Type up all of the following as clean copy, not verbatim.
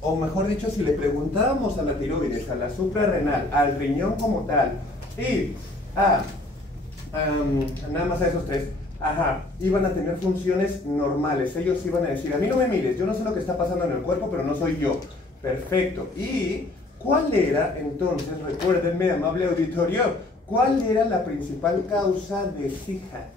o mejor dicho, si le preguntábamos a la tiroides, a la suprarrenal, al riñón como tal, y nada más a esos tres, iban a tener funciones normales. Ellos iban a decir, a mí no me mires, yo no sé lo que está pasando en el cuerpo, pero no soy yo. Perfecto. ¿Y cuál era entonces, recuérdenme, amable auditorio, cuál era la principal causa de SIHA?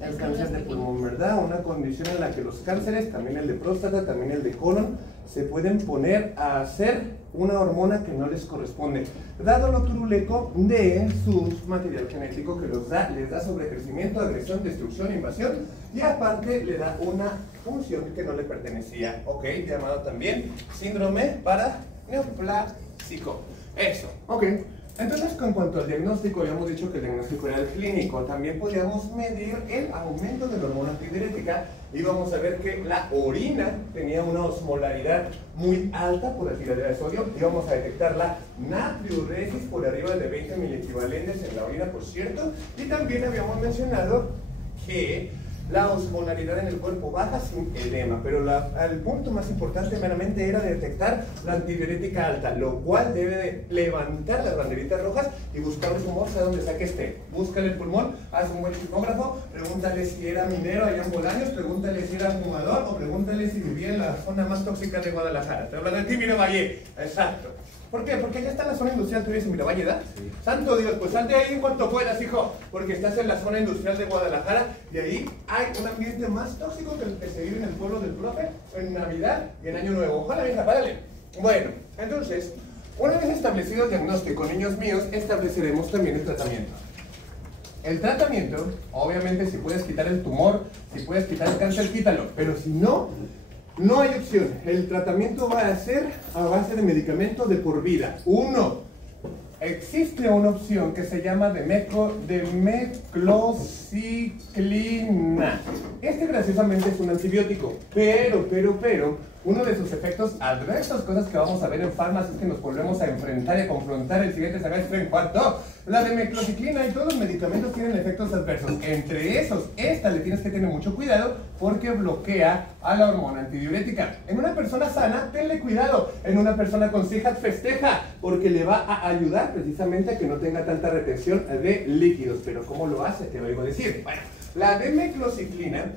El cáncer de pulmón, ¿verdad? Una condición en la que los cánceres, también el de próstata, también el de colon, se pueden poner a hacer una hormona que no les corresponde, dado lo turuleco de su material genético que les da sobrecrecimiento, agresión, destrucción, invasión, y aparte le da una función que no le pertenecía, ¿ok? Llamado también síndrome paraneoplásico. Eso, ¿ok? Entonces, con cuanto al diagnóstico, habíamos dicho que el diagnóstico era el clínico. También podíamos medir el aumento de la hormona antidiurética y vamos a ver que la orina tenía una osmolaridad muy alta por la tiradera de sodio y vamos a detectar la natriuresis por arriba de 20 miliequivalentes en la orina, por cierto. Y también habíamos mencionado que la osmolaridad en el cuerpo baja sin edema, pero el punto más importante meramente era detectar la antidiurética alta, lo cual debe de levantar las banderitas rojas y buscar un tumor, sea donde sea que esté. Búscale el pulmón, haz un buen psicógrafo, pregúntale si era minero allá en Bolaños, pregúntale si era fumador o pregúntale si vivía en la zona más tóxica de Guadalajara. Te hablo de ti, Miravalle. Exacto. ¿Por qué? Porque ya está en la zona industrial. ¿Tú vives en Miravalle, ¿verdad? Sí. Santo Dios, pues sal de ahí en cuanto puedas, hijo, porque estás en la zona industrial de Guadalajara y ahí hay un ambiente más tóxico que el que se vive en el pueblo del profe en Navidad y en Año Nuevo. Ojalá, vieja, párale. Bueno, entonces, una vez establecido el diagnóstico, niños míos, estableceremos también el tratamiento. El tratamiento, obviamente, si puedes quitar el tumor, si puedes quitar el cáncer, quítalo, pero si no, no hay opción. El tratamiento va a ser a base de medicamento de por vida. Existe una opción que se llama demeclociclina. Este graciosamente es un antibiótico, pero, uno de sus efectos adversos, cosas que vamos a ver en farmacias, es que nos volvemos a enfrentar y a confrontar el siguiente semestre en cuanto la demeclociclina y todos los medicamentos tienen efectos adversos. Entre esos, esta le tienes que tener mucho cuidado porque bloquea a la hormona antidiurética. En una persona sana, tenle cuidado. En una persona con SIHA, festeja, porque le va a ayudar precisamente a que no tenga tanta retención de líquidos. Pero ¿cómo lo hace? Te lo digo a decir. Bueno, la demeclociclina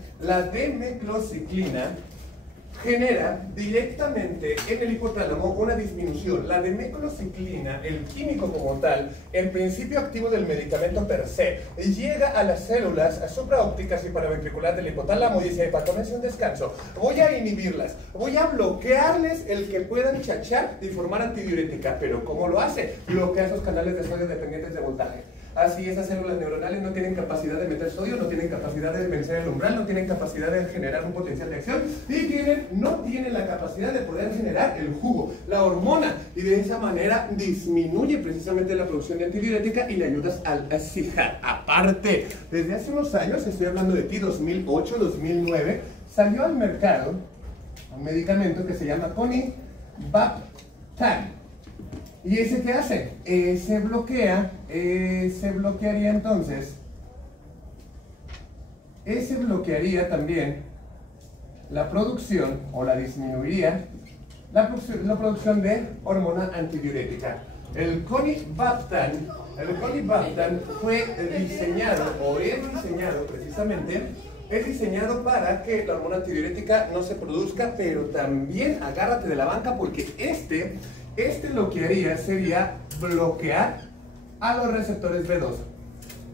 genera directamente en el hipotálamo una disminución. La demeclociclina, el químico como tal, el principio activo del medicamento per se, llega a las células supraópticas y paraventriculares del hipotálamo y dice, tómense un descanso, voy a inhibirlas, voy a bloquearles el que puedan chachar y formar antidiurética. ¿Pero cómo lo hace? Bloquea esos canales de sodio dependientes de voltaje. Así esas células neuronales no tienen capacidad de meter sodio, no tienen capacidad de vencer el umbral, no tienen capacidad de generar un potencial de acción y no tienen la capacidad de poder generar el jugo, la hormona, y de esa manera disminuye precisamente la producción de antidiurética y le ayudas al SIHA. Aparte, desde hace unos años, estoy hablando de ti, 2008, 2009, salió al mercado un medicamento que se llama Conivaptan. ¿Y ese qué hace? Se bloquearía entonces, ese bloquearía también la producción, o la disminuiría, la producción de hormona antidiurética. El Conivaptan fue diseñado, o es diseñado precisamente, es diseñado para que la hormona antidiurética no se produzca, pero también agárrate de la banca porque este lo que haría sería bloquear a los receptores B2.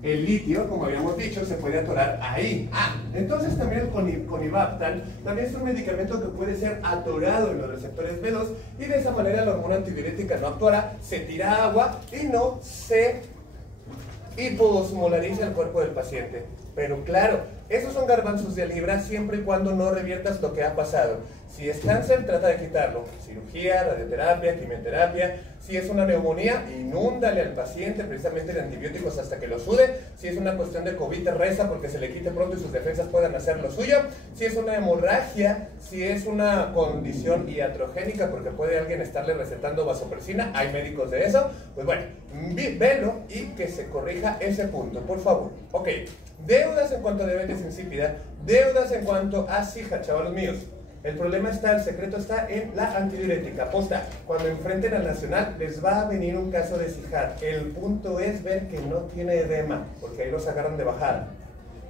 El litio, como habíamos dicho, se puede atorar ahí. Entonces también el Conivaptan también es un medicamento que puede ser atorado en los receptores B2 y de esa manera la hormona antidiurética no actuará, se tira agua y no se hipoosmolariza el cuerpo del paciente. Pero claro, esos son garbanzos de libra siempre y cuando no reviertas lo que ha pasado. Si es cáncer, trata de quitarlo. Cirugía, radioterapia, quimioterapia. Si es una neumonía, inúndale al paciente precisamente de antibióticos hasta que lo sude. Si es una cuestión de COVID, reza porque se le quite pronto y sus defensas puedan hacer lo suyo. Si es una hemorragia, si es una condición iatrogénica porque puede alguien estarle recetando vasopresina, hay médicos de eso, pues bueno, velo y que se corrija ese punto, por favor. Ok, deudas en cuanto a diabetes insípida, deudas en cuanto a SIHA, chavalos míos. El problema está, el secreto está en la antidiurética. Posta, cuando enfrenten al Nacional les va a venir un caso de Sijar. El punto es ver que no tiene edema, porque ahí los agarran de bajada.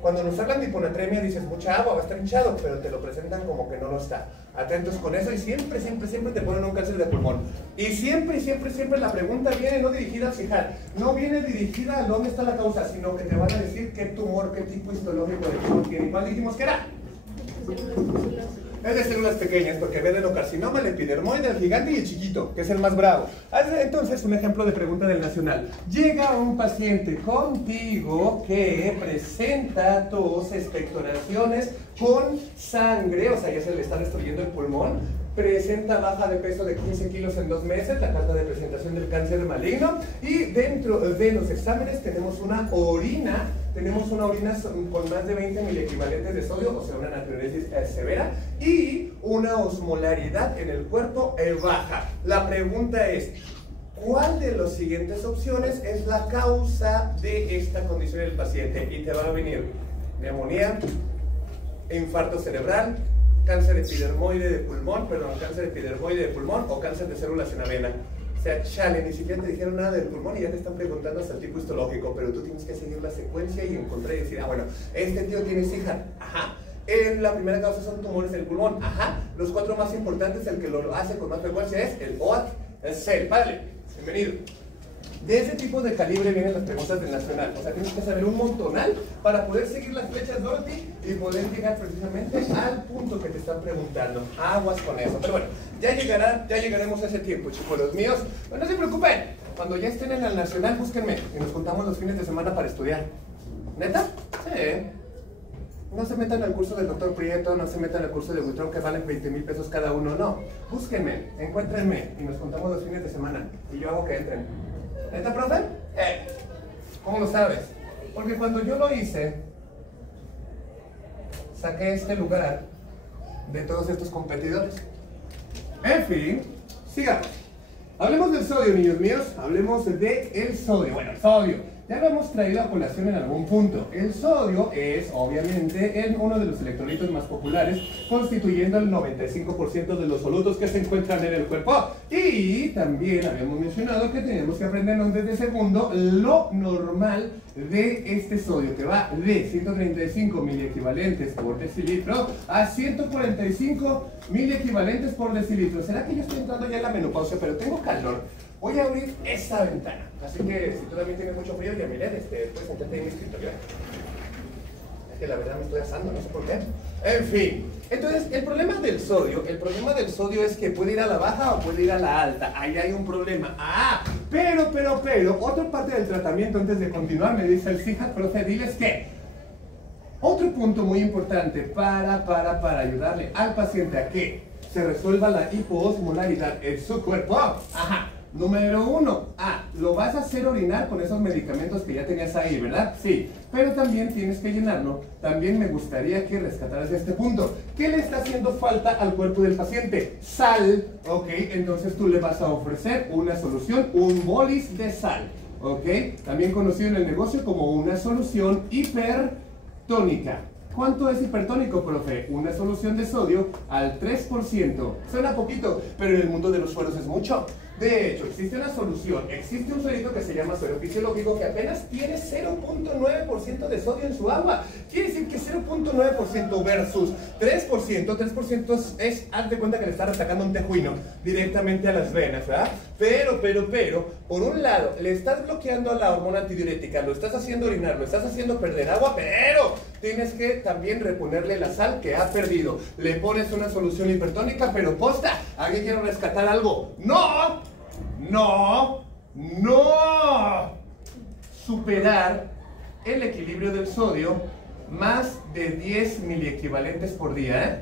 Cuando nos hablan de hiponatremia dices, mucha agua, va a estar hinchado, pero te lo presentan como que no lo está. Atentos con eso y siempre, siempre, siempre te ponen un cáncer de pulmón. Y siempre, siempre, siempre la pregunta viene no dirigida al Sijar, no viene dirigida a dónde está la causa, sino que te van a decir qué tumor, qué tipo histológico de tumor tiene. ¿Cuál dijimos que era? Es de células pequeñas, porque ve adenocarcinoma, el epidermoide, el gigante y el chiquito, que es el más bravo. Entonces, un ejemplo de pregunta del Nacional. Llega un paciente contigo que presenta tos, expectoraciones con sangre, o sea, ya se le está destruyendo el pulmón, presenta baja de peso de 15 kilos en 2 meses, la carta de presentación del cáncer maligno, y dentro de los exámenes tenemos una orina con más de 20 miliequivalentes de sodio, o sea, una natriuresis severa, y una osmolaridad en el cuerpo baja. La pregunta es, ¿cuál de las siguientes opciones es la causa de esta condición del paciente? Y te va a venir neumonía, infarto cerebral, cáncer epidermoide de pulmón, o cáncer de células en avena. O sea, chale, ni siquiera te dijeron nada del pulmón y ya te están preguntando hasta el tipo histológico, pero tú tienes que seguir la secuencia y encontrar y decir, ah, bueno, este tío tiene Sijar, ajá. La primera causa son tumores del pulmón, ajá. Los 4 más importantes, el que lo hace con más frecuencia es el OAT, el CEL. Padre, bienvenido. De ese tipo de calibre vienen las preguntas del Nacional. O sea, tienes que saber un montonal para poder seguir las flechas Dorothy y poder llegar precisamente al punto que te están preguntando. Aguas con eso. Pero bueno, ya llegaremos a ese tiempo, chicos, los míos. Pero no se preocupen. Cuando ya estén en el Nacional, búsquenme y nos juntamos los fines de semana para estudiar. ¿Neta? Sí. No se metan al curso del Dr. Prieto, no se metan al curso de Buitrón que valen 20,000 pesos cada uno, no. Búsquenme, encuéntrenme y nos juntamos los fines de semana. Y yo hago que entren. ¿Neta, profe? ¿Cómo lo sabes? Porque cuando yo lo hice, saqué este lugar de todos estos competidores. En fin, sigamos. Hablemos del sodio, niños míos. Hablemos del sodio. Bueno, el sodio. Ya lo hemos traído a colación en algún punto. El sodio es, obviamente, uno de los electrolitos más populares, constituyendo el 95% de los solutos que se encuentran en el cuerpo. Y también habíamos mencionado que tenemos que aprendernos desde segundo lo normal de este sodio, que va de 135 miliequivalentes por decilitro a 145 miliequivalentes por decilitro. ¿Será que yo estoy entrando ya en la menopausia, pero tengo calor? Voy a abrir esta ventana, así que si tú también tienes mucho frío, ya miré, puedes sentarte en mi escritorio. Es que la verdad me estoy asando, no sé por qué. En fin, entonces el problema del sodio es que puede ir a la baja o puede ir a la alta. Ahí hay un problema. Pero, otra parte del tratamiento antes de continuar, me dice el Sijar, profe, diles que otro punto muy importante para ayudarle al paciente a que se resuelva la hipoosmolaridad en su cuerpo. Ajá. Número 1, lo vas a hacer orinar con esos medicamentos que ya tenías ahí, ¿verdad? Sí, pero también tienes que llenarlo. También me gustaría que rescataras este punto. ¿Qué le está haciendo falta al cuerpo del paciente? Sal, ¿ok? Entonces tú le vas a ofrecer una solución, un bolis de sal, ¿ok? También conocido en el negocio como una solución hipertónica. ¿Cuánto es hipertónico, profe? Una solución de sodio al 3%. Suena poquito, pero en el mundo de los sueros es mucho. De hecho, existe una solución, existe un suerito que se llama suero fisiológico que apenas tiene 0.9% de sodio en su agua. Quiere decir que 0.9% versus 3% es, haz de cuenta que le está sacando un tejuino directamente a las venas, ¿verdad? Pero, por un lado, le estás bloqueando a la hormona antidiurética, lo estás haciendo orinar, lo estás haciendo perder agua, pero tienes que también reponerle la sal que ha perdido. Le pones una solución hipertónica, pero posta, aquí quiero rescatar algo. ¡No! Superar el equilibrio del sodio más de 10 miliequivalentes por día, ¿eh?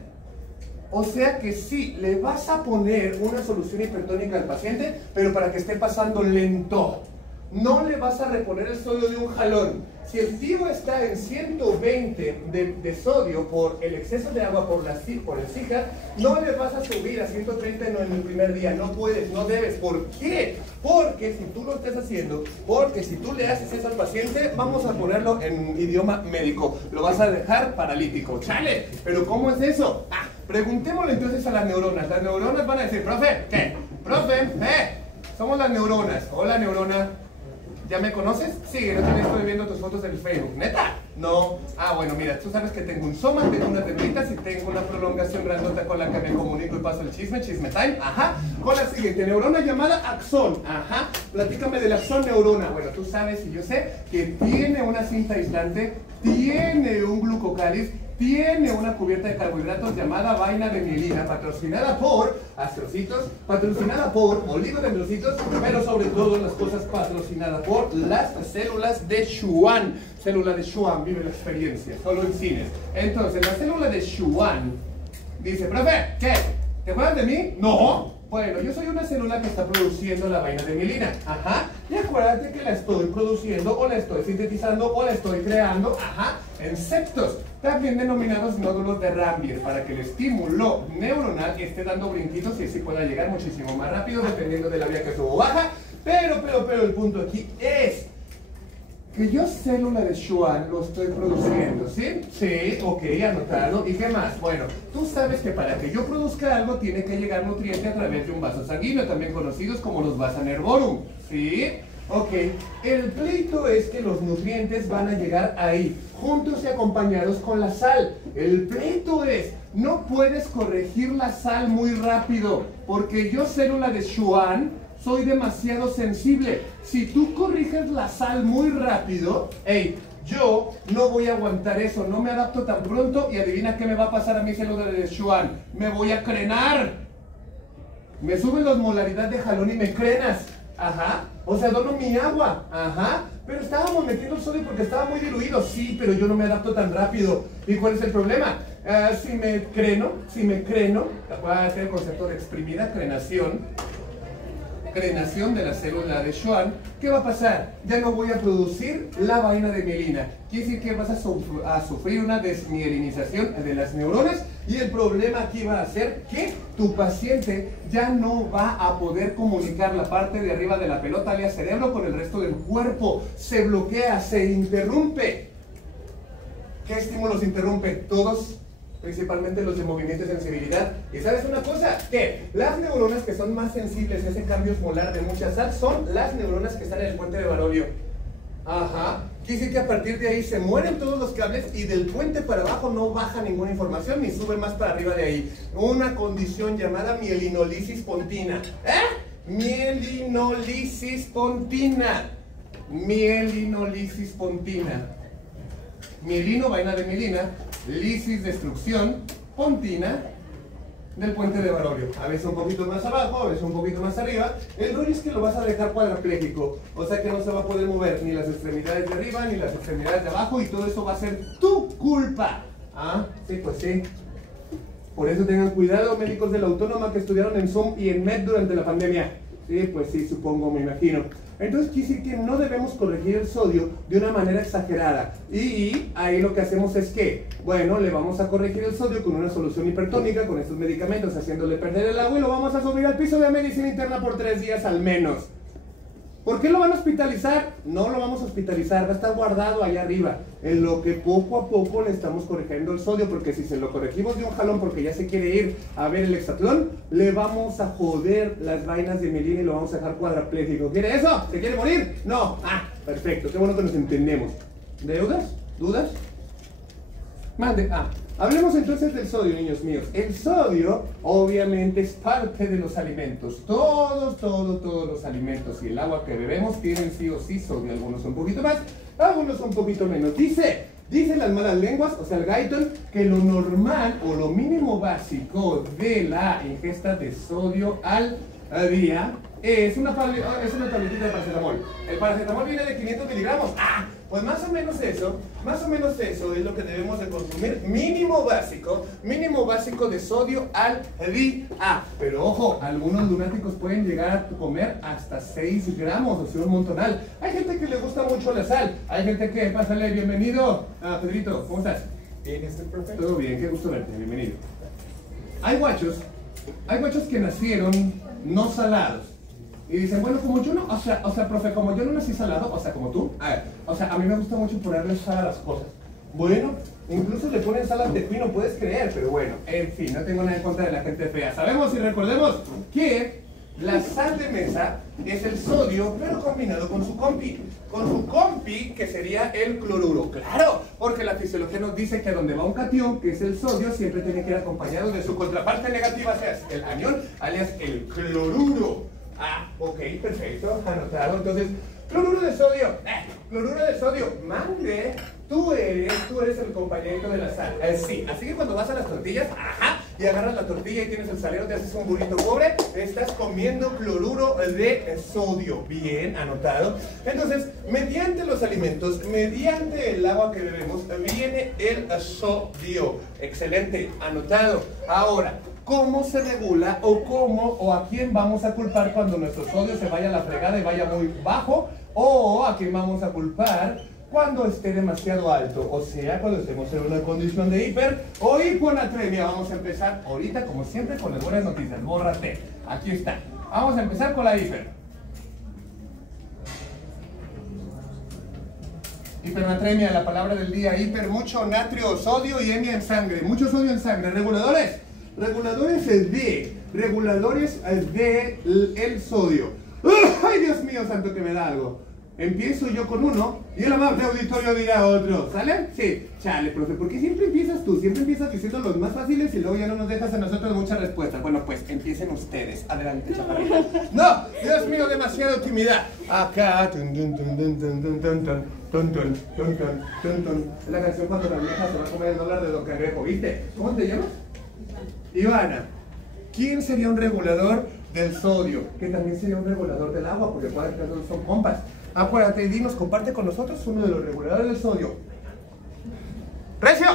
O sea que sí, le vas a poner una solución hipertónica al paciente, pero para que esté pasando lento. No le vas a reponer el sodio de un jalón. Si el tío está en 120 de sodio por el exceso de agua por el Sijar, no le vas a subir a 130 en el primer día. No puedes, no debes. ¿Por qué? Porque si tú lo estás haciendo, porque si tú le haces eso al paciente, vamos a ponerlo en idioma médico. Lo vas a dejar paralítico. ¡Chale! ¿Pero cómo es eso? Preguntémosle entonces a las neuronas. Las neuronas van a decir, profe, ¿qué? Profe, somos las neuronas. Hola, neurona. ¿Ya me conoces? Sí, no te estoy viendo tus fotos en el Facebook. ¿Neta? No. Ah, bueno, mira, tú sabes que tengo un soma, tengo unas dendritas y tengo una prolongación grandota con la que me comunico y paso el chisme time. Ajá. Con la siguiente neurona llamada axón. Ajá. Platícame del axón, neurona. Bueno, tú sabes y yo sé que tiene una cinta aislante, tiene un glucocáliz, tiene una cubierta de carbohidratos llamada vaina de mielina, patrocinada por astrocitos, patrocinada por oligodendrocitos, pero sobre todo las cosas patrocinada por las células de Schwann. Célula de Schwann, vive la experiencia, solo en cines. Entonces, la célula de Schwann dice, profe, ¿qué? ¿Te acuerdas de mí? No. Bueno, yo soy una célula que está produciendo la vaina de mielina. Ajá. Y acuérdate que la estoy produciendo, o la estoy sintetizando, o la estoy creando, ajá, en septos, también denominados nódulos de Rambier, para que el estímulo neuronal esté dando brinquitos y así pueda llegar muchísimo más rápido, dependiendo de la vía que subo o baja. Pero el punto aquí es que yo, célula de Schwann, lo estoy produciendo, ¿sí? Sí, ok, anotado. ¿Y qué más? Bueno, tú sabes que para que yo produzca algo tiene que llegar nutriente a través de un vaso sanguíneo, también conocidos como los vasa nervorum, ¿sí? Ok, el pleito es que los nutrientes van a llegar ahí, juntos y acompañados con la sal. El pleito es, no puedes corregir la sal muy rápido, porque yo, célula de Schwann, soy demasiado sensible. Si tú corriges la sal muy rápido, yo no voy a aguantar eso, no me adapto tan pronto y adivina qué me va a pasar a mi célula de Schwann. Me voy a crenar. Me suben la osmolaridad de jalón y me crenas. Ajá. O sea, dono mi agua. Ajá. Pero estábamos metiendo el sodio porque estaba muy diluido. Sí, pero yo no me adapto tan rápido. ¿Y cuál es el problema? Si me creno, voy a hacer el concepto de exprimida, crenación de la célula de Schwann, ¿qué va a pasar? Ya no voy a producir la vaina de mielina. Quiere decir que vas a sufrir una desmielinización de las neuronas y el problema aquí va a ser que tu paciente ya no va a poder comunicar la parte de arriba de la pelota alias cerebro con el resto del cuerpo. Se bloquea, se interrumpe. ¿Qué estímulos interrumpe? Todos, principalmente los de movimiento y sensibilidad. ¿Y sabes una cosa? Que las neuronas que son más sensibles a ese cambio molar de mucha sal son las neuronas que están en el puente de Baroglio. Ajá. Quiere decir que a partir de ahí se mueren todos los cables y del puente para abajo no baja ninguna información ni sube más para arriba de ahí. Una condición llamada mielinolisis pontina. Mielinolisis pontina. Mielinolisis pontina. Mielino, vaina de mielina. Lisis, destrucción, pontina del puente de Baroglio. A veces un poquito más abajo, a veces un poquito más arriba. El rollo es que lo vas a dejar cuadrapléjico, o sea que no se va a poder mover ni las extremidades de arriba ni las extremidades de abajo y todo eso va a ser tu culpa. Ah, sí, pues sí. Por eso tengan cuidado, médicos de la Autónoma que estudiaron en Zoom y en MED durante la pandemia. Sí, pues sí, supongo, me imagino. Entonces quiere decir que no debemos corregir el sodio de una manera exagerada. Y ahí lo que hacemos es que, bueno, le vamos a corregir el sodio con una solución hipertónica, con estos medicamentos, haciéndole perder el agua y lo vamos a subir al piso de medicina interna por 3 días al menos. ¿Por qué lo van a hospitalizar? No lo vamos a hospitalizar, va a estar guardado allá arriba, en lo que poco a poco le estamos corrigiendo el sodio, porque si se lo corregimos de un jalón porque ya se quiere ir a ver el hexatlón, le vamos a joder las vainas de mielina y lo vamos a dejar cuadrapléjico. ¿Quiere eso? ¿Se quiere morir? No. Ah, perfecto, qué bueno que nos entendemos. ¿Deudas? ¿Dudas? Mande. Hablemos entonces del sodio, niños míos. El sodio, obviamente, es parte de los alimentos. Todos los alimentos y el agua que bebemos tienen sí o sí sodio. Algunos un poquito más, algunos un poquito menos. Dicen las malas lenguas, o sea, el Guyton, que lo normal o lo mínimo básico de la ingesta de sodio al día es una tabletita de paracetamol. El paracetamol viene de 500 miligramos. Pues más o menos eso es lo que debemos de consumir, mínimo básico de sodio al día. Pero ojo, algunos lunáticos pueden llegar a comer hasta 6 gramos, o sea, un montonal. Hay gente que le gusta mucho la sal, hay gente que, pásale, bienvenido. Pedrito, ¿cómo estás? Bien, ¿estás perfecto? Todo bien, qué gusto verte, bienvenido. Hay guachos que nacieron no salados. Y dicen, bueno, como yo no, o sea, profe, como yo no nací salado, o sea, como tú, o sea, a mí me gusta mucho ponerle sal a las cosas. Bueno, incluso le ponen sal al tejuino, puedes creer, pero bueno, en fin, no tengo nada en contra de la gente fea. Sabemos y recordemos que la sal de mesa es el sodio, pero combinado con su compi. Con su compi, que sería el cloruro. Claro, porque la fisiología nos dice que donde va un catión, que es el sodio, siempre tiene que ir acompañado de su contraparte negativa, sea el anión, alias el cloruro. Ah, ok, perfecto, anotado. Entonces, cloruro de sodio. Cloruro de sodio. Mande, tú eres el compañero de la sal. Sí, así que cuando vas a las tortillas, ajá, y agarras la tortilla y tienes el salero, te haces un burrito pobre, estás comiendo cloruro de sodio. Bien, anotado. Entonces, mediante los alimentos, mediante el agua que bebemos, viene el sodio. Excelente, anotado. Ahora, ¿cómo se regula o a quién vamos a culpar cuando nuestro sodio se vaya a la fregada y vaya muy bajo? ¿O a quién vamos a culpar cuando esté demasiado alto? O sea, cuando estemos en una condición de hiper o hiponatremia. Vamos a empezar ahorita, como siempre, con las buenas noticias. Bórrate. Aquí está. Vamos a empezar con la hiper. Hipernatremia, la palabra del día. Hiper, mucho natrio, sodio y hemia en sangre. Mucho sodio en sangre. Reguladores. Reguladores de el sodio. ¡Ay, Dios mío santo, que me da algo! Empiezo yo con uno y el amable auditorio dirá otro. ¿Sale? Sí. Chale, profe, ¿por qué siempre empiezas tú? Siempre empiezas diciendo los más fáciles y luego ya no nos dejas a nosotros muchas respuestas. Bueno, pues empiecen ustedes. Adelante, chaparrita. ¡No! Dios mío, demasiada intimidad. Acá. La canción cuando la vieja se va a comer el dólar de Don Cangrejo, ¿viste? ¿Cómo te llamas? Ivana. ¿Quién sería un regulador del sodio? Que también sería un regulador del agua, porque pueden que no son compas. Acuérdate y dinos, comparte con nosotros uno de los reguladores del sodio. ¡Recio!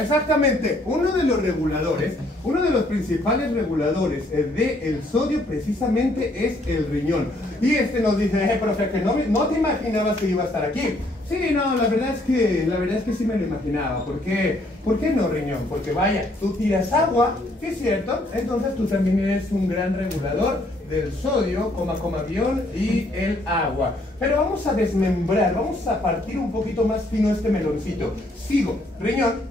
Exactamente, uno de los reguladores, uno de los principales reguladores del sodio precisamente es el riñón. Y nos dice, profe, que no te imaginabas que iba a estar aquí. Sí, no, la verdad es que sí me lo imaginaba. ¿Por qué no, riñón? Porque vaya, tú tiras agua, ¿sí es cierto? Entonces tú también eres un gran regulador del sodio, guión, y el agua. Pero vamos a desmembrar, vamos a partir un poquito más fino este meloncito. Sigo, riñón,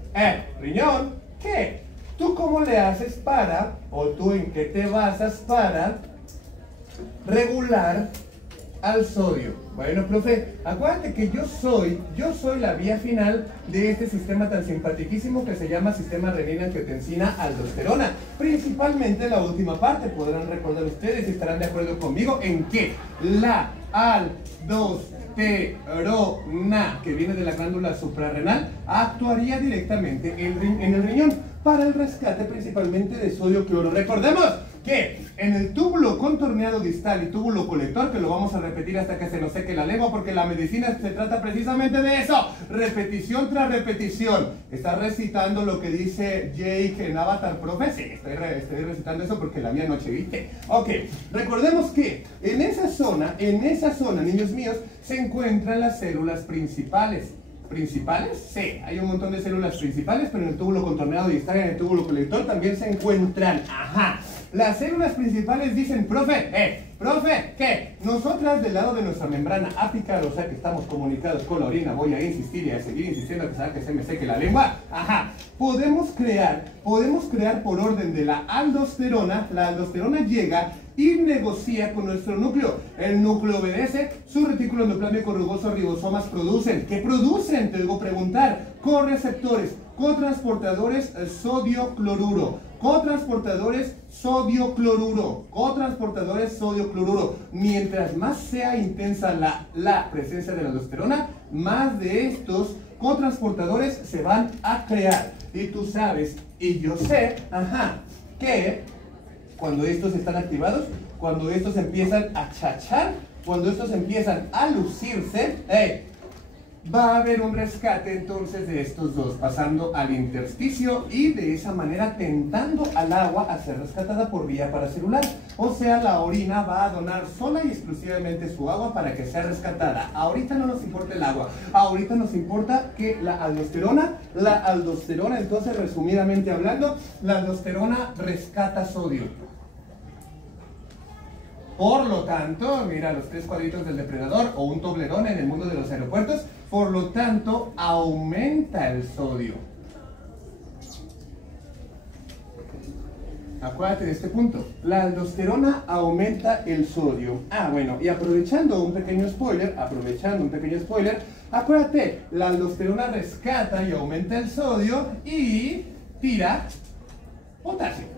riñón, ¿qué? ¿Tú cómo le haces para, o tú en qué te basas para regular al sodio? Bueno, profe, acuérdate que yo soy la vía final de este sistema tan simpaticísimo que se llama sistema renina-angiotensina-aldosterona. Principalmente la última parte, podrán recordar ustedes y estarán de acuerdo conmigo en que la aldosterona, que viene de la glándula suprarrenal, actuaría directamente en el riñón para el rescate principalmente de sodio cloro. Recordemos que en el túbulo contorneado distal y túbulo colector, que lo vamos a repetir hasta que se nos seque la lengua, porque la medicina se trata precisamente de eso, repetición tras repetición. ¿Estás recitando lo que dice Jake en Avatar, profe? Sí, estoy recitando eso porque la vi anoche, ¿viste? Ok, recordemos que en esa zona, niños míos, se encuentran las células principales. ¿Principales? Sí, hay un montón de células principales, pero en el túbulo contorneado distal y en el túbulo colector también se encuentran. Ajá. Las células principales dicen, profe, ¿qué? Nosotras del lado de nuestra membrana apical, o sea que estamos comunicados con la orina, voy a insistir y a seguir insistiendo que se me seque la lengua. Ajá. Podemos crear por orden de la aldosterona llega y negocia con nuestro núcleo. El núcleo obedece, su retículo endoplasmático rugoso, ribosomas producen. ¿Qué producen? Te debo preguntar. Correceptores, cotransportadores sodio-cloruro. Cotransportadores sodio-cloruro. Mientras más sea intensa la presencia de la aldosterona, más de estos cotransportadores se van a crear. Y tú sabes, y yo sé, que cuando estos están activados, cuando estos empiezan a chachar, cuando estos empiezan a lucirse, va a haber un rescate entonces de estos dos, pasando al intersticio y de esa manera tentando al agua a ser rescatada por vía paracelular. O sea, la orina va a donar sola y exclusivamente su agua para que sea rescatada. Ahorita no nos importa el agua, ahorita nos importa que la aldosterona, entonces resumidamente hablando, la aldosterona rescata sodio. Por lo tanto, mira los 3 cuadritos del depredador o un Toblerone en el mundo de los aeropuertos. Por lo tanto, aumenta el sodio. Acuérdate de este punto. La aldosterona aumenta el sodio. Bueno, y aprovechando un pequeño spoiler, acuérdate, la aldosterona rescata y aumenta el sodio y tira potasio.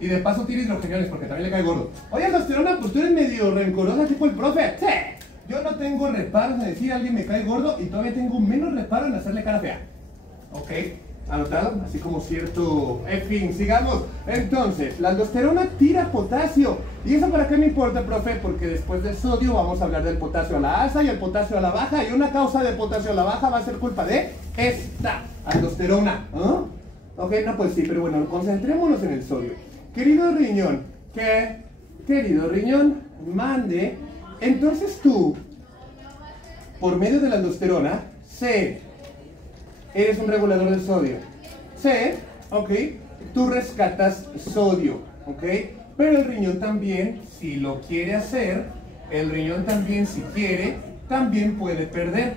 Y de paso tira hidrogeniones porque también le cae gordo. Oye, aldosterona, pues tú eres medio rencorosa tipo el profe. Sí. Yo no tengo reparos en decir a alguien me cae gordo y todavía tengo menos reparo en hacerle cara fea. Ok. ¿Anotado? Así como cierto... En fin, sigamos. Entonces, la aldosterona tira potasio. ¿Y eso para qué me importa, profe? Porque después del sodio vamos a hablar del potasio a la alza y el potasio a la baja. Y una causa de potasio a la baja va a ser culpa de esta aldosterona. Ok, no, pues sí, pero bueno, concentrémonos en el sodio. Querido riñón, querido riñón, mande. Entonces tú, por medio de la aldosterona, eres un regulador del sodio. Ok. Tú rescatas sodio, ok. Pero el riñón también, si lo quiere hacer, el riñón también, si quiere, también puede perder.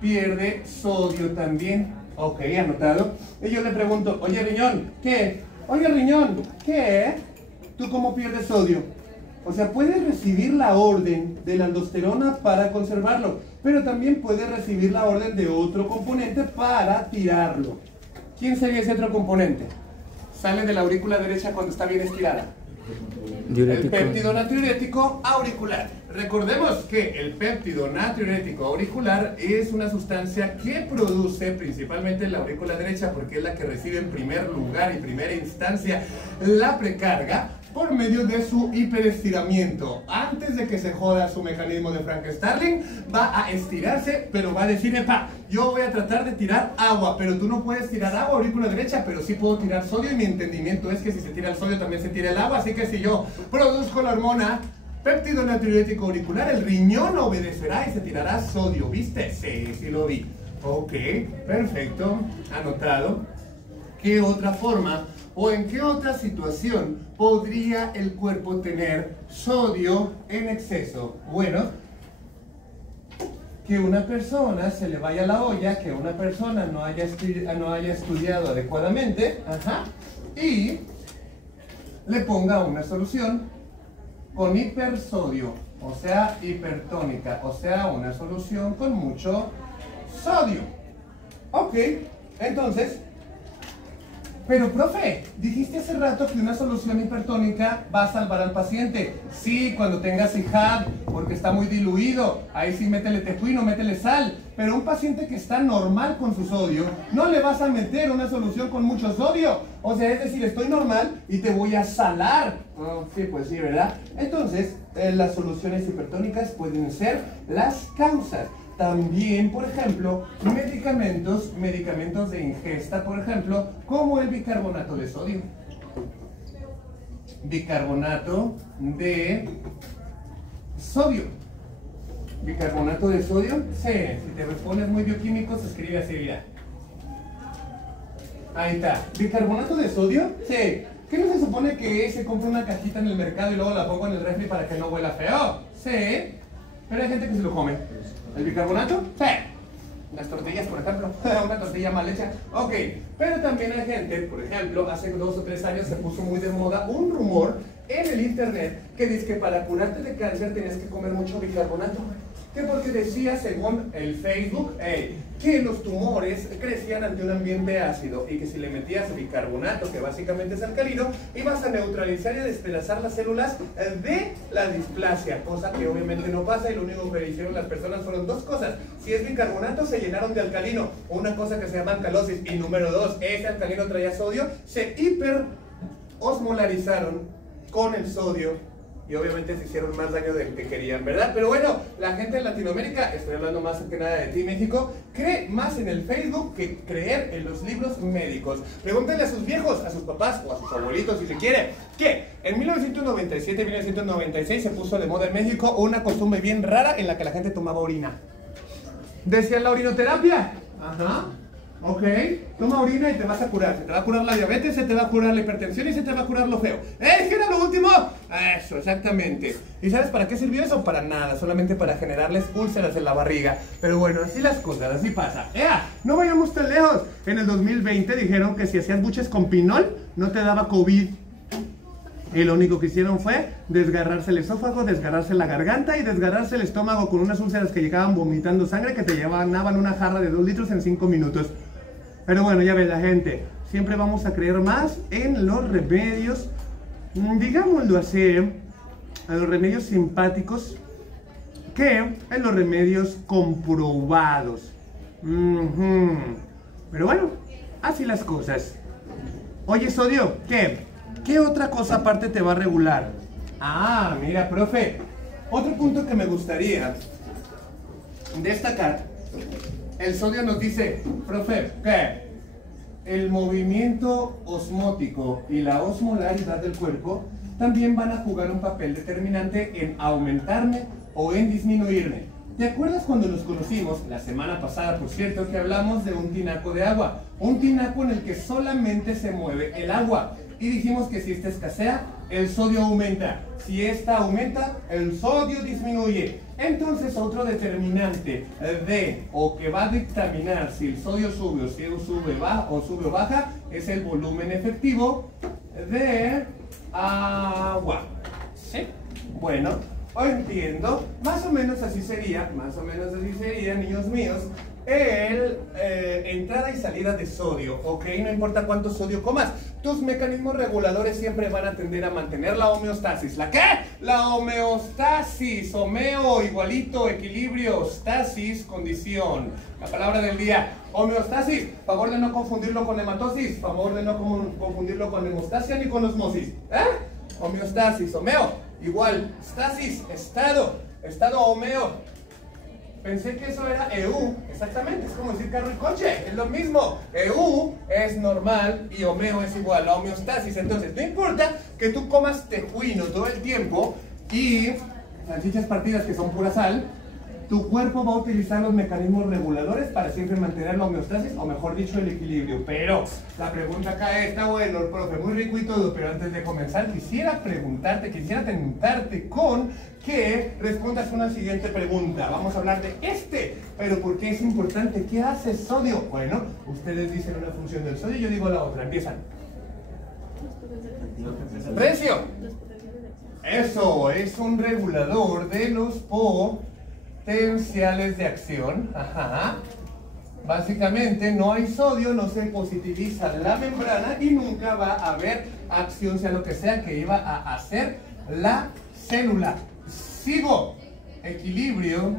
Pierde sodio también. Ok, anotado. Y yo le pregunto, oye riñón, ¿qué? Oye riñón, ¿qué? ¿Tú cómo pierdes sodio? O sea, puedes recibir la orden de la aldosterona para conservarlo, pero también puedes recibir la orden de otro componente para tirarlo. ¿Quién sería ese otro componente? Sale de la aurícula derecha cuando está bien estirada. Diurético. El péptido natriurético auricular. Recordemos que el péptido natriurético auricular es una sustancia que produce principalmente la aurícula derecha porque es la que recibe en primer lugar y primera instancia la precarga por medio de su hiperestiramiento. Antes de que se joda su mecanismo de Frank-Starling, va a estirarse, pero va a decir, epa, yo voy a tratar de tirar agua, pero tú no puedes tirar agua, aurícula derecha, pero sí puedo tirar sodio, y mi entendimiento es que si se tira el sodio también se tira el agua, así que si yo produzco la hormona péptido natriurético auricular, el riñón obedecerá y se tirará sodio, ¿viste? Sí lo vi. Ok, perfecto, anotado. ¿Qué otra forma o en qué otra situación podría el cuerpo tener sodio en exceso? Bueno, que una persona se le vaya la olla, que una persona no haya estudiado adecuadamente, y le ponga una solución con hipersodio, o sea, hipertónica, o sea, una solución con mucho sodio. Ok, entonces... Pero, profe, dijiste hace rato que una solución hipertónica va a salvar al paciente. Sí, cuando tengas IJAD, porque está muy diluido. Ahí sí métele tejuino, métele sal. Pero un paciente que está normal con su sodio, no le vas a meter una solución con mucho sodio. O sea, es decir, estoy normal y te voy a salar. Sí, pues sí, ¿verdad? Entonces, las soluciones hipertónicas pueden ser las causas. También, por ejemplo, medicamentos de ingesta, por ejemplo, como el bicarbonato de sodio. Bicarbonato de sodio. Bicarbonato de sodio, sí, si te pones muy bioquímico se escribe así, mira. Ahí está. Bicarbonato de sodio, sí. ¿Qué no se supone que se compra una cajita en el mercado y luego la pongo en el refri para que no huela feo? Sí, pero hay gente que se lo come. ¿El bicarbonato? Sí. Las tortillas, por ejemplo. Una tortilla mal hecha. Ok. Pero también hay gente, por ejemplo, hace 2 o 3 años se puso muy de moda un rumor en el internet que dice que para curarte de cáncer tenías que comer mucho bicarbonato. Que porque decía, según el Facebook, que los tumores crecían ante un ambiente ácido y que si le metías bicarbonato, que básicamente es alcalino, ibas a neutralizar y a despedazar las células de la displasia, cosa que obviamente no pasa, y lo único que hicieron las personas fueron 2 cosas. Si es bicarbonato, se llenaron de alcalino, una cosa que se llama alcalosis, y número 2, ese alcalino traía sodio, se hiperosmolarizaron con el sodio, y obviamente se hicieron más daño del que querían, ¿verdad? Pero bueno, la gente en Latinoamérica, estoy hablando más que nada de ti, México, cree más en el Facebook que creer en los libros médicos. Pregúntenle a sus viejos, a sus papás o a sus abuelitos si se quiere, que en 1997-1996 se puso de moda en México una costumbre bien rara en la que la gente tomaba orina. Decían la orinoterapia. Ok, toma orina y te vas a curar. Se te va a curar la diabetes, se te va a curar la hipertensión y se te va a curar lo feo. ¿Qué era lo último? Eso, exactamente. ¿Y sabes para qué sirvió eso? Para nada, solamente para generarles úlceras en la barriga. Pero bueno, así las cosas, así pasa. ¡Ea! No vayamos tan lejos. En el 2020 dijeron que si hacías buches con pinol, no te daba COVID. Y lo único que hicieron fue desgarrarse el esófago, desgarrarse la garganta y desgarrarse el estómago con unas úlceras que llegaban vomitando sangre que te llevaban una jarra de 2 litros en 5 minutos. Pero bueno, ya ves la gente, siempre vamos a creer más en los remedios, digámoslo así, a los remedios simpáticos que en los remedios comprobados. Pero bueno, así las cosas. Oye, Sodio, ¿Qué otra cosa aparte te va a regular? Ah, mira, profe, otro punto que me gustaría destacar. El sodio nos dice, profe, que el movimiento osmótico y la osmolaridad del cuerpo también van a jugar un papel determinante en aumentarme o en disminuirme. ¿Te acuerdas cuando nos conocimos, la semana pasada, por cierto, que hablamos de un tinaco de agua? Un tinaco en el que solamente se mueve el agua. Y dijimos que si esta escasea, el sodio aumenta. Si esta aumenta, el sodio disminuye. Entonces, otro determinante o que va a dictaminar si el sodio sube o si sube o baja, es el volumen efectivo de agua. ¿Sí? Bueno, entiendo. Más o menos así sería, niños míos, el entrada y salida de sodio, ¿ok? No importa cuánto sodio comas, tus mecanismos reguladores siempre van a tender a mantener la homeostasis. ¿La qué? La homeostasis, homeo, igualito, equilibrio, stasis, condición. La palabra del día, homeostasis, favor de no confundirlo con hematosis, favor de no confundirlo con hemostasia ni con osmosis. Homeostasis, homeo, igual, stasis, estado homeo. Pensé que eso era EU, exactamente, es como decir carro y coche, es lo mismo. EU es normal y homeo es igual a homeostasis. Entonces, no importa que tú comas tejuino todo el tiempo y salchichas partidas que son pura sal, tu cuerpo va a utilizar los mecanismos reguladores para siempre mantener la homeostasis, o mejor dicho, el equilibrio. Pero la pregunta acá está, bueno, el profe, muy rico y todo, pero antes de comenzar quisiera tentarte con que respondas una siguiente pregunta. Vamos a hablar de pero ¿por qué es importante? ¿Qué hace sodio? Bueno, ustedes dicen una función del sodio y yo digo la otra. Empiezan. Precio. Eso, es un regulador de los potenciales de acción. Ajá. Básicamente no hay sodio, no se positiviza la membrana y nunca va a haber acción, sea lo que sea que iba a hacer la célula. Sigo. Equilibrio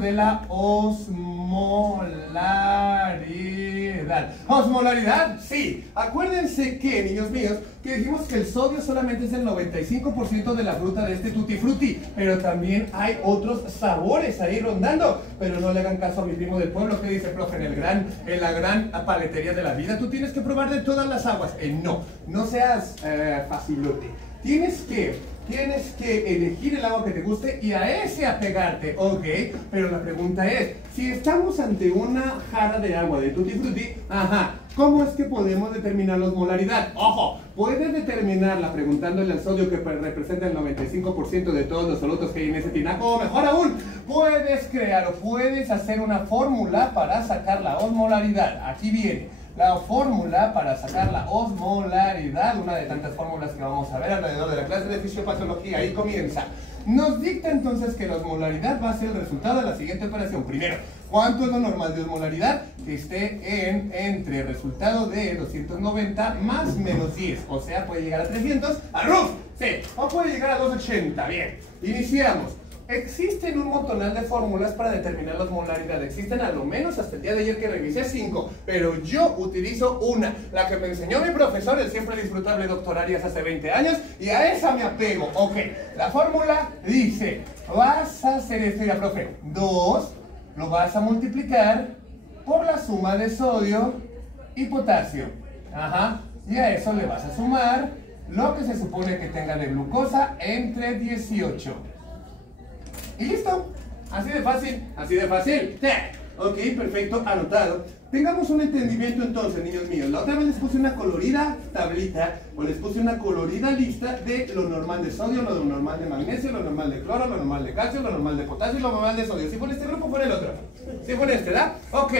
de la osmolaridad. ¿Osmolaridad? Sí. Acuérdense que, niños míos, que dijimos que el sodio solamente es el 95% de la fruta de este tutti frutti, pero también hay otros sabores ahí rondando. Pero no le hagan caso a mi primo del pueblo que dice, profe, en la gran paletería de la vida tú tienes que probar de todas las aguas. No seas facilote. Tienes que elegir el agua que te guste y a ese apegarte, ok, pero la pregunta es, si estamos ante una jarra de agua de tutti frutti, ¿cómo es que podemos determinar la osmolaridad? Ojo, puedes determinarla preguntándole al sodio que representa el 95% de todos los solutos que hay en ese tinaco, o mejor aún, puedes hacer una fórmula para sacar la osmolaridad. Aquí viene. La fórmula para sacar la osmolaridad, una de tantas fórmulas que vamos a ver alrededor de la clase de fisiopatología, ahí comienza. Nos dicta entonces que la osmolaridad va a ser el resultado de la siguiente operación. Primero, ¿cuánto es lo normal de osmolaridad? Que esté entre resultado de 290 más menos 10, o sea, puede llegar a 300, sí, o puede llegar a 280, bien. Iniciamos. Existen un montonal de fórmulas para determinar la osmolaridad. Existen a lo menos hasta el día de ayer que revisé 5, pero yo utilizo una, la que me enseñó mi profesor, el siempre disfrutable Dr. Arias hace 20 años, y a esa me apego. Ok, la fórmula dice, vas a hacer esto, ya profe, 2 lo vas a multiplicar por la suma de sodio y potasio. Y a eso le vas a sumar lo que se supone que tenga de glucosa entre 18. Y listo, así de fácil, Ok, perfecto, anotado. Tengamos un entendimiento entonces, niños míos. La otra vez les puse una colorida tablita, o les puse una colorida lista de lo normal de sodio, lo normal de magnesio, lo normal de cloro, lo normal de calcio, lo normal de potasio y lo normal de sodio. ¿Sí fue en este grupo o fue en el otro? ¿Sí fue en este, verdad? Ok,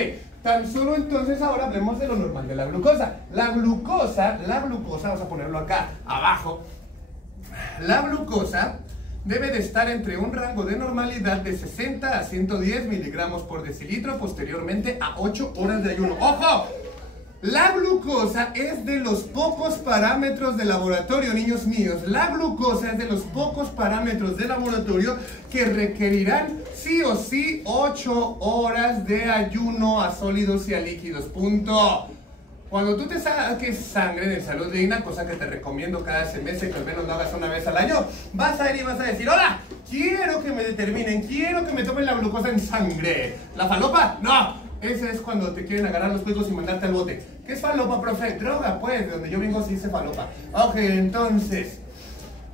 tan solo entonces ahora hablemos de lo normal de la glucosa. La glucosa, vamos a ponerlo acá, abajo. La glucosa debe de estar entre un rango de normalidad de 60 a 110 miligramos por decilitro posteriormente a 8 horas de ayuno. ¡Ojo! La glucosa es de los pocos parámetros de laboratorio, niños míos. La glucosa es de los pocos parámetros de laboratorio que requerirán sí o sí 8 horas de ayuno a sólidos y a líquidos. Punto. Cuando tú te saques sangre de Salud Digna, cosa que te recomiendo cada semestre que al menos lo hagas una vez al año, vas a ir y vas a decir, hola, quiero que me determinen, quiero que me tomen la glucosa en sangre. ¿La falopa? No. Ese es cuando te quieren agarrar los picos y mandarte al bote. ¿Qué es falopa, profe? Droga, pues, de donde yo vengo se dice falopa. Ok, entonces,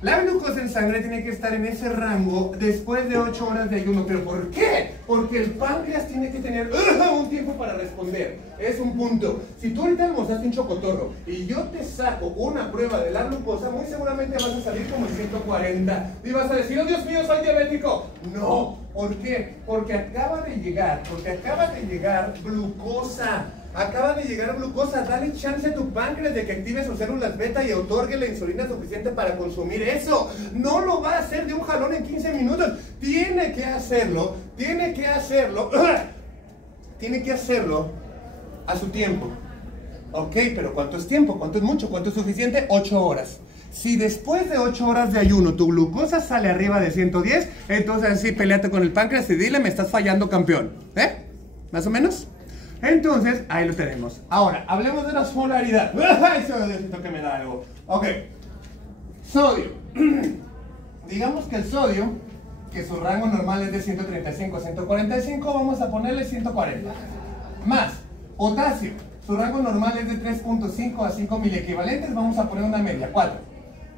la glucosa en sangre tiene que estar en ese rango después de 8 horas de ayuno. ¿Pero por qué? Porque el páncreas tiene que tener un tiempo para responder. Es un punto. Si tú ahorita almorzaste un chocotorro y yo te saco una prueba de la glucosa, muy seguramente vas a salir como en 140. Y vas a decir, oh Dios mío, soy diabético. No. ¿Por qué? Porque acaba de llegar glucosa. Acaba de llegar glucosa. Dale chance a tu páncreas de que active sus células beta y otorgue la insulina suficiente para consumir eso. No lo va a hacer de un jalón en 15 minutos. Tiene que hacerlo a su tiempo. Ok, pero ¿cuánto es tiempo? ¿Cuánto es mucho? ¿Cuánto es suficiente? 8 horas. Si después de 8 horas de ayuno tu glucosa sale arriba de 110, entonces sí, peleate con el páncreas y dile, me estás fallando, campeón. ¿Eh? ¿Más o menos? Entonces, ahí lo tenemos. Ahora, hablemos de la osmolaridad. Eso necesito que me da algo. Ok. Sodio. Digamos que el sodio, que su rango normal es de 135 a 145, vamos a ponerle 140. Más. Potasio. Su rango normal es de 3.5 a 5 miliequivalentes, vamos a poner una media, 4.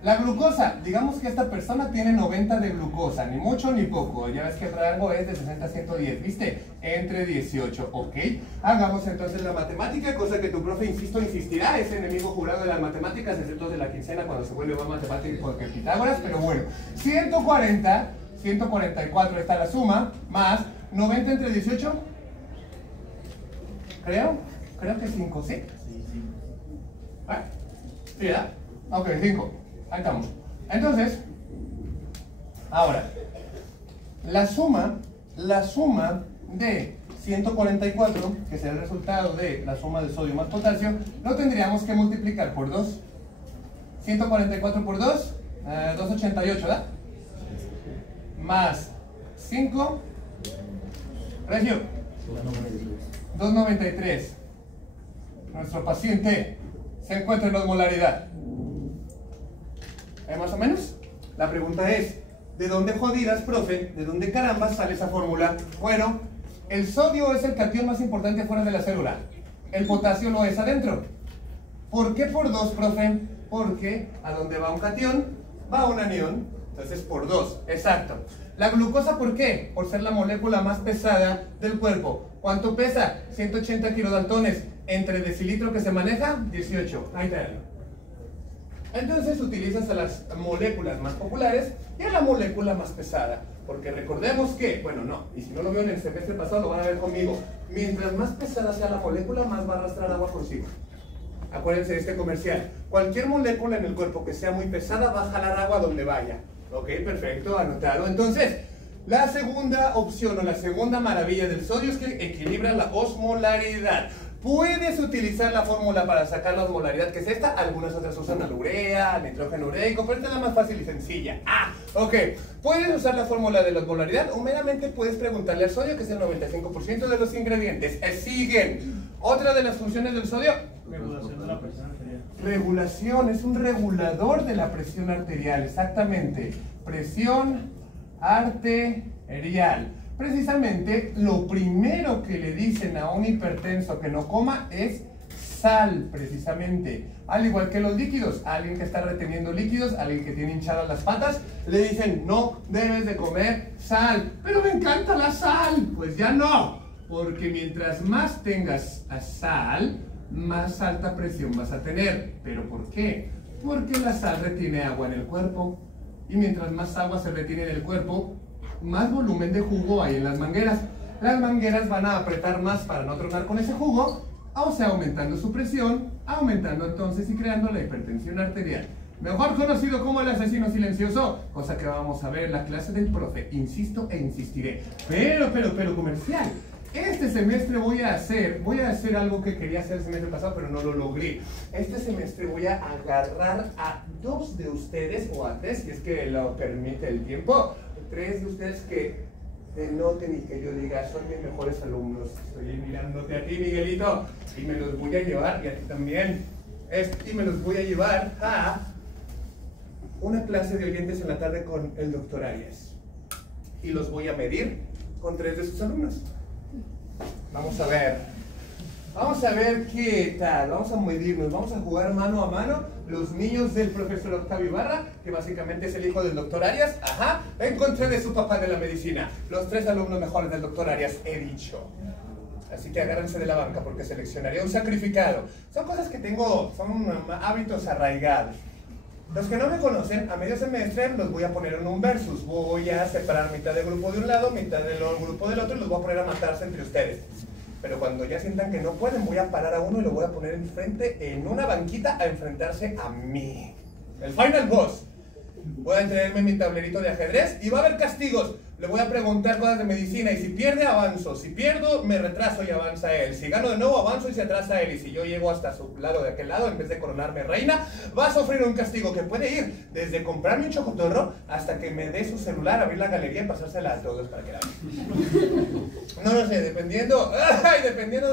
La glucosa, digamos que esta persona tiene 90 de glucosa, ni mucho ni poco, ya ves que el rango es de 60 a 110, ¿viste? Entre 18, ¿ok? Hagamos entonces la matemática, cosa que tu profe, insisto, insistirá, es enemigo jurado de las matemáticas, excepto de la quincena cuando se vuelve más matemática porque Pitágoras, pero bueno, 140, 144 está la suma, más 90 entre 18, creo que 5, ¿sí? ¿Ah? ¿Sí, verdad? Ok, 5. Ahí estamos. Entonces, ahora, la suma de 144, que será el resultado de la suma de sodio más potasio, lo tendríamos que multiplicar por 2. 144 por 2, 288, ¿verdad? Más 5, Regio, 293. Nuestro paciente se encuentra en osmolaridad. Más o menos. La pregunta es, ¿de dónde jodidas, profe? ¿De dónde caramba sale esa fórmula? Bueno, el sodio es el catión más importante fuera de la célula. El potasio lo es adentro. ¿Por qué por 2, profe? Porque a donde va un catión, va un anión. Entonces por 2, exacto. La glucosa, ¿por qué? Por ser la molécula más pesada del cuerpo. ¿Cuánto pesa? 180 kilodaltones. Entre decilitro que se maneja, 18. Ahí te. Entonces utilizas a las moléculas más populares y a la molécula más pesada. Porque recordemos que, bueno, no, y si no lo vieron en el semestre pasado, lo van a ver conmigo. Mientras más pesada sea la molécula, más va a arrastrar agua consigo. Acuérdense de este comercial. Cualquier molécula en el cuerpo que sea muy pesada va a jalar agua donde vaya. Ok, perfecto, anotado. Entonces, la segunda opción o la segunda maravilla del sodio es que equilibra la osmolaridad. Puedes utilizar la fórmula para sacar la osmolaridad, que es esta. Algunas otras usan la urea, nitrógeno ureico, pero esta es la más fácil y sencilla. Ok. Puedes usar la fórmula de la osmolaridad o meramente puedes preguntarle al sodio, que es el 95% de los ingredientes. Siguen. Otra de las funciones del sodio. Regulación de la presión arterial. Regulación, es un regulador de la presión arterial, exactamente. Presión arterial. Precisamente, lo primero que le dicen a un hipertenso que no coma es sal, precisamente. Al igual que los líquidos, alguien que está reteniendo líquidos, alguien que tiene hinchadas las patas, le dicen, no debes de comer sal. Pero me encanta la sal. Pues ya no. Porque mientras más tengas sal, más alta presión vas a tener. ¿Pero por qué? Porque la sal retiene agua en el cuerpo. Y mientras más agua se retiene en el cuerpo, más volumen de jugo hay en las mangueras. Las mangueras van a apretar más para no tronar con ese jugo, o sea, aumentando su presión, aumentando entonces y creando la hipertensión arterial. Mejor conocido como el asesino silencioso, cosa que vamos a ver en la clase del profe. Insisto e insistiré. Pero comercial. Este semestre voy a hacer algo que quería hacer el semestre pasado, pero no lo logré. Este semestre voy a agarrar a 2 de ustedes, o a 3, si es que lo permite el tiempo. 3 de ustedes que denoten y que yo diga, son mis mejores alumnos. Estoy mirándote a ti, Miguelito, y me los voy a llevar, y a ti también. Y me los voy a llevar a una clase de oyentes en la tarde con el doctor Arias. Y los voy a medir con 3 de sus alumnos. Vamos a ver qué tal, vamos a medirnos, vamos a jugar mano a mano los niños del profesor Octavio Ibarra, que básicamente es el hijo del doctor Arias, en contra de su papá de la medicina. Los 3 alumnos mejores del doctor Arias, he dicho. Así que agárrense de la banca porque seleccionaría un sacrificado. Son cosas que tengo, son hábitos arraigados. Los que no me conocen, a medio semestre los voy a poner en un versus. Voy a separar mitad del grupo de un lado, mitad del grupo del otro, y los voy a poner a matarse entre ustedes. Pero cuando ya sientan que no pueden, voy a parar a uno y lo voy a poner enfrente en una banquita a enfrentarse a mí. El final boss. Voy a traerme mi tablerito de ajedrez y va a haber castigos. Le voy a preguntar cosas de medicina y si pierde, avanzo. Si pierdo, me retraso y avanza él. Si gano de nuevo, avanzo y se atrasa él. Y si yo llego hasta su lado de aquel lado, en vez de coronarme reina, va a sufrir un castigo que puede ir desde comprarme un chocotorro hasta que me dé su celular, abrir la galería y pasársela a todos para que la vean. No lo sé, dependiendo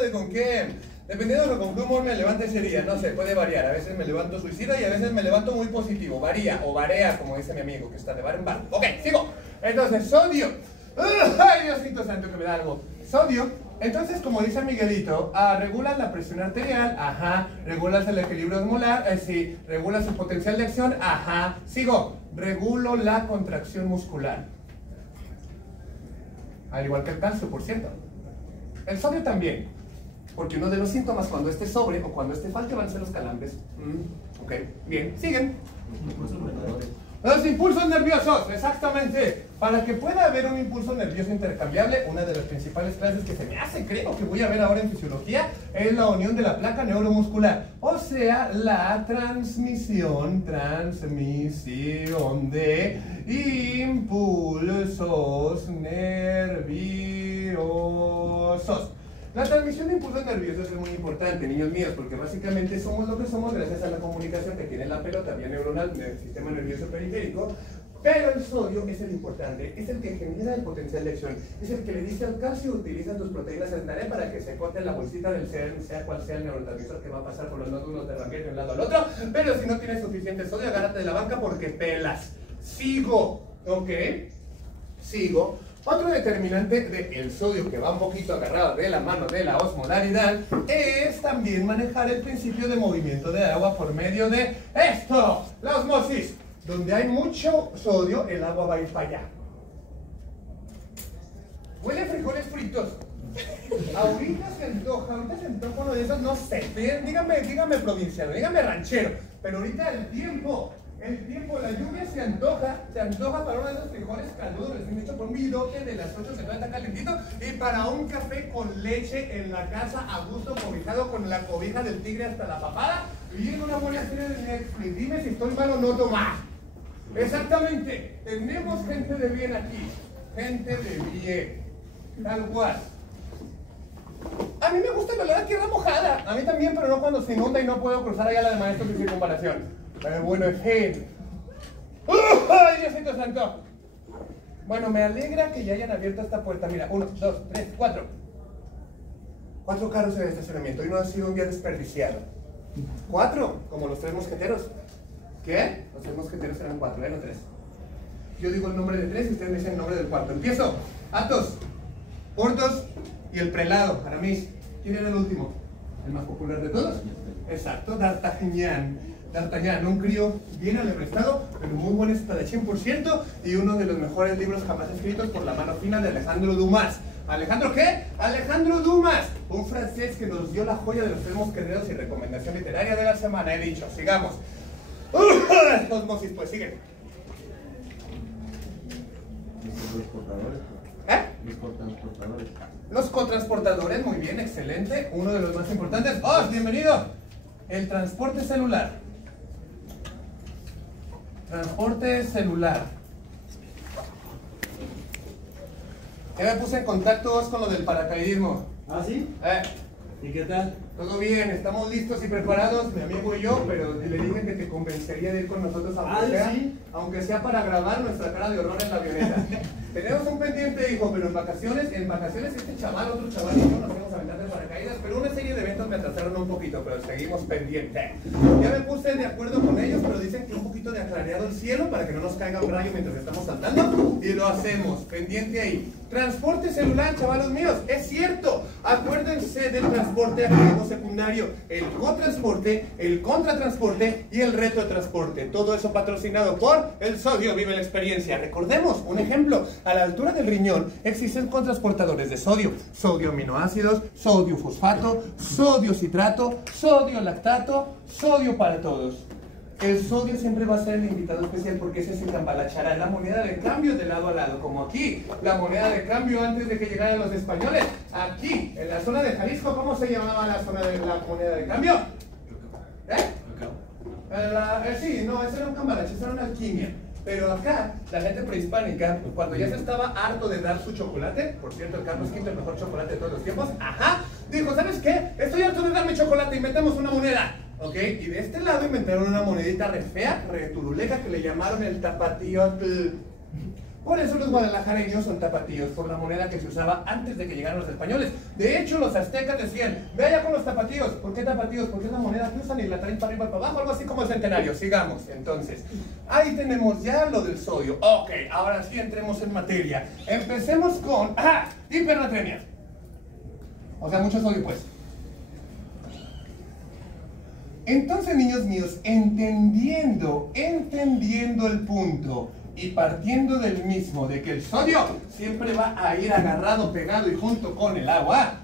de con qué... Dependiendo de con qué humor me levante ese día, no sé, puede variar. A veces me levanto suicida y a veces me levanto muy positivo. Varía, o varea, como dice mi amigo, que está de bar en bar. Ok, sigo. Entonces, sodio. Ay, Diosito santo, que me da algo. Sodio. Entonces, como dice Miguelito, regulas la presión arterial, regulas el equilibrio osmolar, sí, regulas el potencial de acción, sigo. Regulo la contracción muscular. Al igual que el calcio, por cierto. El sodio también. Porque uno de los síntomas cuando esté sobre o cuando esté falte van a ser los calambres. Ok, bien, siguen. Los impulsos nerviosos, exactamente. Para que pueda haber un impulso nervioso intercambiable, una de las principales clases que se me hace, creo que voy a ver ahora en fisiología, es la unión de la placa neuromuscular. O sea, la transmisión de impulsos nerviosos. La transmisión de impulsos nerviosos es muy importante, niños míos, porque básicamente somos lo que somos gracias a la comunicación que tiene la pelota vía neuronal del sistema nervioso periférico. Pero el sodio es el importante, es el que genera el potencial de acción, es el que le dice al calcio: utiliza tus proteínas en tarea para que se corte la bolsita del sea cual sea el neurotransmisor que va a pasar por los nódulos de Ranvier de un lado al otro. Pero si no tienes suficiente sodio, agárrate de la banca porque pelas. Sigo, ¿ok? Sigo. Otro determinante del sodio que va un poquito agarrado de la mano de la osmolaridad es también manejar el principio de movimiento de agua por medio de esto, la osmosis. Donde hay mucho sodio, el agua va a ir para allá. Huele a frijoles fritos. Ahorita se antoja uno de esos, no sé. Dígame provinciano, dígame ranchero. Pero ahorita el tiempo, la lluvia se antoja para uno de esos frijoles caldudos, recién hecho por un bidote de las 8 se está calentito, y para un café con leche en la casa a gusto, cobijado con la cobija del tigre hasta la papada, y viendo una buena serie de Netflix. Dime si estoy mal o no, Tomás. Exactamente, tenemos gente de bien aquí, gente de bien, tal cual. A mí me gusta el olor a tierra mojada, a mí también, pero no cuando se inunda y no puedo cruzar allá la de maestros de circunvalación. Pero bueno, en fin. ¡Ay, Diosito santo! Bueno, me alegra que ya hayan abierto esta puerta. Mira, 1, 2, 3, 4. 4 carros en el estacionamiento. Hoy no ha sido un día desperdiciado. 4, como los 3 mosqueteros. ¿Qué? Los 3 mosqueteros eran 4, no 3. Yo digo el nombre de 3 y ustedes me dicen el nombre del 4. Empiezo. Athos, Porthos y el prelado, Aramis. ¿Quién era el último? ¿El más popular de todos? Exacto, D'Artagnan, un crío bien alebrestado, pero muy buen espadachín, por cierto, y uno de los mejores libros jamás escritos por la mano fina de Alejandro Dumas. ¿Alejandro qué? Alejandro Dumas, un francés que nos dio la joya de los 3 mosqueteros y recomendación literaria de la semana. He dicho, sigamos. Osmosis, pues, siguen. Los transportadores. Los cotransportadores, muy bien, excelente. Uno de los más importantes. ¡Oh, bienvenido! El transporte celular. Transporte celular. Ya me puse en contacto con lo del paracaidismo. ¿Ah, sí? ¿Y qué tal? Todo bien, estamos listos y preparados, mi amigo y yo, pero le dije que te convencería de ir con nosotros aunque sea para grabar nuestra cara de horror en la avioneta. Tenemos un pendiente, hijo, pero en vacaciones este chaval, otro chaval y yo nos fuimos a aventar de paracaídas, pero una serie de eventos me atrasaron un poquito, pero seguimos pendiente. Ya me puse de acuerdo con ellos, pero dicen que un poquito de aclareado el cielo para que no nos caiga un rayo mientras estamos saltando, y lo hacemos, pendiente ahí. Transporte celular, chavalos míos, es cierto, acuérdense del transporte activo secundario, el cotransporte, el contratransporte y el retrotransporte, todo eso patrocinado por el Sodio Vive la Experiencia. Recordemos, un ejemplo, a la altura del riñón existen contrasportadores de sodio, sodio aminoácidos, sodio fosfato, sodio citrato, sodio lactato, sodio para todos. El sodio siempre va a ser el invitado especial porque ese se cambalachará, la moneda de cambio de lado a lado, como aquí, la moneda de cambio antes de que llegaran los españoles. Aquí, en la zona de Jalisco, ¿cómo se llamaba la zona de la moneda de cambio? Sí, no, eso era un cambalache, eso era una alquimia. Pero acá, la gente prehispánica, cuando ya se estaba harto de dar su chocolate, por cierto, el Carlos V, el mejor chocolate de todos los tiempos, dijo, ¿sabes qué? Estoy harto de dar mi chocolate, inventamos una moneda. ¿Ok? Y de este lado inventaron una monedita re fea, re turuleca, que le llamaron el tapatíotl. Por eso los guadalajareños son tapatíos, por la moneda que se usaba antes de que llegaran los españoles. De hecho, los aztecas decían, ve allá con los tapatíos. ¿Por qué tapatíos? Porque es la moneda que usan y la traen para arriba y para abajo, algo así como el centenario. Sigamos, entonces. Ahí tenemos ya lo del sodio. Ok, ahora sí entremos en materia. Empecemos con, hipernatremia. O sea, mucho sodio, pues. Entonces, niños míos, entendiendo el punto y partiendo del mismo, de que el sodio siempre va a ir agarrado, pegado y junto con el agua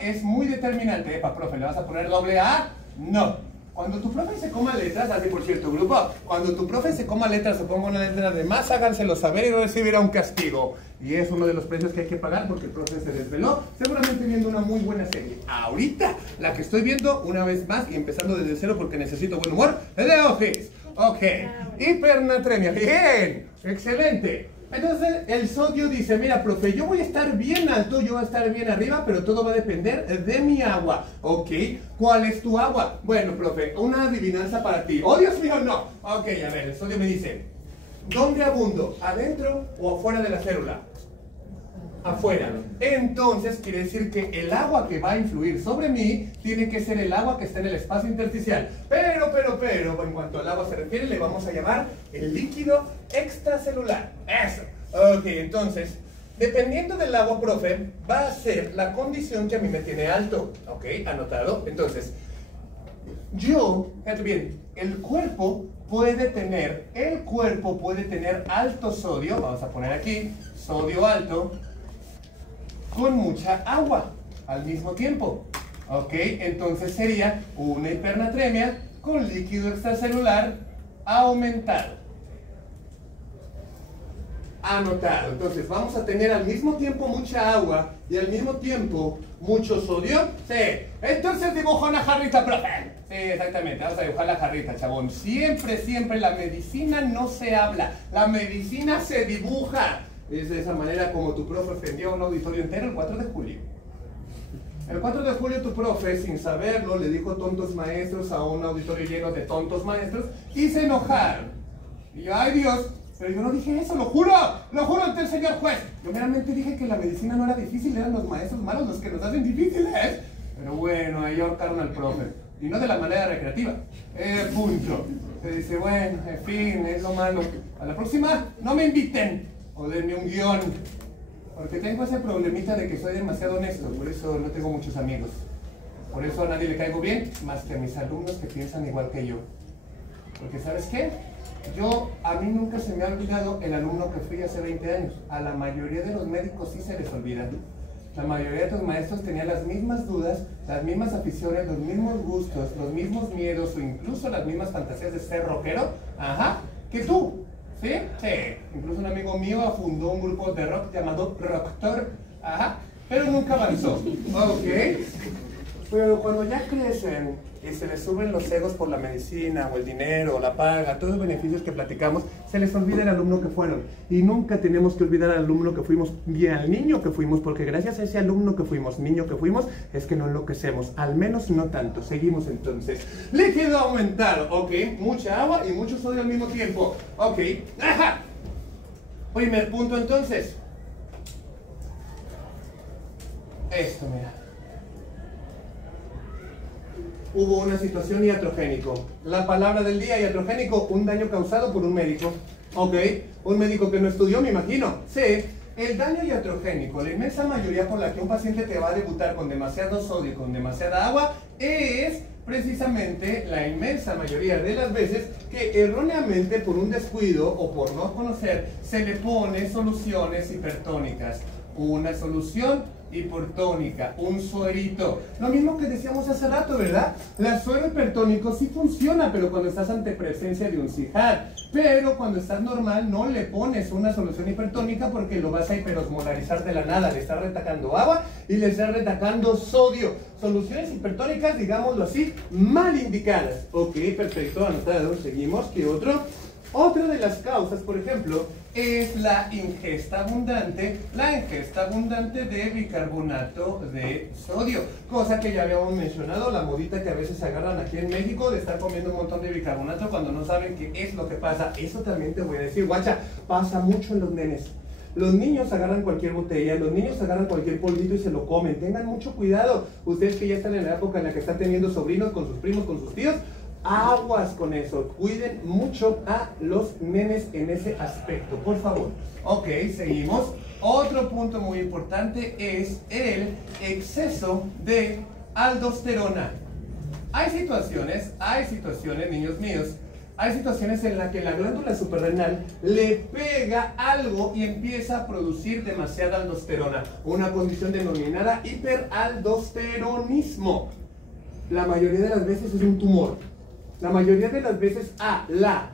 es muy determinante. Epa, profe, ¿le vas a poner doble A? No. Cuando tu profe se coma letras, así por cierto, grupo, cuando tu profe se coma letras o ponga una letra de más, háganselo saber y recibirá un castigo. Y es uno de los precios que hay que pagar porque el profe se desveló, seguramente viendo una muy buena serie. Ahorita, la que estoy viendo una vez más y empezando desde cero porque necesito buen humor, es The Office. Ok, hipernatremia, bien, excelente. Entonces el sodio dice, mira profe, yo voy a estar bien alto, yo voy a estar bien arriba, pero todo va a depender de mi agua. Ok, ¿cuál es tu agua? Bueno profe, una adivinanza para ti. ¡Oh Dios mío, no! Ok, a ver, el sodio me dice, ¿dónde abundo? ¿Adentro o afuera de la célula? Afuera. Entonces quiere decir que el agua que va a influir sobre mí tiene que ser el agua que está en el espacio intersticial. Pero, en cuanto al agua se refiere, le vamos a llamar el líquido extracelular. Eso. Ok, entonces, dependiendo del agua, profe, va a ser la condición que a mí me tiene alto. Ok, anotado. Entonces, fíjate bien, el cuerpo puede tener alto sodio, vamos a poner aquí, sodio alto, con mucha agua al mismo tiempo. Ok, entonces sería una hipernatremia con líquido extracelular aumentado. Anotado. Entonces vamos a tener al mismo tiempo mucha agua y al mismo tiempo mucho sodio. Sí. Entonces dibujo una jarrita, profe. Sí, exactamente. Vamos a dibujar la jarrita, chabón. Siempre la medicina no se habla. La medicina se dibuja. Es de esa manera como tu profe ofendió a un auditorio entero el 4 de julio. El 4 de julio tu profe, sin saberlo, le dijo tontos maestros a un auditorio lleno de tontos maestros y se enojaron. Y yo, ¡ay Dios! Pero yo no dije eso, lo juro ante el señor juez. Yo meramente dije que la medicina no era difícil, eran los maestros malos los que nos hacen difíciles. Pero bueno, ahí ahorcaron al profe. Y no de la manera recreativa. Punto. Se dice, bueno, en fin, es lo malo. A la próxima, no me inviten. O denme un guión. Porque tengo ese problemita de que soy demasiado honesto. Por eso no tengo muchos amigos. Por eso a nadie le caigo bien, más que a mis alumnos que piensan igual que yo. Porque ¿sabes qué? A mí nunca se me ha olvidado el alumno que fui hace 20 años. A la mayoría de los médicos sí se les olvida. La mayoría de tus maestros tenían las mismas dudas, las mismas aficiones, los mismos gustos, los mismos miedos o incluso las mismas fantasías de ser rockero, ajá, que tú. ¿Sí? Sí. Incluso un amigo mío fundó un grupo de rock llamado Rocktor, ajá, pero nunca avanzó. Ok. Pero cuando ya crecen y se les suben los egos por la medicina o el dinero o la paga, todos los beneficios que platicamos, se les olvida el alumno que fueron. Y nunca tenemos que olvidar al alumno que fuimos y al niño que fuimos, porque gracias a ese alumno que fuimos, niño que fuimos, es que no enloquecemos, al menos no tanto. Seguimos entonces. Líquido aumentado, ok, mucha agua y mucho sodio al mismo tiempo, ok, ajá. Primer punto entonces. Esto, mira. Hubo una situación iatrogénico. La palabra del día, iatrogénico, un daño causado por un médico. Ok, un médico que no estudió, me imagino. Sí, el daño iatrogénico, la inmensa mayoría por la que un paciente te va a debutar con demasiado sodio y con demasiada agua, es precisamente la inmensa mayoría de las veces que erróneamente por un descuido o por no conocer se le pone soluciones hipertónicas. Una solución hipertónica, un suerito. Lo mismo que decíamos hace rato, ¿verdad? El suero hipertónico sí funciona, pero cuando estás ante presencia de un CIJAR. Pero cuando estás normal no le pones una solución hipertónica porque lo vas a hiperosmolarizar de la nada. Le estás retacando agua y le estás retacando sodio. Soluciones hipertónicas, digámoslo así, mal indicadas. Ok, perfecto, anotado. Seguimos. ¿Qué otro? Otra de las causas, por ejemplo, es la ingesta abundante de bicarbonato de sodio, cosa que ya habíamos mencionado, la modita que a veces se agarran aquí en México de estar comiendo un montón de bicarbonato cuando no saben qué es lo que pasa. Eso también te voy a decir, guacha, pasa mucho en los nenes. Los niños agarran cualquier botella, los niños agarran cualquier polvito y se lo comen. Tengan mucho cuidado, ustedes que ya están en la época en la que están teniendo sobrinos con sus primos, con sus tíos, aguas con eso, cuiden mucho a los nenes en ese aspecto, por favor. Ok, seguimos. Otro punto muy importante es el exceso de aldosterona. Hay situaciones, niños míos, hay situaciones en las que la glándula suprarrenal le pega algo y empieza a producir demasiada aldosterona, una condición denominada hiperaldosteronismo. La mayoría de las veces es un tumor. La mayoría de las veces a la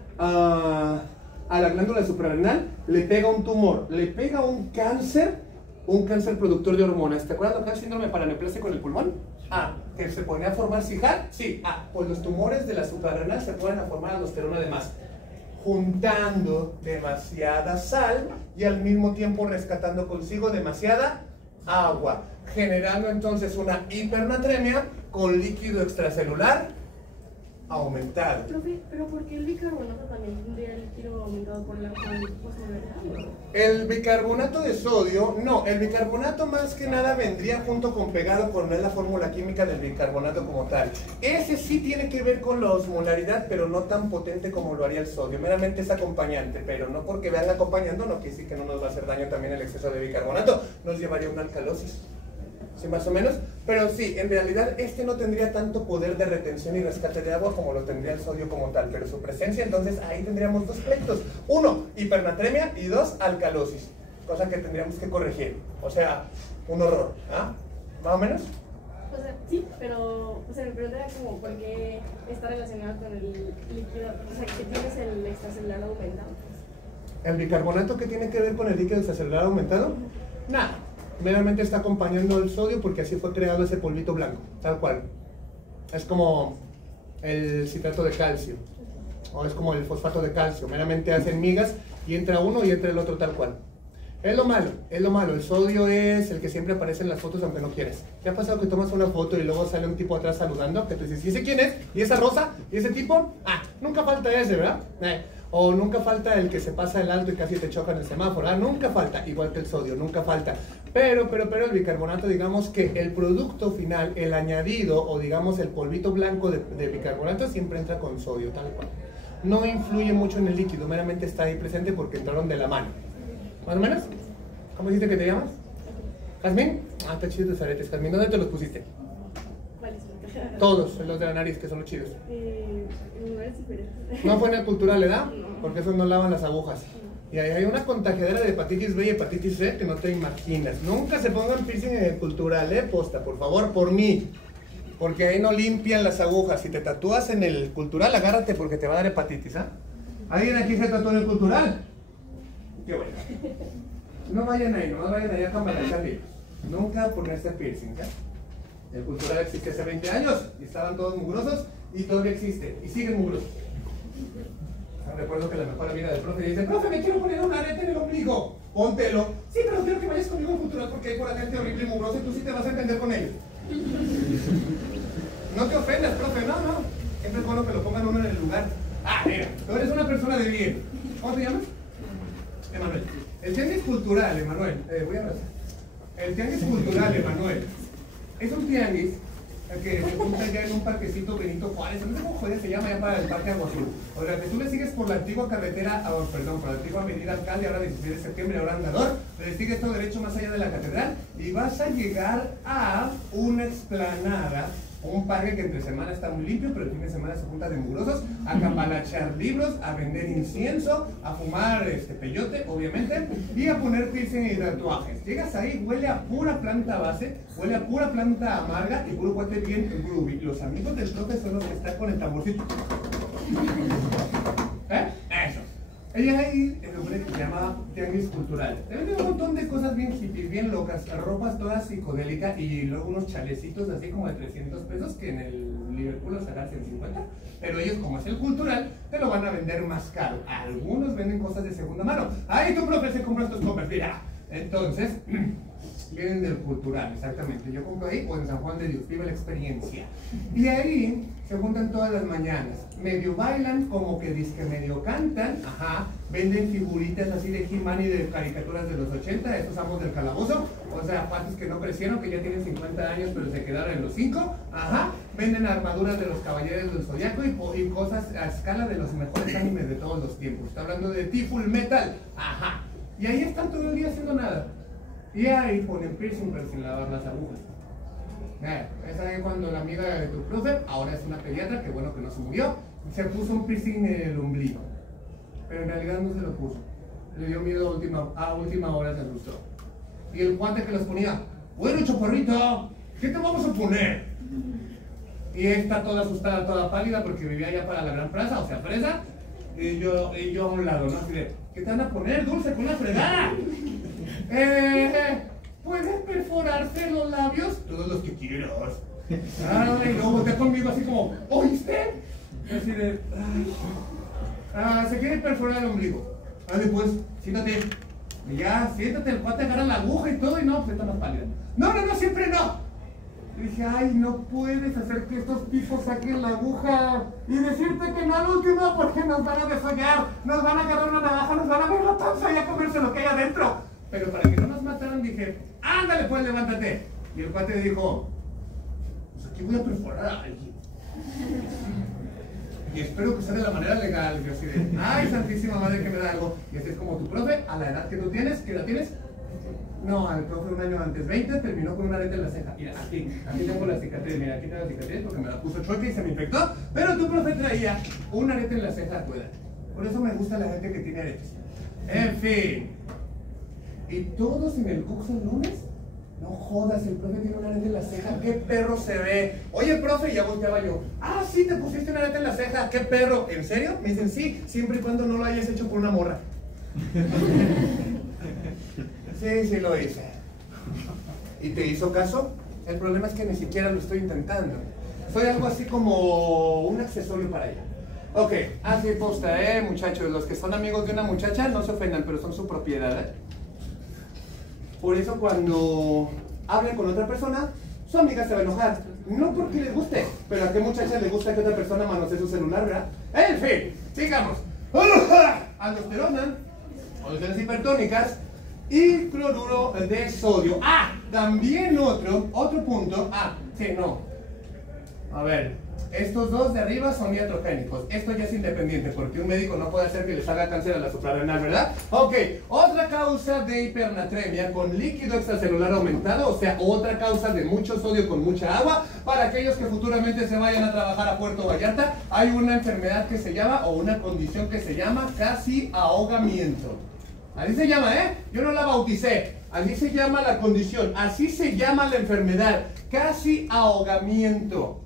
glándula suprarrenal le pega un tumor, le pega un cáncer productor de hormonas. ¿Te acuerdas lo que es el síndrome paraneplásico en el pulmón? Que se pone a formar CIJAR. Sí, pues los tumores de la suprarrenal se ponen a formar aldosterona además, juntando demasiada sal y al mismo tiempo rescatando consigo demasiada agua, generando entonces una hipernatremia con líquido extracelular aumentado. Profe, ¿pero por qué el bicarbonato también tendría el líquido aumentado por la osmolaridad? El bicarbonato de sodio, no, el bicarbonato más que nada vendría junto con pegado con la fórmula química del bicarbonato como tal. Ese sí tiene que ver con la osmolaridad, pero no tan potente como lo haría el sodio, meramente es acompañante, pero no porque vean acompañando, no quiere decir que no nos va a hacer daño también el exceso de bicarbonato, nos llevaría a una alcalosis. ¿Sí, más o menos? Pero sí, en realidad este no tendría tanto poder de retención y rescate de agua como lo tendría el sodio como tal, pero su presencia, entonces ahí tendríamos dos pleitos. Uno, hipernatremia y dos, alcalosis, cosa que tendríamos que corregir. O sea, un horror, ¿ah? ¿Más o menos? O sea, sí, pero mi pregunta era como por qué está relacionado con el líquido, o sea, que tienes el extracelular aumentado. ¿El bicarbonato qué tiene que ver con el líquido extracelular aumentado? Nada. Meramente está acompañando el sodio porque así fue creado ese polvito blanco, tal cual. Es como el citrato de calcio, o es como el fosfato de calcio, meramente hacen migas y entra uno y entra el otro tal cual. Es lo malo, el sodio es el que siempre aparece en las fotos aunque no quieres. ¿Te ha pasado que tomas una foto y luego sale un tipo atrás saludando? Que tú dices, ¿y ese quién es? ¿Y esa rosa? ¿Y ese tipo? Nunca falta ese, ¿verdad? O nunca falta el que se pasa el alto y casi te choca en el semáforo. Nunca falta, igual que el sodio, nunca falta. Pero el bicarbonato, digamos que el producto final, el añadido o digamos el polvito blanco de bicarbonato siempre entra con sodio, tal cual. No influye mucho en el líquido, meramente está ahí presente porque entraron de la mano. ¿Más o menos? ¿Cómo dijiste que te llamas? ¿Jazmín? Está chido tus aretes, Jazmín. ¿Dónde te los pusiste? ¿Cuáles? Todos, los de la nariz, que son los chidos. En lugares diferentes. ¿No fue en el cultural, edad? No. Porque esos no lavan las agujas. Y ahí hay una contagiadera de hepatitis B y hepatitis C que no te imaginas. Nunca se pongan piercing en el cultural, posta, por favor, por mí. Porque ahí no limpian las agujas. Si te tatúas en el cultural, agárrate porque te va a dar hepatitis, ¿ah? ¿Alguien aquí se tatuó en el cultural? Qué bueno. No vayan ahí, no vayan allá a cambalear libros. Nunca ponerse piercing, ¿eh? El cultural existe hace 20 años y estaban todos mugrosos y todavía existe y siguen mugrosos. Recuerdo que la mejor amiga del profe dice: profe, me quiero poner un arete en el ombligo. Póntelo. Sí, pero quiero que vayas conmigo en cultural porque hay pura gente horrible y mugrosa y tú sí te vas a entender con ellos. No te ofendas, profe, no. Siempre es bueno que lo pongan uno en el lugar. Ah, mira, tú eres una persona de bien. ¿Cómo te llamas? Emanuel. El tianguis cultural, Emanuel. Voy a abrazar. El tianguis cultural, Emanuel, es un tianguis que se junta ya en un parquecito Benito Juárez, no sé cómo se llama ya para el Parque Agua Azul. O sea, que tú le sigues por la antigua carretera, por la antigua avenida Alcalde, ahora 16 de septiembre, ahora Andador, le sigues todo derecho más allá de la catedral y vas a llegar a una explanada, un parque que entre semana está muy limpio, pero el fin de semana se junta de mugrosos, a cambalachear libros, a vender incienso, a fumar peyote, obviamente, y a poner piercing y tatuajes. Llegas ahí, huele a pura planta base, huele a pura planta amarga y puro guate bien groovy. Los amigos del profe son los que están con el tamborcito. Eso. Ella ahí, el hombre que se llama tianguis cultural. Te venden un montón de cosas bien hippies, bien locas, ropas todas psicodélicas y luego unos chalecitos así como de 300 pesos que en el Liverpool los sacan en 50. Pero ellos, como es el cultural, te lo van a vender más caro. Algunos venden cosas de segunda mano. Ahí tu profe se compra estos covers, mira. Entonces, vienen del cultural, exactamente. Yo compro ahí o en San Juan de Dios, vive la experiencia. Y ahí se juntan todas las mañanas. Medio bailan, como que dizque medio cantan, ajá. Venden figuritas así de He-Man y de caricaturas de los 80, esos amos del calabozo. O sea, patos que no crecieron, que ya tienen 50 años, pero se quedaron en los 5, ajá. Venden armaduras de los caballeros del Zodiaco y cosas a escala de los mejores animes de todos los tiempos. Está hablando de Full Metal, ajá. Y ahí están todo el día haciendo nada. Y ahí ponen piercing pero sin lavar las agujas. Esa es cuando la amiga de tu profe, ahora es una pediatra, que bueno que no se murió, se puso un piercing en el ombligo. Pero en realidad no se lo puso. Le dio miedo a última hora, se asustó. Y el guante que los ponía: bueno, chaparrito, ¿qué te vamos a poner? Y está toda asustada, toda pálida, porque vivía allá para la Gran Plaza, o sea, fresa. Y yo a un lado, ¿no? Así de: ¿qué te van a poner, dulce, con una fregada? ¿Puedes perforarse los labios? Todos los que quieras. Y luego voltea conmigo así como: ¿oíste? Así de: se quiere perforar el ombligo. Pues, siéntate. Y ya, siéntate, el cuate agarra la aguja y todo, y no, pues está más pálida. No, siempre no. Y dije: ay, no puedes hacer que estos tipos saquen la aguja y decirte que no al último porque nos van a desollar, nos van a agarrar una navaja, nos van a ver la panza y a comerse lo que hay adentro. Pero para que no nos mataran dije: ándale pues, levántate. Y el cuate dijo: pues aquí voy a perforar a alguien. Y espero que sea de la manera legal. Y yo así de: ay, santísima madre, que me da algo. Y así es como tu profe, a la edad que tú tienes, ¿qué edad tienes? No, el profe un año antes, 20, terminó con una arete en la ceja. Mira, aquí tengo la cicatriz, mira, aquí tengo la cicatriz porque me la puso chueca y se me infectó. Pero tu profe traía un arete en la ceja a tu edad. Por eso me gusta la gente que tiene aretes. En fin. Y todos en el curso el lunes: no jodas, el profe tiene un arete en la ceja, qué perro se ve. Oye, profe, y ya volteaba yo: ah, sí, te pusiste un arete en la ceja, qué perro. ¿En serio? Me dicen: sí, siempre y cuando no lo hayas hecho por una morra. Sí, lo hice. ¿Y te hizo caso? El problema es que ni siquiera lo estoy intentando. Soy algo así como un accesorio para ella. Ok, así posta, muchachos. Los que son amigos de una muchacha no se ofendan, pero son su propiedad, Por eso cuando hablen con otra persona, su amiga se va a enojar. No porque les guste, pero a qué muchacha le gusta que otra persona manosee su celular, ¿verdad? En fin, sigamos. Aldosterona, soluciones hipertónicas y cloruro de sodio. También otro punto. A ver, estos dos de arriba son iatrogénicos. Esto ya es independiente porque un médico no puede hacer que les haga cáncer a la suprarrenal, ¿verdad? Ok, otra causa de hipernatremia con líquido extracelular aumentado, o sea, otra causa de mucho sodio con mucha agua. Para aquellos que futuramente se vayan a trabajar a Puerto Vallarta, hay una enfermedad que se llama, o una condición que se llama casi ahogamiento. Así se llama, ¿eh? Yo no la bauticé. Así se llama la condición. Así se llama la enfermedad. Casi ahogamiento.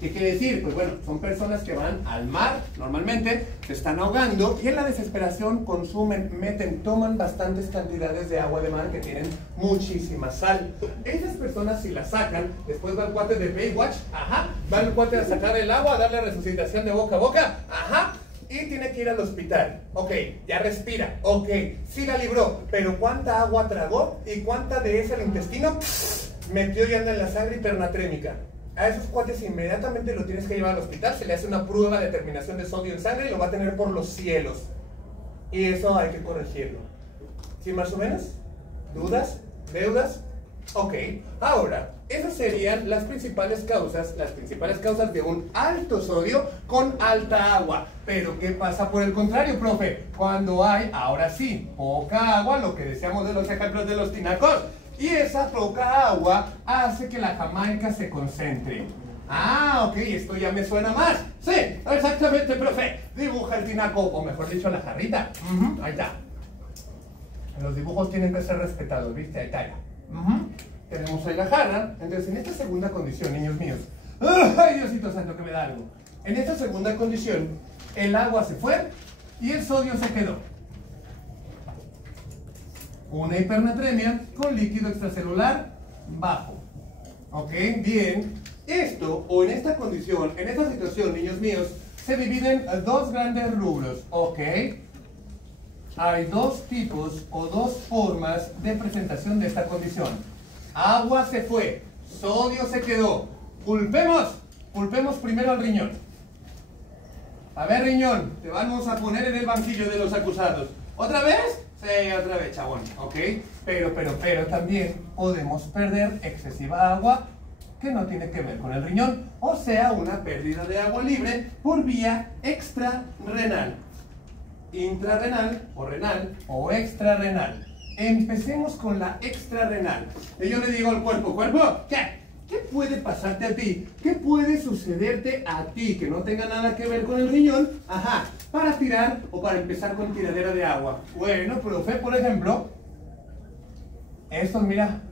¿Qué quiere decir? Pues bueno, son personas que van al mar, normalmente, se están ahogando y en la desesperación consumen, toman bastantes cantidades de agua de mar que tienen muchísima sal. Esas personas, si la sacan, después va el cuate de Baywatch, ajá, va el cuate a sacar el agua, a darle resucitación de boca a boca, ajá, y tiene que ir al hospital. Ok, ya respira, ok, sí la libró, pero ¿cuánta agua tragó y cuánta de ese al intestino metió y anda en la sangre hipernatrémica? A esos cuates inmediatamente lo tienes que llevar al hospital, se le hace una prueba de determinación de sodio en sangre y lo va a tener por los cielos. Y eso hay que corregirlo. ¿Sí más o menos? ¿Dudas? ¿Deudas? Ok. Ahora, esas serían las principales causas de un alto sodio con alta agua. Pero ¿qué pasa por el contrario, profe? Cuando hay, ahora sí, poca agua, lo que decíamos de los ejemplos de los tinacos. Y esa poca agua hace que la jamaica se concentre. Ah, ok, esto ya me suena más. Sí, exactamente, profe. Dibuja el tinaco, o mejor dicho, la jarrita. Ahí está. Los dibujos tienen que ser respetados, ¿viste? Ahí está ya. Tenemos ahí la jarra. Entonces, en esta segunda condición, niños míos. ¡Ay, Diosito santo, que me da algo! En esta segunda condición, el agua se fue y el sodio se quedó. Una hipernatremia con líquido extracelular bajo. ¿Ok? Bien. Esto, o en esta condición, en esta situación, niños míos, se dividen en dos grandes rubros. ¿Ok? Hay dos tipos o dos formas de presentación de esta condición. Agua se fue, sodio se quedó. Culpemos primero al riñón. A ver, riñón, te vamos a poner en el banquillo de los acusados. ¿Otra vez? Sí, otra vez, chabón, ¿ok? Pero también podemos perder excesiva agua que no tiene que ver con el riñón, o sea, una pérdida de agua libre por vía extrarrenal, intrarrenal o renal o extrarrenal. Empecemos con la extrarrenal. Y yo le digo al cuerpo, ¿qué puede pasarte a ti? ¿Qué puede sucederte a ti que no tenga nada que ver con el riñón? Ajá, para tirar o para empezar con tiradera de agua. Bueno, profe, por ejemplo, estos, mira.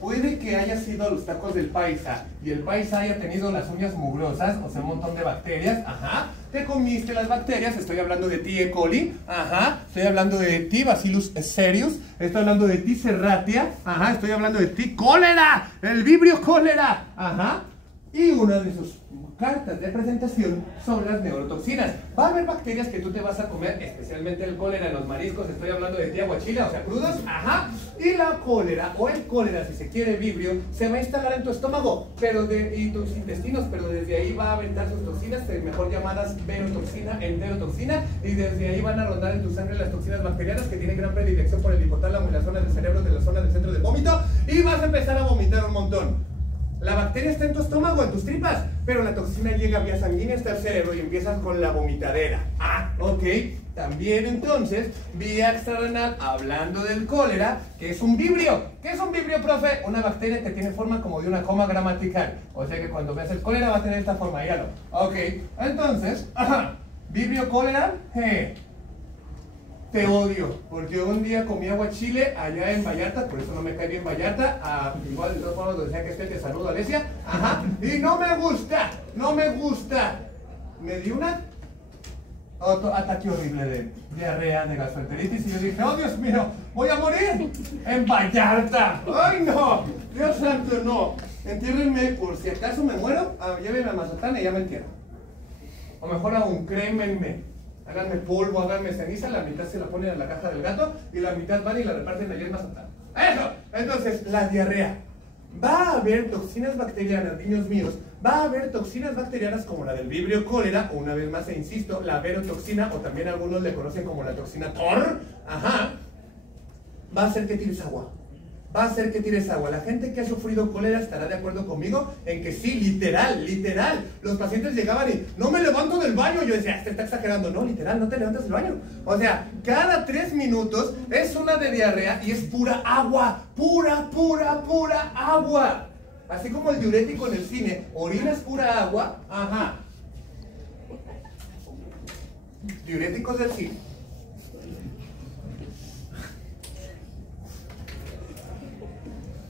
Puede que haya sido a los tacos del paisa y el paisa haya tenido las uñas mugrosas, o sea, un montón de bacterias, ajá. Te comiste las bacterias, estoy hablando de ti E. coli, ajá. Estoy hablando de ti Bacillus cereus, estoy hablando de ti Serratia, ajá. Estoy hablando de ti cólera, el vibrio cólera, ajá. Y una de sus cartas de presentación son las neurotoxinas. Va a haber bacterias que tú te vas a comer, especialmente el cólera en los mariscos, estoy hablando de ti aguachila, o sea, crudos, ajá. Y la cólera, o el cólera, si se quiere vibrio, se va a instalar en tu estómago, y tus intestinos, pero desde ahí va a aventar sus toxinas, mejor llamadas verotoxina, enterotoxina, y desde ahí van a rondar en tu sangre las toxinas bacterianas que tienen gran predilección por el hipotálamo y la zona del cerebro, de la zona del centro del vómito, y vas a empezar a vomitar un montón. La bacteria está en tu estómago, en tus tripas, pero la toxina llega vía sanguínea hasta el cerebro y empiezas con la vomitadera. Ah, ok. También entonces, vía extrarrenal, hablando del cólera, que es un vibrio. ¿Qué es un vibrio, profe? Una bacteria que tiene forma como de una coma gramatical. O sea que cuando veas el cólera va a tener esta forma, ya lo. Ok, entonces, ajá, vibrio cólera, te odio, porque un día comí aguachile allá en Vallarta, por eso no me cae bien Vallarta, igual de todas formas lo decía que te saludo Alesia, ajá, y no me gusta, me dio una ataque horrible de diarrea, de gastroenteritis, y yo dije, oh Dios mío, voy a morir en Vallarta, ay no, Dios santo no, entiérrenme, por si acaso me muero, llévenme a Mazatlán y ya me entierro, o mejor aún, crémenme. Háganme polvo, háganme ceniza, la mitad se la ponen en la caja del gato y la mitad van y la reparten allá en Mazatlán. ¡Eso! Entonces, la diarrea. Va a haber toxinas bacterianas, niños míos. Va a haber toxinas bacterianas como la del vibrio cólera, o una vez más, e insisto, la verotoxina, o también algunos le conocen como la toxina TOR. Ajá. Va a hacer que tires agua. Va a hacer que tires agua. La gente que ha sufrido cólera estará de acuerdo conmigo en que sí, literal. Los pacientes llegaban y no me levanto del baño. Yo decía, te está exagerando. No, literal, no te levantas del baño. O sea, cada 3 minutos es una de diarrea y es pura agua. Pura agua. Así como el diurético en el cine, orinas pura agua. Ajá. Diuréticos del cine.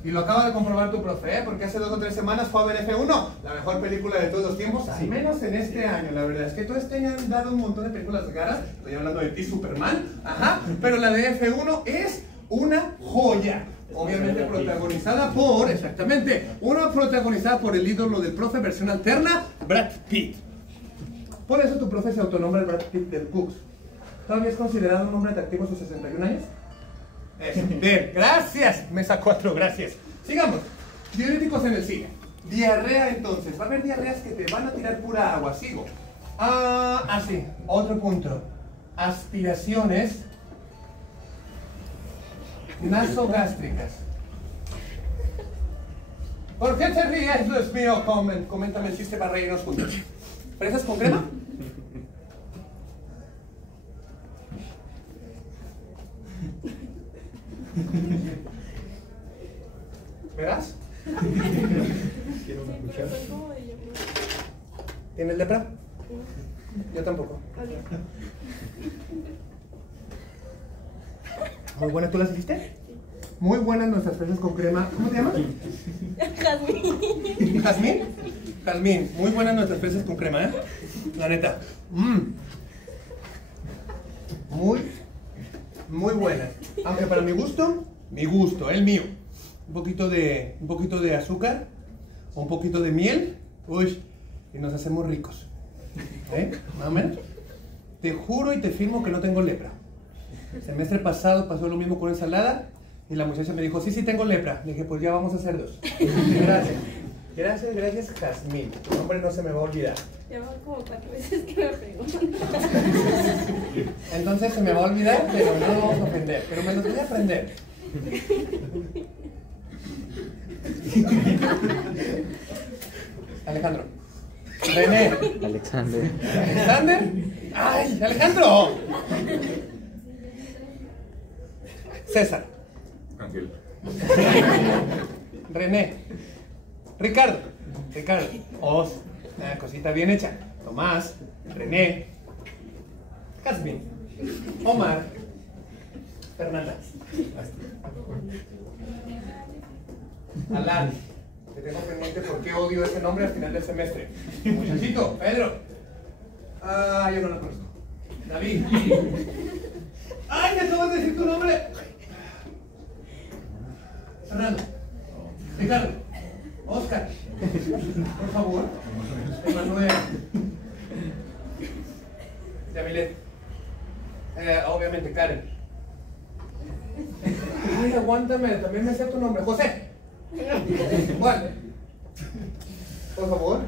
Y lo acaba de comprobar tu profe, porque hace 2 o 3 semanas fue a ver F1, la mejor película de todos los tiempos, al menos en este año. La verdad es que todo este año han dado un montón de películas caras. Estoy hablando de ti, Superman, ajá, pero la de F1 es una joya. Obviamente protagonizada por, exactamente, una protagonizada por el ídolo del profe, versión alterna, Brad Pitt. Por eso tu profe se autonombra el Brad Pitt del Cooks. ¿Todavía es considerado un hombre atractivo a sus 61 años? Bien, gracias. Mesa 4, gracias. Sigamos. Diuréticos en el cine. Diarrea entonces. Va a haber diarreas que te van a tirar pura agua. Sigo. Sí. Otro punto. Aspiraciones nasogástricas. ¿Por qué te ríes, Dios mío? Coméntame el chiste para reírnos juntos. ¿Fresas con crema? ¿Verás? Quiero escuchar. ¿Tienes lepra? Yo tampoco. Muy buenas, ¿tú las hiciste? Muy buenas nuestras fresas con crema. ¿Cómo te llamas? Jazmín. ¿Jazmín? Jazmín, muy buenas nuestras fresas con crema, ¿eh? La neta. Muy buenas. Aunque para mi gusto, el mío. Un poquito de azúcar, un poquito de miel, y nos hacemos ricos. ¿Más o menos? Te juro y te firmo que no tengo lepra. El semestre pasado pasó lo mismo con ensalada y la muchacha me dijo, sí, tengo lepra. Le dije, pues ya vamos a hacer 2. Gracias, Jazmín. Tu nombre no se me va a olvidar. Ya van como 4 veces que me preguntan. Entonces se me va a olvidar, pero no lo vamos a ofender. Pero me los voy a aprender. Alejandro. René. Alexander. ¿Alexander? ¡Ay, Alejandro! César. Ángel. René. Ricardo. Os. Una cosita bien hecha. Tomás. René. Jazmín. Omar. Fernanda. Alan. Te tengo pendiente porque odio ese nombre al final del semestre. Muchachito. Pedro. Yo no lo conozco. David. ¡Ay, me acabas de decir tu nombre! Fernando. Ricardo. Oscar. Por favor. Emanuel. Yamilet. Obviamente Karen. Ay, aguántame, también me sé tu nombre. José. Juan. Por favor.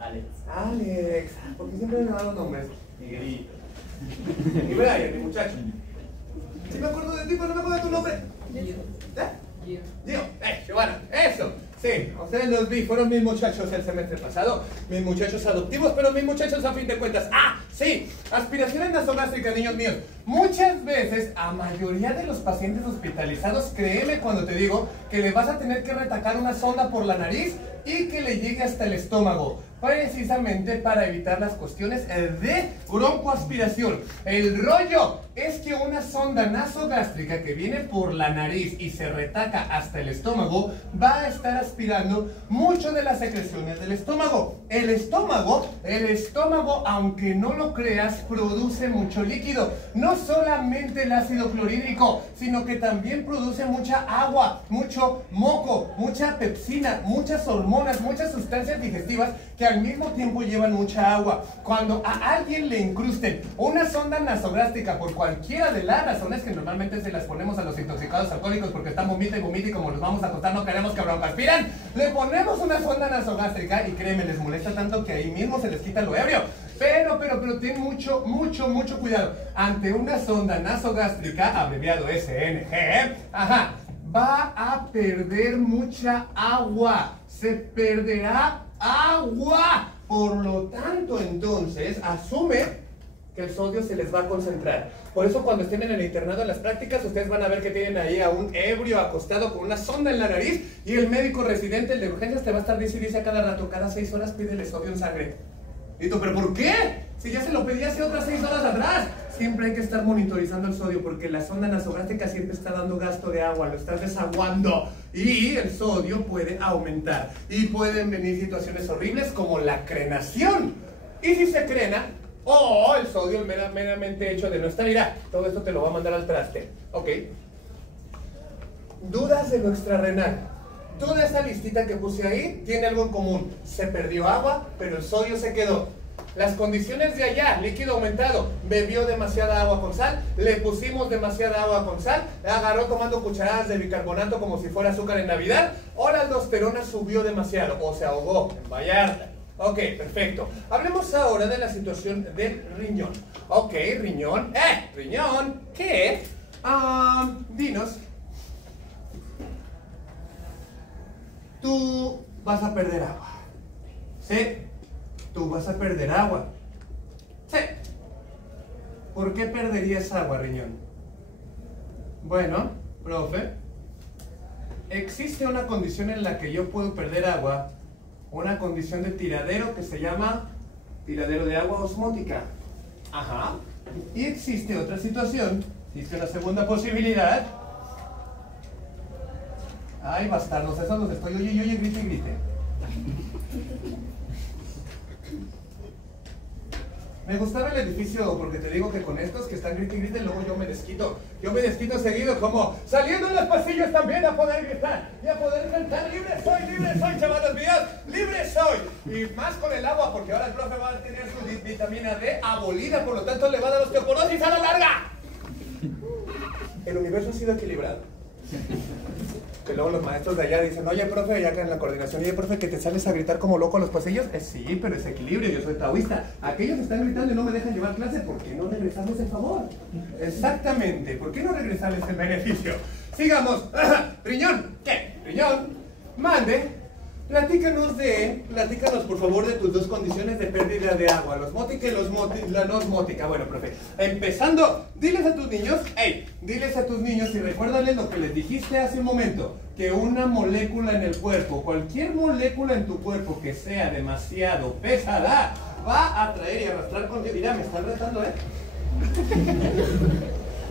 Alex. ¿Por qué siempre me dan los nombres? Miguelito. Y Brian, mi muchacho. Sí me acuerdo de ti, pero no me acuerdo de tu nombre. Gio. Giovanna. Eso. Sí, ustedes los vi, fueron mis muchachos el semestre pasado, mis muchachos adoptivos, pero mis muchachos a fin de cuentas. Sí, aspiraciones nasogástricas, niños míos. Muchas veces, a mayoría de los pacientes hospitalizados, créeme cuando te digo que le vas a tener que retacar una sonda por la nariz y que le llegue hasta el estómago, precisamente para evitar las cuestiones de broncoaspiración. El rollo es que una sonda nasogástrica que viene por la nariz y se retaca hasta el estómago va a estar aspirando mucho de las secreciones del estómago. El estómago, aunque no lo creas, produce mucho líquido. No solamente el ácido clorhídrico, sino que también produce mucha agua, mucho moco, mucha pepsina, muchas hormonas, muchas sustancias digestivas que al mismo tiempo llevan mucha agua. Cuando a alguien le incrusten una sonda nasogástrica por cualquiera de las razones que normalmente se las ponemos a los intoxicados alcohólicos porque están vomita y como los vamos a acostar no queremos que broncoaspiran, le ponemos una sonda nasogástrica y créeme, les molesta tanto que ahí mismo se les quita lo ebrio. Pero ten mucho cuidado. Ante una sonda nasogástrica, abreviado SNG, va a perder mucha agua. Se perderá agua. Por lo tanto, entonces, asume que el sodio se les va a concentrar. Por eso cuando estén en el internado en las prácticas, ustedes van a ver que tienen ahí a un ebrio acostado con una sonda en la nariz y el médico residente, el de urgencias, te va a estar dice a cada rato, cada 6 horas pídele sodio en sangre. Y tú, ¿pero por qué? Si ya se lo pedí hace otras 6 horas atrás. Siempre hay que estar monitorizando el sodio porque la sonda nasogástrica siempre está dando gasto de agua, lo estás desaguando y el sodio puede aumentar y pueden venir situaciones horribles como la crenación. Y si se crena, el sodio meramente hecho de no estar, mira, todo esto te lo va a mandar al traste. Ok. Dudas de lo extrarrenal. Toda esa listita que puse ahí tiene algo en común. Se perdió agua, pero el sodio se quedó. Las condiciones de allá, líquido aumentado, bebió demasiada agua con sal, le pusimos demasiada agua con sal, agarró tomando cucharadas de bicarbonato como si fuera azúcar en Navidad, o la aldosterona subió demasiado, o se ahogó en Vallarta. Ok, perfecto. Hablemos ahora de la situación del riñón. Ok, riñón. Riñón, ¿qué? Dinos. Tú vas a perder agua. ¿Sí? Tú vas a perder agua. Sí. ¿Por qué perderías agua, riñón? Bueno, profe, existe una condición en la que yo puedo perder agua, una condición de tiradero que se llama tiradero de agua osmótica. Ajá. Y existe otra situación, existe una segunda posibilidad. Ay, bastardos, eso los estoy oye, grite y grite. Me gustaba el edificio porque te digo que con estos que están grite y grite, luego yo me desquito. Yo me desquito seguido como saliendo en los pasillos también a poder gritar y a poder cantar. Libre soy, chavalos míos, libre soy. Y más con el agua porque ahora el profe va a tener su vitamina D abolida, por lo tanto le va a dar osteoporosis a la larga. El universo ha sido equilibrado. Que luego los maestros de allá dicen, oye, profe, allá acá en la coordinación, oye, profe, que te sales a gritar como loco en los pasillos. Sí, pero es equilibrio, yo soy taoísta. Aquellos están gritando y no me dejan llevar clase, ¿por qué no regresarles el favor? Exactamente, ¿por qué no regresarles el beneficio? Sigamos. Riñón, ¿qué? Riñón, mande. Platícanos por favor de tus dos condiciones de pérdida de agua, la osmótica y la no osmótica. Bueno, profe, empezando, diles a tus niños y recuérdales lo que les dijiste hace un momento, que una molécula en el cuerpo, cualquier molécula en tu cuerpo que sea demasiado pesada, va a atraer y arrastrar contigo. Mira, me están retando,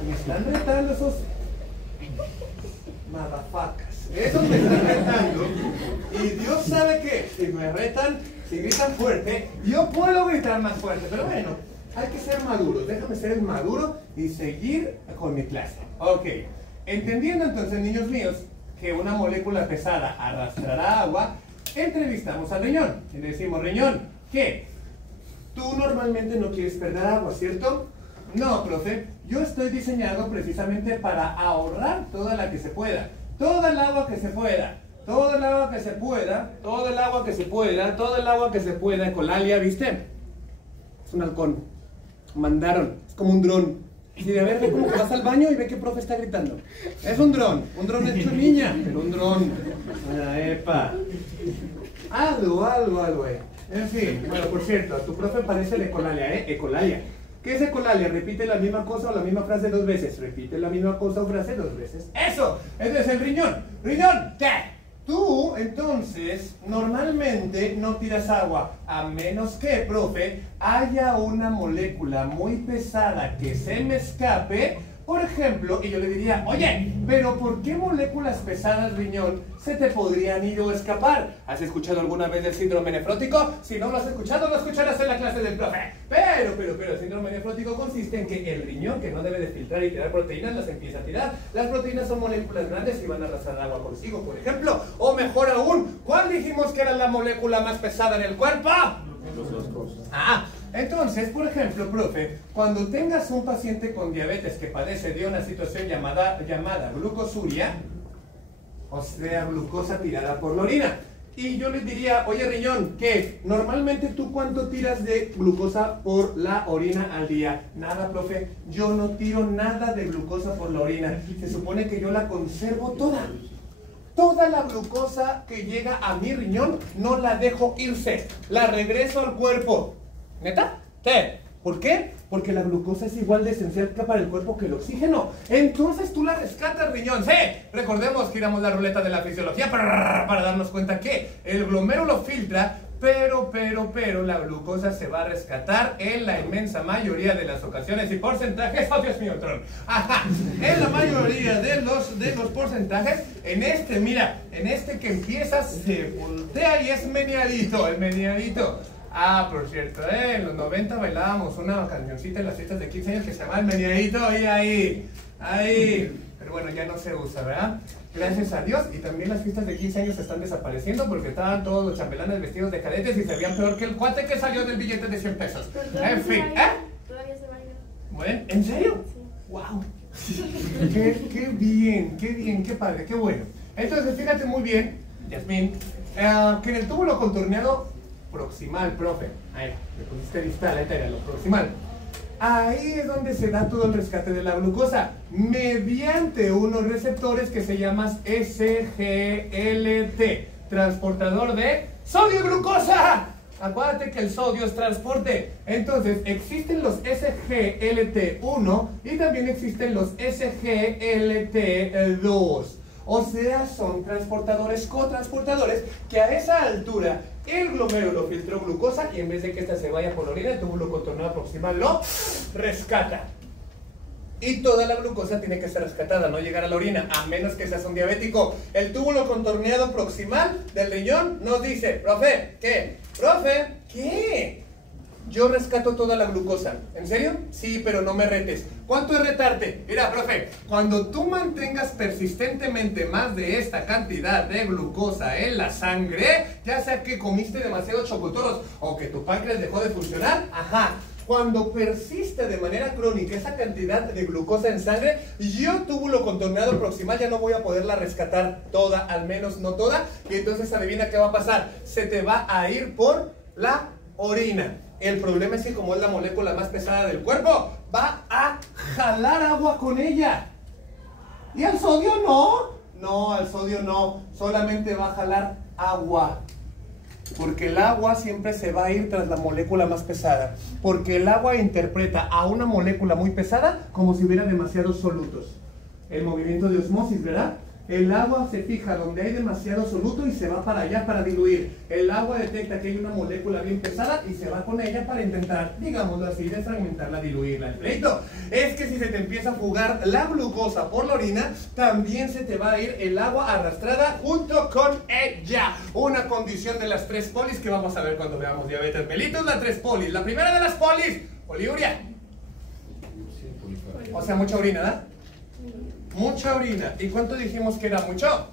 me están retando esos motherfuckers. Esos me están retando y Dios sabe que si me retan, si gritan fuerte, yo puedo gritar más fuerte, pero bueno, hay que ser maduros. Déjame ser maduro y seguir con mi clase. Ok, entendiendo entonces, niños míos, que una molécula pesada arrastrará agua, entrevistamos al riñón y le decimos, riñón, ¿qué? Tú normalmente no quieres perder agua, ¿cierto? No, profe, yo estoy diseñado precisamente para ahorrar toda la que se pueda. Toda el agua que se pueda, todo el agua que se pueda, todo el agua que se pueda, todo el agua que se pueda. Ecolalia, ¿viste? Es un halcón. Mandaron, es como un dron. Y de ver, ve como que vas al baño y ve que el profe está gritando. Es un dron hecho niña, pero un dron. Epa. Algo, En fin, bueno, por cierto, a tu profe parece la Ecolalia, Ecolalia. ¿Qué es ecolalia? Repite la misma cosa o la misma frase 2 veces. Repite la misma cosa o frase 2 veces. ¡Eso! Entonces el riñón. ¡Riñón! ¿Qué? Tú, entonces, normalmente no tiras agua, a menos que, profe, haya una molécula muy pesada que se me escape. Por ejemplo, y yo le diría, oye, pero ¿por qué moléculas pesadas, riñón, se te podrían ir o escapar? ¿Has escuchado alguna vez del síndrome nefrótico? Si no lo has escuchado, lo escucharás en la clase del profe. Pero el síndrome nefrótico consiste en que el riñón, que no debe de filtrar y tirar proteínas, las empieza a tirar. Las proteínas son moléculas grandes y van a arrastrar agua consigo, por ejemplo. O mejor aún, ¿cuál dijimos que era la molécula más pesada en el cuerpo? Entonces, por ejemplo, profe, cuando tengas un paciente con diabetes que padece de una situación llamada glucosuria, o sea, glucosa tirada por la orina, y yo les diría, oye riñón, ¿qué? Normalmente tú ¿cuánto tiras de glucosa por la orina al día? Nada, profe, yo no tiro nada de glucosa por la orina, se supone que yo la conservo toda. Toda la glucosa que llega a mi riñón no la dejo irse, la regreso al cuerpo. ¿Neta? ¿Sí? ¿Por qué? Porque la glucosa es igual de esencial para el cuerpo que el oxígeno. Entonces tú la rescatas, riñón. ¡Sí! Recordemos que giramos la ruleta de la fisiología para darnos cuenta que el glomérulo filtra, pero la glucosa se va a rescatar en la inmensa mayoría de las ocasiones y porcentajes. ¡Oh, Dios mío, Tron! Ajá. En la mayoría de los porcentajes, en este, mira, en este que empieza, se voltea y es meneadito, el meneadito. Ah, por cierto, en los 90 bailábamos una cancioncita en las fiestas de 15 años que se llama El Meneadito, y ahí. Pero bueno, ya no se usa, ¿verdad? Gracias a Dios. Y también las fiestas de 15 años están desapareciendo porque estaban todos los chambelanes vestidos de cadetes y se veían peor que el cuate que salió del billete de 100 pesos. En fin, Todavía se baila. Bueno, ¿en serio? Sí. ¡Wow! Qué bien, qué padre, qué bueno. Entonces, fíjate muy bien, Yasmín, que en el túbulo contorneado proximal, profe, ahí, le pusiste distal, ahí está, lo proximal. Ahí es donde se da todo el rescate de la glucosa, mediante unos receptores que se llaman SGLT, transportador de sodio y glucosa. Acuérdate que el sodio es transporte. Entonces, existen los SGLT1 y también existen los SGLT2. O sea, son transportadores, cotransportadores, que a esa altura el glomérulo filtró glucosa y en vez de que esta se vaya por la orina, el túbulo contorneado proximal lo rescata. Y toda la glucosa tiene que ser rescatada, no llegar a la orina, a menos que seas un diabético. El túbulo contorneado proximal del riñón nos dice, profe, ¿qué? Profe, ¿qué? Yo rescato toda la glucosa. ¿En serio? Sí, pero no me retes. ¿Cuánto es retarte? Mira, profe, cuando tú mantengas persistentemente más de esta cantidad de glucosa en la sangre, ya sea que comiste demasiados chocotorros o que tu páncreas dejó de funcionar, ajá. Cuando persiste de manera crónica esa cantidad de glucosa en sangre, yo túbulo contorneado proximal ya no voy a poderla rescatar toda, al menos no toda, y entonces adivina qué va a pasar. Se te va a ir por la orina. El problema es que como es la molécula más pesada del cuerpo, va a jalar agua con ella. ¿Y al sodio no? No, al sodio no. Solamente va a jalar agua. Porque el agua siempre se va a ir tras la molécula más pesada. Porque el agua interpreta a una molécula muy pesada como si hubiera demasiados solutos. El movimiento de osmosis, ¿verdad? El agua se fija donde hay demasiado soluto y se va para allá para diluir. El agua detecta que hay una molécula bien pesada y se va con ella para intentar, digámoslo así, desfragmentarla, diluirla. El pleito es que si se te empieza a fugar la glucosa por la orina, también se te va a ir el agua arrastrada junto con ella. Una condición de las 3 polis que vamos a ver cuando veamos diabetes mellitus. La 3 polis. La primera de las polis, poliuria. O sea, mucha orina, ¿verdad? Mucha orina. ¿Y cuánto dijimos que era mucho?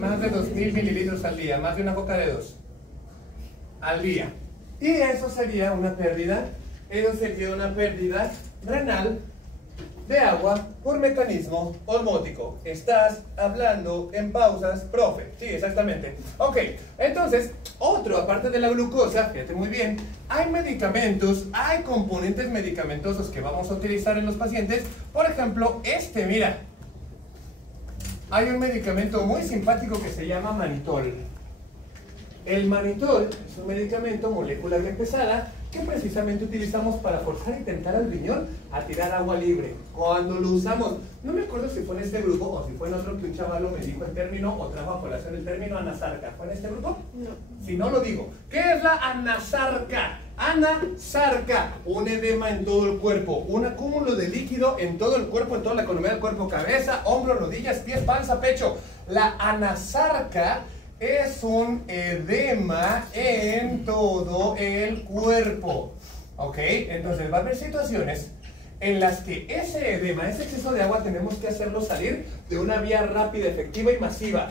Más de 2000 mililitros al día, más de una coca de 2 al día. Y eso sería una pérdida, renal de agua por mecanismo osmótico. Estás hablando en pausas, profe. Sí, exactamente. Ok, entonces, otro, aparte de la glucosa, fíjate muy bien, hay medicamentos, hay componentes medicamentosos que vamos a utilizar en los pacientes. Por ejemplo, mira. Hay un medicamento muy simpático que se llama manitol. El manitol es un medicamento, molécula bien pesada, que precisamente utilizamos para forzar y tentar al riñón a tirar agua libre. Cuando lo usamos, no me acuerdo si fue en este grupo o si fue en otro que un chavalo me dijo el término o trajo a colación el término anasarca. ¿Fue en este grupo? No. Si no lo digo. ¿Qué es la anasarca? Anasarca, un edema en todo el cuerpo, un acúmulo de líquido en todo el cuerpo, en toda la economía del cuerpo, cabeza, hombros, rodillas, pies, panza, pecho. La anasarca es un edema en todo el cuerpo. ¿Ok? Entonces va a haber situaciones en las que ese edema, ese exceso de agua, tenemos que hacerlo salir de una vía rápida, efectiva y masiva.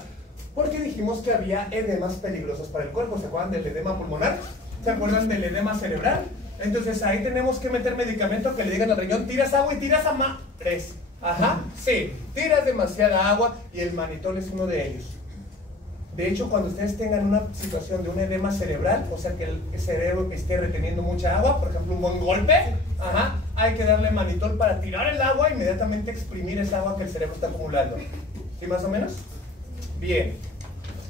Porque dijimos que había edemas peligrosos para el cuerpo. ¿Se acuerdan del edema pulmonar? ¿Se acuerdan del edema cerebral? Entonces ahí tenemos que meter medicamento que le digan al riñón, tiras agua y tiras a mares. Ajá, sí, tiras demasiada agua y el manitol es uno de ellos. De hecho, cuando ustedes tengan una situación de un edema cerebral, o sea que el cerebro esté reteniendo mucha agua, por ejemplo un buen golpe, ajá, hay que darle manitol para tirar el agua e inmediatamente exprimir esa agua que el cerebro está acumulando. ¿Sí más o menos? Bien,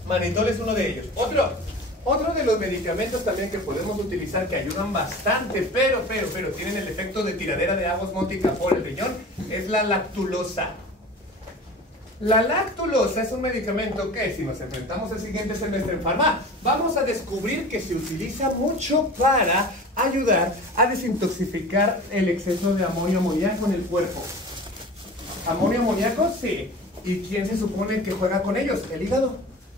manitol es uno de ellos. Otro de los medicamentos también que podemos utilizar que ayudan bastante, pero tienen el efecto de tiradera de agua osmótica por el riñón, es la lactulosa. La lactulosa es un medicamento que, si nos enfrentamos el siguiente semestre en Farma, vamos a descubrir que se utiliza mucho para ayudar a desintoxicar el exceso de amonio amoníaco en el cuerpo. ¿Amonio amoníaco? Sí. ¿Y quién se supone que juega con ellos? El hígado.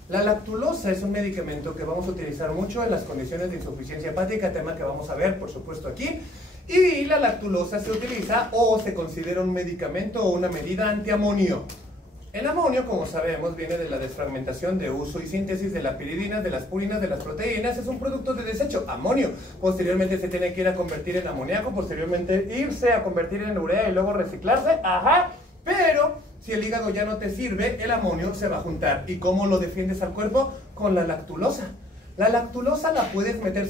La lactulosa es un medicamento que vamos a utilizar mucho en las condiciones de insuficiencia hepática, tema que vamos a ver, por supuesto, aquí. Y la lactulosa se utiliza o se considera un medicamento o una medida antiamonio. El amonio, como sabemos, viene de la desfragmentación de uso y síntesis de la piridina, de las purinas, de las proteínas. Es un producto de desecho, amonio. Posteriormente se tiene que ir a convertir en amoníaco, posteriormente irse a convertir en urea y luego reciclarse. Ajá, pero si el hígado ya no te sirve, el amonio se va a juntar. ¿Y cómo lo defiendes al cuerpo? Con la lactulosa. La lactulosa la puedes meter,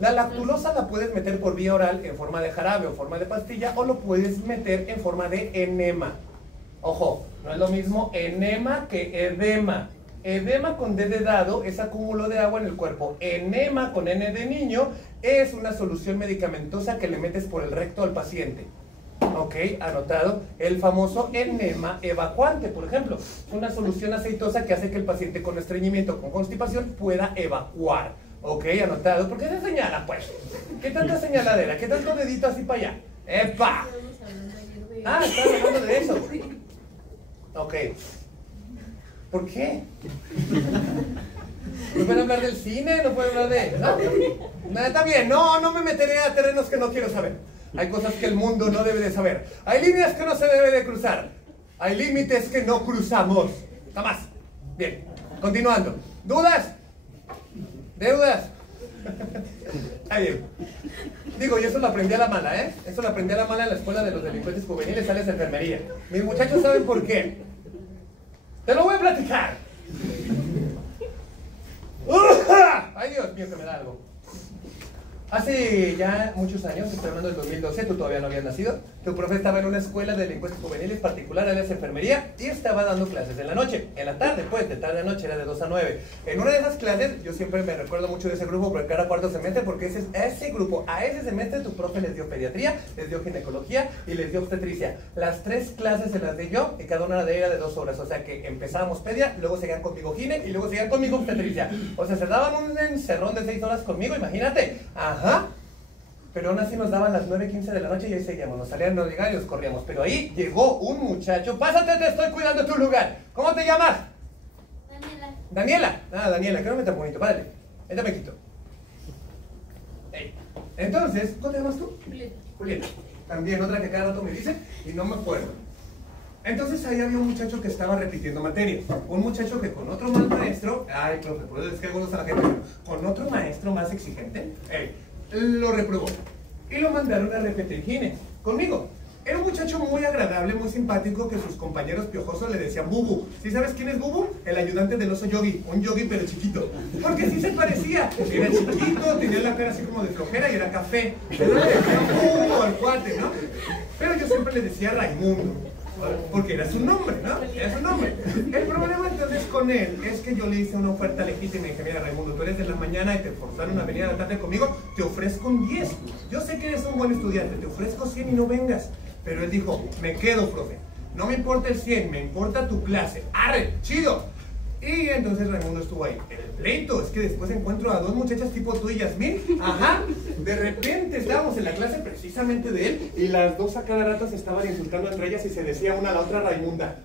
la lactulosa la puedes meter por vía oral en forma de jarabe o forma de pastilla, o lo puedes meter en forma de enema. Ojo, no es lo mismo enema que edema. Edema con D de dado es acúmulo de agua en el cuerpo. Enema con N de niño es una solución medicamentosa que le metes por el recto al paciente. Ok, anotado. El famoso enema evacuante, por ejemplo. Una solución aceitosa que hace que el paciente con estreñimiento, con constipación, pueda evacuar. Ok, anotado. ¿Por qué se señala, pues? ¿Qué tanta señaladera? ¿Qué tanto dedito así para allá? ¡Epa! Ah, estaba hablando de eso. Ok. ¿Por qué? ¿No pueden hablar del cine? ¿No pueden hablar de...? No, está bien. No me meteré a terrenos que no quiero saber. Hay cosas que el mundo no debe de saber. Hay líneas que no se debe de cruzar. Hay límites que no cruzamos. Nada más. Bien. Continuando. ¿Dudas? ¿Deudas? Está bien. Digo, y eso lo aprendí a la mala, ¿eh? Eso lo aprendí a la mala en la escuela de los delincuentes juveniles, sales de enfermería. Mis muchachos saben por qué. Te lo voy a platicar. Ay, Dios mío, que me da algo. Hace ya muchos años, estoy hablando del 2012, tú todavía no habías nacido, tu profe estaba en una escuela de delincuentes juveniles particular, alias enfermería, y estaba dando clases en la noche, en la tarde, pues, de tarde a noche, era de 2 a 9. En una de esas clases, yo siempre me recuerdo mucho de ese grupo, porque cada cuarto semestre, porque ese grupo, a ese semestre, tu profe les dio pediatría, les dio ginecología y les dio obstetricia. Las 3 clases se las di yo, y cada una de ellas era de 2 horas, o sea que empezábamos pedia, luego seguían conmigo gine, y luego seguían conmigo obstetricia. O sea, se daban un encerrón de 6 horas conmigo, imagínate. Ajá. Pero aún así nos daban las 9:15 de la noche y ahí seguíamos, nos salían los llegar y los corríamos. Pero ahí llegó un muchacho. Pásate, te estoy cuidando tu lugar. ¿Cómo te llamas? Daniela. Daniela. Ah, Daniela, que no me tan bonito. Párale. Ahí te me quito. Hey. Entonces, ¿cómo te llamas tú? Julieta. Julieta. También otra que cada rato me dice y no me acuerdo. Entonces ahí había un muchacho que estaba repitiendo materia. Un muchacho que con otro mal maestro, ay, profe, por eso es que algunos a la gente, con otro maestro más exigente, lo reprobó. Y lo mandaron a repetir gine conmigo. Era un muchacho muy agradable, muy simpático, que sus compañeros piojosos le decían Bubu. ¿Sí sabes quién es Bubu? El ayudante del oso Yogi. Un Yogi pero chiquito. Porque sí se parecía. Era chiquito, tenía la cara así como de flojera y era café. Pero le decían Bubu al cuate, ¿no? Pero yo siempre le decía Raimundo. Porque era su nombre, ¿no? Era su nombre. El problema entonces con él es que yo le hice una oferta legítima y dije, mira Raimundo, tú eres de la mañana y te forzaron a venir a la tarde conmigo, te ofrezco un 10. Yo sé que eres un buen estudiante, te ofrezco 100 y no vengas. Pero él dijo, me quedo, profe. No me importa el 100, me importa tu clase. ¡Arre! ¡Chido! Y entonces Raimundo estuvo ahí. El pleito es que después encuentro a 2 muchachas tipo tú y Yasmín. Ajá. De repente estábamos en la clase precisamente de él y las 2 a cada rato se estaban insultando entre ellas y se decía una a la otra Raimunda.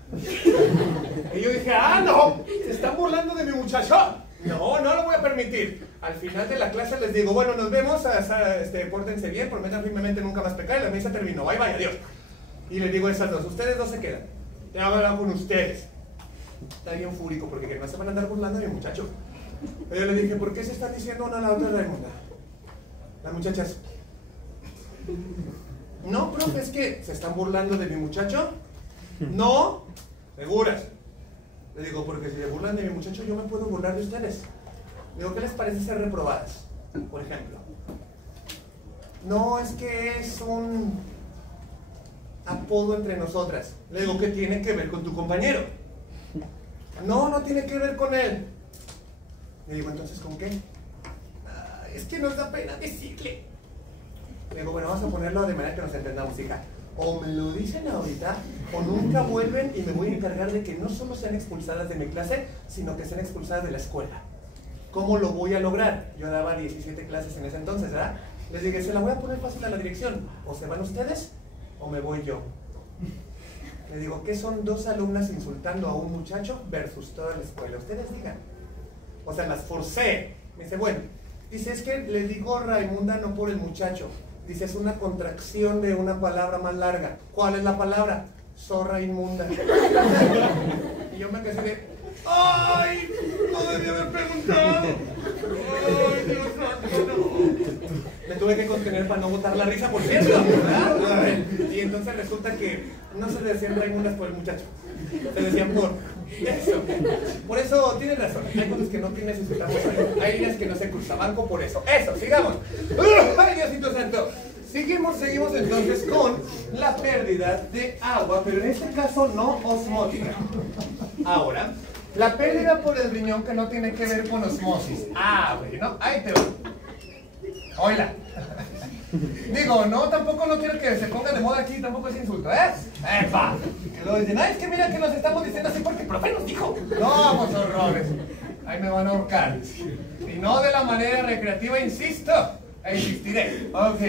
Y yo dije, ¡ah, no! ¡Se están burlando de mi muchacho! No, no lo voy a permitir. Al final de la clase les digo, bueno, nos vemos, pórtense bien, prometan firmemente nunca más pecar y la mesa terminó. Bye, bye, adiós. Y les digo a esas 2, ustedes 2 se quedan. Ya hablan con ustedes. Está bien fúrico porque no se van a andar burlando de mi muchacho. Pero yo le dije, ¿por qué se están diciendo una a la otra Raimunda? Las muchachas, no, profe, es que se están burlando de mi muchacho. No, seguras. Le digo, porque si se burlan de mi muchacho, yo me puedo burlar de ustedes. Le digo, ¿qué les parece ser reprobadas? Por ejemplo. No, es que es un apodo entre nosotras. Le digo, ¿qué tiene que ver con tu compañero? No, no tiene que ver con él. Le digo, ¿entonces con qué? Es que nos da pena decirle. Le digo, bueno, vamos a ponerlo de manera que nos entendamos, hija. O me lo dicen ahorita, o nunca vuelven y me voy a encargar de que no solo sean expulsadas de mi clase, sino que sean expulsadas de la escuela. ¿Cómo lo voy a lograr? Yo daba 17 clases en ese entonces, ¿verdad? Les dije, se la voy a poner fácil a la dirección. O se van ustedes, o me voy yo. Le digo, ¿qué son 2 alumnas insultando a un muchacho versus toda la escuela? Ustedes digan. O sea, las forcé. Me dice, bueno, dice, es que le digo Raimunda no por el muchacho. Dice, es una contracción de una palabra más larga. ¿Cuál es la palabra? Zorra inmunda. Y yo me quedé de, ¡ay! No debí haber preguntado. ¡Ay, Dios santo, no! Me tuve que contener para no botar la risa, por cierto, ¿verdad? Y entonces resulta que no se decían Raimundas por el muchacho. Se decían por eso. Por eso tienes razón. Hay cosas que no necesitamos. Hay líneas que no se cruzan. Banco por eso. Eso, sigamos. ¡Ay, Diosito santo! Seguimos entonces con la pérdida de agua, pero en este caso no osmótica. Ahora, la pérdida por el riñón que no tiene que ver con osmosis. Ah, bueno, ahí te va. Oila. Digo, no, tampoco no quiero que se ponga de moda aquí, tampoco es insulto, ¿eh? ¡Epa! Que luego dicen, ay, es que mira que nos estamos diciendo así porque el profe nos dijo. No, pues horrores. Ahí me van a ahorcar. Y no de la manera recreativa, insisto. E insistiré. Ok.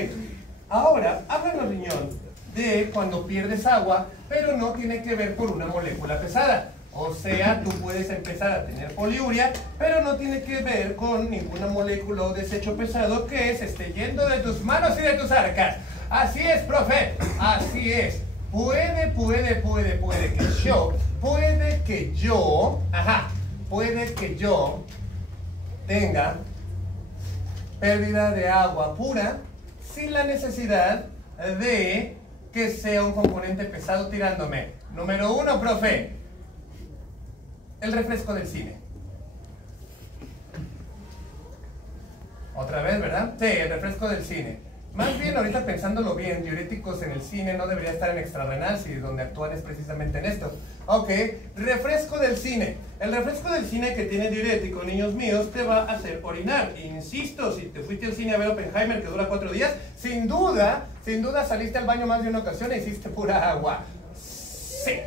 Ahora, hablan el riñón de cuando pierdes agua, pero no tiene que ver por una molécula pesada. O sea, tú puedes empezar a tener poliuria, pero no tiene que ver con ninguna molécula o desecho pesado que se esté yendo de tus manos y de tus arcas. Así es, profe, así es. Puede que yo tenga pérdida de agua pura sin la necesidad de que sea un componente pesado tirándome. Número 1, profe. El refresco del cine. Otra vez, ¿verdad? Sí, el refresco del cine. Más bien, ahorita pensándolo bien, diuréticos en el cine no debería estar en extrarrenal, si donde actúan es precisamente en esto. Ok, refresco del cine. El refresco del cine que tiene diurético, niños míos, te va a hacer orinar. Insisto, si te fuiste al cine a ver Oppenheimer que dura 4 días, sin duda saliste al baño más de una ocasión e hiciste pura agua. Sí.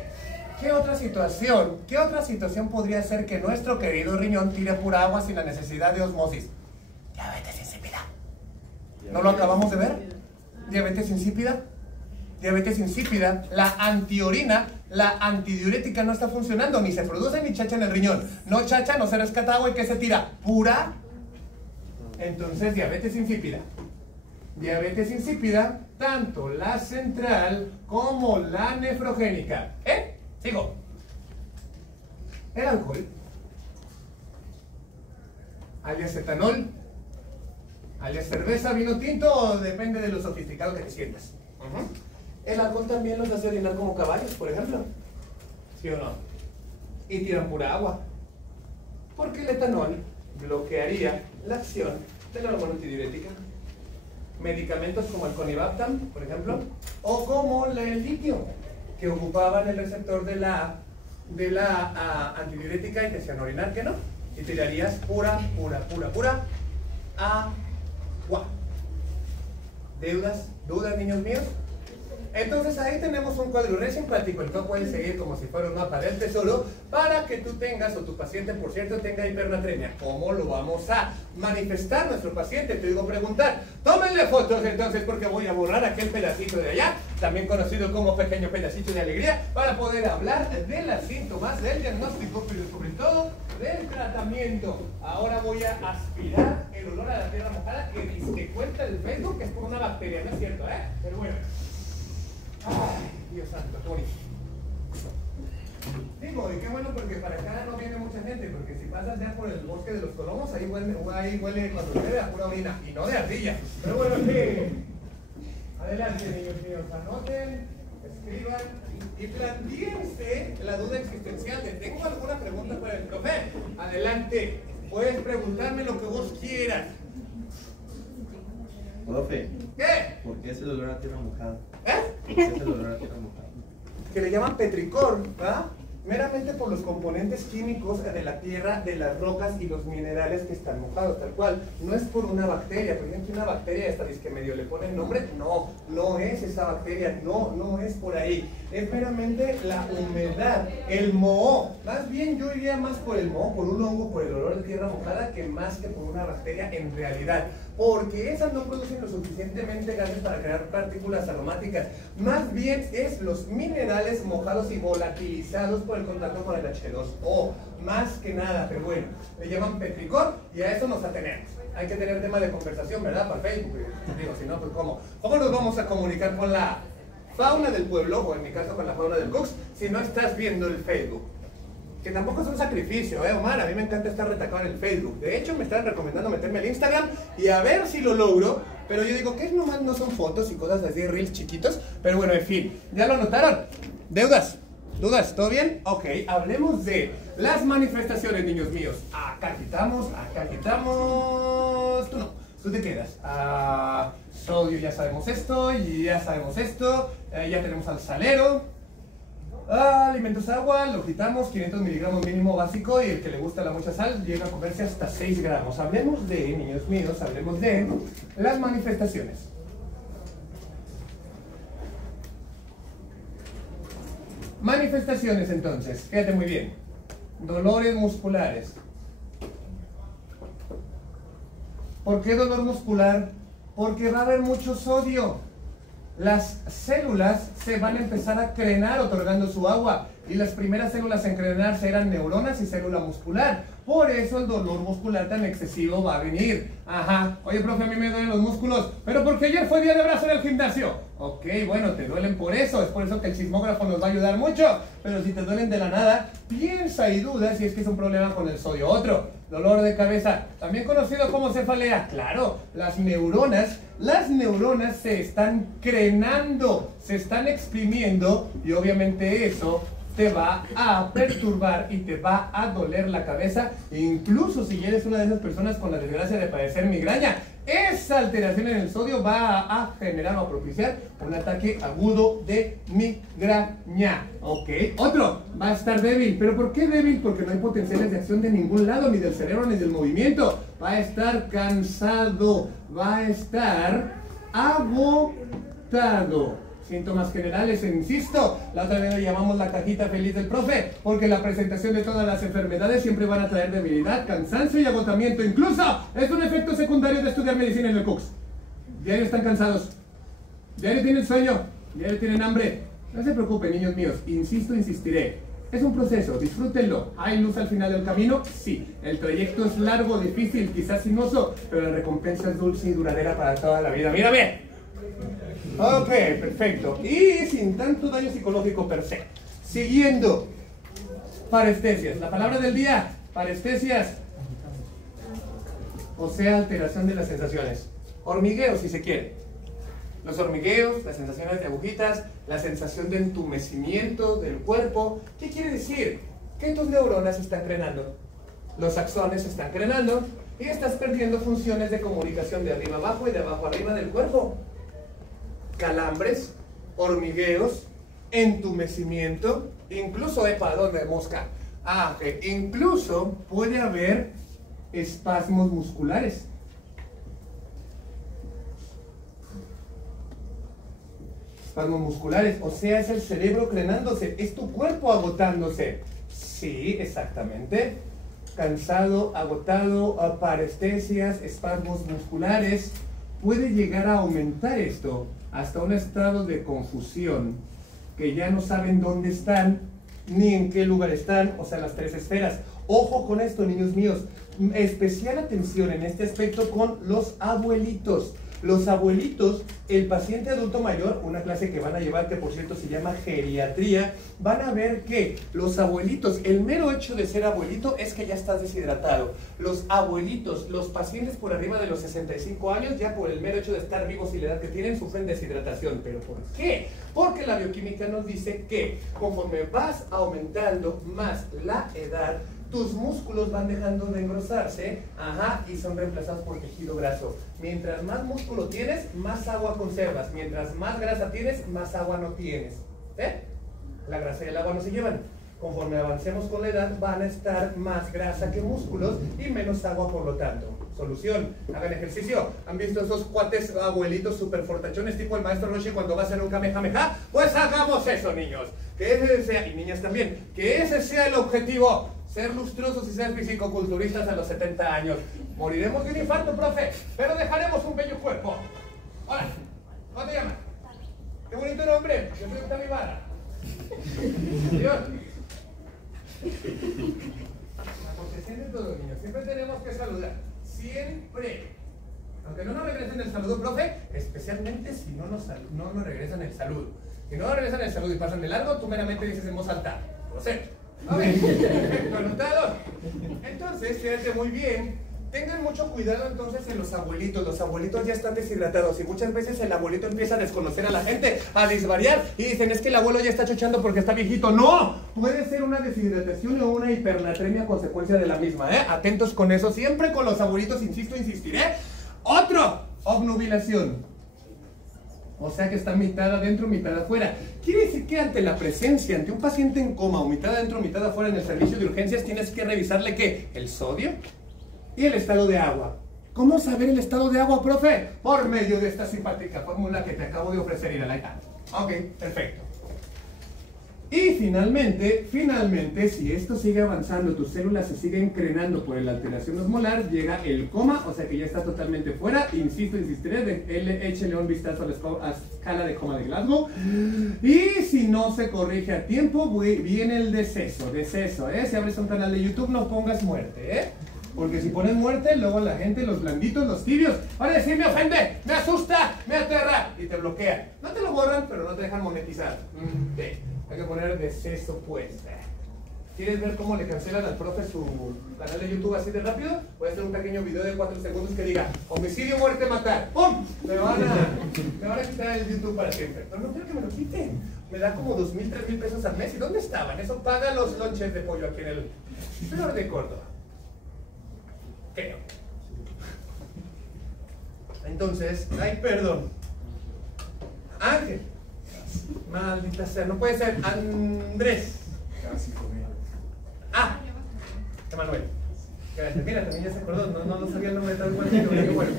¿Qué otra situación podría ser que nuestro querido riñón tire pura agua sin la necesidad de osmosis? Diabetes insípida. ¿No lo acabamos de ver? Diabetes insípida. Diabetes insípida. La antiorina, la antidiurética no está funcionando. Ni se produce ni chacha en el riñón. No chacha, no se rescata agua y ¿qué se tira? Pura. Entonces, diabetes insípida. Diabetes insípida, tanto la central como la nefrogénica. Sigo. El alcohol, alias etanol, alias cerveza, vino tinto, depende de lo sofisticado que te sientas. El alcohol también los hace orinar como caballos, por ejemplo. ¿Sí o no? Y tiran pura agua. Porque el etanol bloquearía la acción de la hormona antidiurética. Medicamentos como el Conivaptan, por ejemplo, o como el litio, que ocupaban el receptor de la antidiurética y te hacían orinar, ¿que no? Y tirarías pura agua. ¿Dudas, niños míos? Entonces ahí tenemos un cuadro re simpático, el cual puedes seguir como si fuera un mapa del tesoro para que tú tengas, o tu paciente por cierto tenga hipernatremia. ¿Cómo lo vamos a manifestar nuestro paciente? Te digo preguntar. Tómenle fotos entonces porque voy a borrar aquel pedacito de allá, también conocido como pequeño pedacito de alegría, para poder hablar de los síntomas, del diagnóstico, pero sobre todo del tratamiento. Ahora voy a aspirar el olor a la tierra mojada que diste cuenta del Facebook que es por una bacteria, ¿no es cierto? Pero bueno. Ay, Dios santo, qué bonito. Digo, y qué bueno porque para acá no viene mucha gente, porque si pasas ya por el bosque de los colomos, ahí huele cuando llueve a pura orina, y no de ardilla. Pero bueno, sí. Adelante, niños míos, anoten, escriban y plantéense la duda existencial de ¿tengo alguna pregunta para el profe? Adelante, puedes preguntarme lo que vos quieras. Profe, ¿Qué? ¿por qué es el olor a tierra mojada? ¿Eh? ¿Por qué es el olor a tierra mojada? Que le llaman petricor, ¿verdad? meramente por los componentes químicos de la tierra, de las rocas y los minerales que están mojados, tal cual. No es por una bacteria, por ejemplo, una bacteria esta dice que medio le ponen nombre, no, no es esa bacteria, no es por ahí. Es meramente la humedad, el moho. Más bien yo iría más por el moho, por un hongo, por el olor de tierra mojada, que más que por una bacteria en realidad. Porque esas no producen lo suficientemente gases para crear partículas aromáticas. Más bien es los minerales mojados y volatilizados por el contacto con el H2O. Más que nada, pero bueno, le llaman petricor y a eso nos atenemos. Hay que tener tema de conversación, ¿verdad? Para Facebook. Digo, si no, pues ¿cómo? ¿Cómo nos vamos a comunicar con la fauna del pueblo, o en mi caso con la fauna del Cooks, si no estás viendo el Facebook? Que tampoco es un sacrificio, Omar, a mí me encanta estar retacado en el Facebook. De hecho, me están recomendando meterme al Instagram y a ver si lo logro. Pero yo digo que nomás no son fotos y cosas así, reels chiquitos. Pero bueno, en fin, ¿ya lo notaron? ¿Deudas? ¿Dudas? ¿Todo bien? Ok, hablemos de las manifestaciones, niños míos. Acá quitamos, tú no, tú te quedas. Sodio, ya sabemos esto, ya tenemos al salero. Alimentos, agua, lo quitamos, 500 miligramos mínimo básico, y el que le gusta la mucha sal llega a comerse hasta 6 gramos. Hablemos de, niños míos, hablemos de las manifestaciones. Manifestaciones, entonces, fíjate muy bien. Dolores musculares. ¿Por qué dolor muscular? Porque va a haber mucho sodio. Las células se van a empezar a crenar otorgando su agua, y las primeras células en crenarse eran neuronas y célula muscular. Por eso el dolor muscular tan excesivo va a venir. Ajá, oye profe, a mí me duelen los músculos, pero porque ayer fue día de brazo en el gimnasio. Ok, bueno, te duelen por eso, es por eso que el sismógrafo nos va a ayudar mucho. Pero si te duelen de la nada, piensa y duda si es que es un problema con el sodio. Otro, dolor de cabeza, también conocido como cefalea. Claro, las neuronas se están crenando, se están exprimiendo, y obviamente eso te va a perturbar y te va a doler la cabeza, incluso si eres una de esas personas con la desgracia de padecer migraña. Esa alteración en el sodio va a generar o a propiciar un ataque agudo de migraña. Ok, otro, va a estar débil. ¿Pero por qué débil? Porque no hay potenciales de acción de ningún lado, ni del cerebro ni del movimiento. Va a estar cansado, va a estar agotado. Síntomas generales, insisto, la otra vez le llamamos la cajita feliz del profe, porque la presentación de todas las enfermedades siempre van a traer debilidad, cansancio y agotamiento. Incluso es un efecto secundario de estudiar medicina en el Cooks. Diario están cansados, diario tienen sueño, diario tienen hambre. No se preocupen, niños míos, insisto, insistiré. Es un proceso, disfrútenlo. ¿Hay luz al final del camino? Sí. El trayecto es largo, difícil, quizás sinuoso, pero la recompensa es dulce y duradera para toda la vida. ¡Mírame! Ok, perfecto. Y sin tanto daño psicológico per se. Siguiendo. Parestesias. La palabra del día. Parestesias. O sea, alteración de las sensaciones. Hormigueo, si se quiere. Los hormigueos, las sensaciones de agujitas, la sensación de entumecimiento del cuerpo. ¿Qué quiere decir? Que tus neuronas se están crenando. Los axones se están crenando y estás perdiendo funciones de comunicación de arriba abajo y de abajo arriba del cuerpo. Calambres, hormigueos, entumecimiento, incluso, ¿dónde mosca? Incluso puede haber espasmos musculares. Espasmos musculares, o sea, es el cerebro crenándose, es tu cuerpo agotándose. Sí, exactamente. Cansado, agotado, parestesias, espasmos musculares. Puede llegar a aumentar esto hasta un estado de confusión, que ya no saben dónde están, ni en qué lugar están, o sea, las tres esferas. Ojo con esto, niños míos, especial atención en este aspecto con los abuelitos. Los abuelitos, el paciente adulto mayor, una clase que van a llevar que por cierto se llama geriatría, van a ver que los abuelitos, el mero hecho de ser abuelito es que ya estás deshidratado. Los abuelitos, los pacientes por arriba de los 65 años, ya por el mero hecho de estar vivos y la edad que tienen, sufren deshidratación. ¿Pero por qué? Porque la bioquímica nos dice que conforme vas aumentando más la edad, tus músculos van dejando de engrosarse, y son reemplazados por tejido graso. Mientras más músculo tienes, más agua conservas. Mientras más grasa tienes, más agua no tienes. La grasa y el agua no se llevan. Conforme avancemos con la edad, van a estar más grasa que músculos y menos agua, por lo tanto. Solución, hagan ejercicio. ¿Han visto esos cuates abuelitos super fortachones tipo el maestro Roshi cuando va a hacer un kamehameha? Pues hagamos eso, niños. Que ese sea, y niñas también, que ese sea el objetivo. Ser lustrosos y ser fisicoculturistas a los 70 años. Moriremos de un infarto, profe, pero dejaremos un bello cuerpo. Hola, ¿cómo te llamas? Qué bonito nombre, yo soy Octavio Ibarra. Dios. Porque sienten todos, niños, siempre tenemos que saludar. Siempre. Aunque no nos regresen el saludo, profe, especialmente si no nos regresan el saludo. Si no nos regresan el saludo y pasan de largo, tú meramente dices en voz alta, procedo. A ver, perfecto, anotado. Entonces, fíjate muy bien. Tengan mucho cuidado entonces en los abuelitos. Los abuelitos ya están deshidratados y muchas veces el abuelito empieza a desconocer a la gente, a desvariar y dicen, es que el abuelo ya está chochando porque está viejito. ¡No! Puede ser una deshidratación o una hipernatremia a consecuencia de la misma, ¿eh? Atentos con eso. Siempre con los abuelitos, insisto, insistiré. Otro, obnubilación. O sea que está mitad adentro, mitad afuera. Quiere decir que ante la presencia, ante un paciente en coma, o mitad adentro, mitad afuera en el servicio de urgencias, tienes que revisarle ¿qué? El sodio y el estado de agua. ¿Cómo saber el estado de agua, profe? Por medio de esta simpática fórmula que te acabo de ofrecer, ir a la iPad. Ok, perfecto. Y finalmente, si esto sigue avanzando, tus células se siguen crenando por la alteración osmolar, llega el coma, o sea que ya está totalmente fuera. Insisto, insistiré, échele un vistazo a la escala de coma de Glasgow. Y si no se corrige a tiempo, viene el deceso, ¿eh? Si abres un canal de YouTube, no pongas muerte, ¿eh? Porque si pones muerte, luego la gente, los blanditos, los tibios, van a decir, me ofende, me asusta, me aterra, y te bloquean. No te lo borran, pero no te dejan monetizar. Hay que poner deceso, pues. ¿Quieres ver cómo le cancelan al profe su canal de YouTube así de rápido? Voy a hacer un pequeño video de 4 segundos que diga, homicidio, muerte, matar. ¡Pum! Me van a quitar el YouTube para siempre. Pero no quiero que me lo quiten. Me da como 2,000, 3,000 pesos al mes. ¿Y dónde estaban? Eso paga los lonches de pollo aquí en el Flor de Córdoba. Creo. Entonces, ay, perdón. Ángel. Maldita sea, no puede ser. Andrés. Ah, Emanuel. Mira, también ya se acordó. No sabía el nombre de tal cual. Bueno,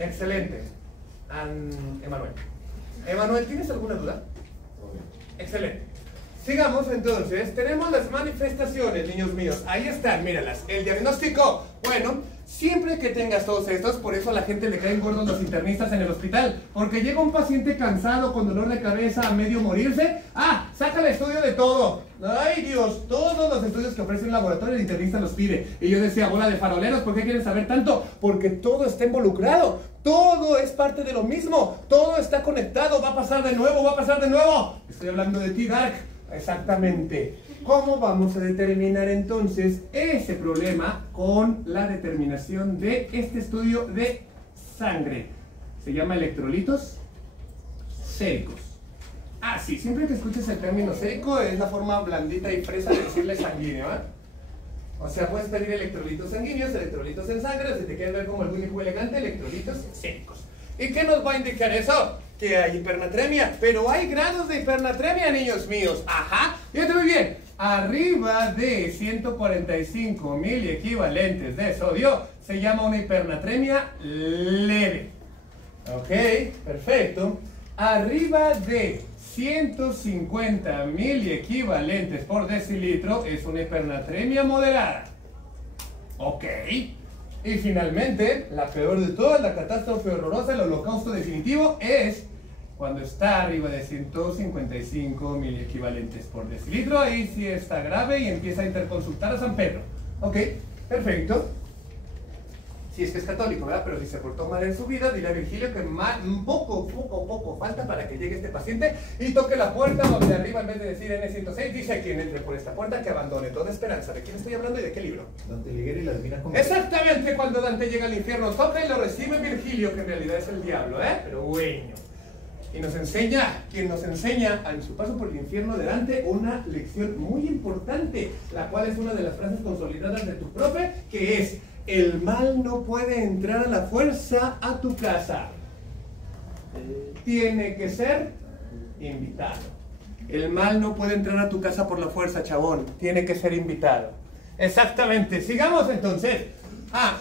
excelente. Emanuel. Emanuel, ¿tienes alguna duda? Excelente. Sigamos entonces. Tenemos las manifestaciones, niños míos. Ahí están, míralas. El diagnóstico. Bueno, siempre que tengas todos estos, por eso a la gente le caen gordos los internistas en el hospital, porque llega un paciente cansado, con dolor de cabeza, a medio morirse. ¡Ah! Saca el estudio de todo. ¡Ay, Dios! Todos los estudios que ofrece un laboratorio, el internista los pide. Y yo decía, bola de faroleros, ¿por qué quieren saber tanto? Porque todo está involucrado. Todo es parte de lo mismo. Todo está conectado. Va a pasar de nuevo, va a pasar de nuevo. Estoy hablando de ti, Dark. Exactamente. ¿Cómo vamos a determinar entonces ese problema con la determinación de este estudio de sangre? Se llama electrolitos séricos. Ah, sí, siempre que escuches el término sérico es la forma blandita y fresa de decirle sanguíneo, ¿eh? O sea, puedes pedir electrolitos sanguíneos, electrolitos en sangre, o si te quieres ver como el único elegante, electrolitos séricos. ¿Y qué nos va a indicar eso? Que hay hipernatremia, pero hay grados de hipernatremia, niños míos. Ajá, fíjate muy bien. Arriba de 145 miliequivalentes de sodio se llama una hipernatremia leve. Ok, perfecto. Arriba de 150 miliequivalentes por decilitro es una hipernatremia moderada. Ok. Y finalmente, la peor de todas, la catástrofe horrorosa, el holocausto definitivo, es cuando está arriba de 155 miliequivalentes por decilitro. Ahí sí está grave y empieza a interconsultar a San Pedro. Ok, perfecto. Si es que es católico, ¿verdad? Pero si se portó mal en su vida, dile a Virgilio que poco falta para que llegue este paciente y toque la puerta donde arriba, en vez de decir N106, dice a quien entre por esta puerta que abandone toda esperanza. ¿De quién estoy hablando y de qué libro? Dante Alighieri y la Divina Comedia. Exactamente, cuando Dante llega al infierno, toca y lo recibe Virgilio, que en realidad es el diablo, ¿eh? Pero bueno. Y nos enseña, quien nos enseña en su paso por el infierno de Dante, una lección muy importante, la cual es una de las frases consolidadas de tu profe, que es: el mal no puede entrar a la fuerza a tu casa. Tiene que ser invitado. El mal no puede entrar a tu casa por la fuerza, chabón. Tiene que ser invitado. Exactamente. Sigamos entonces.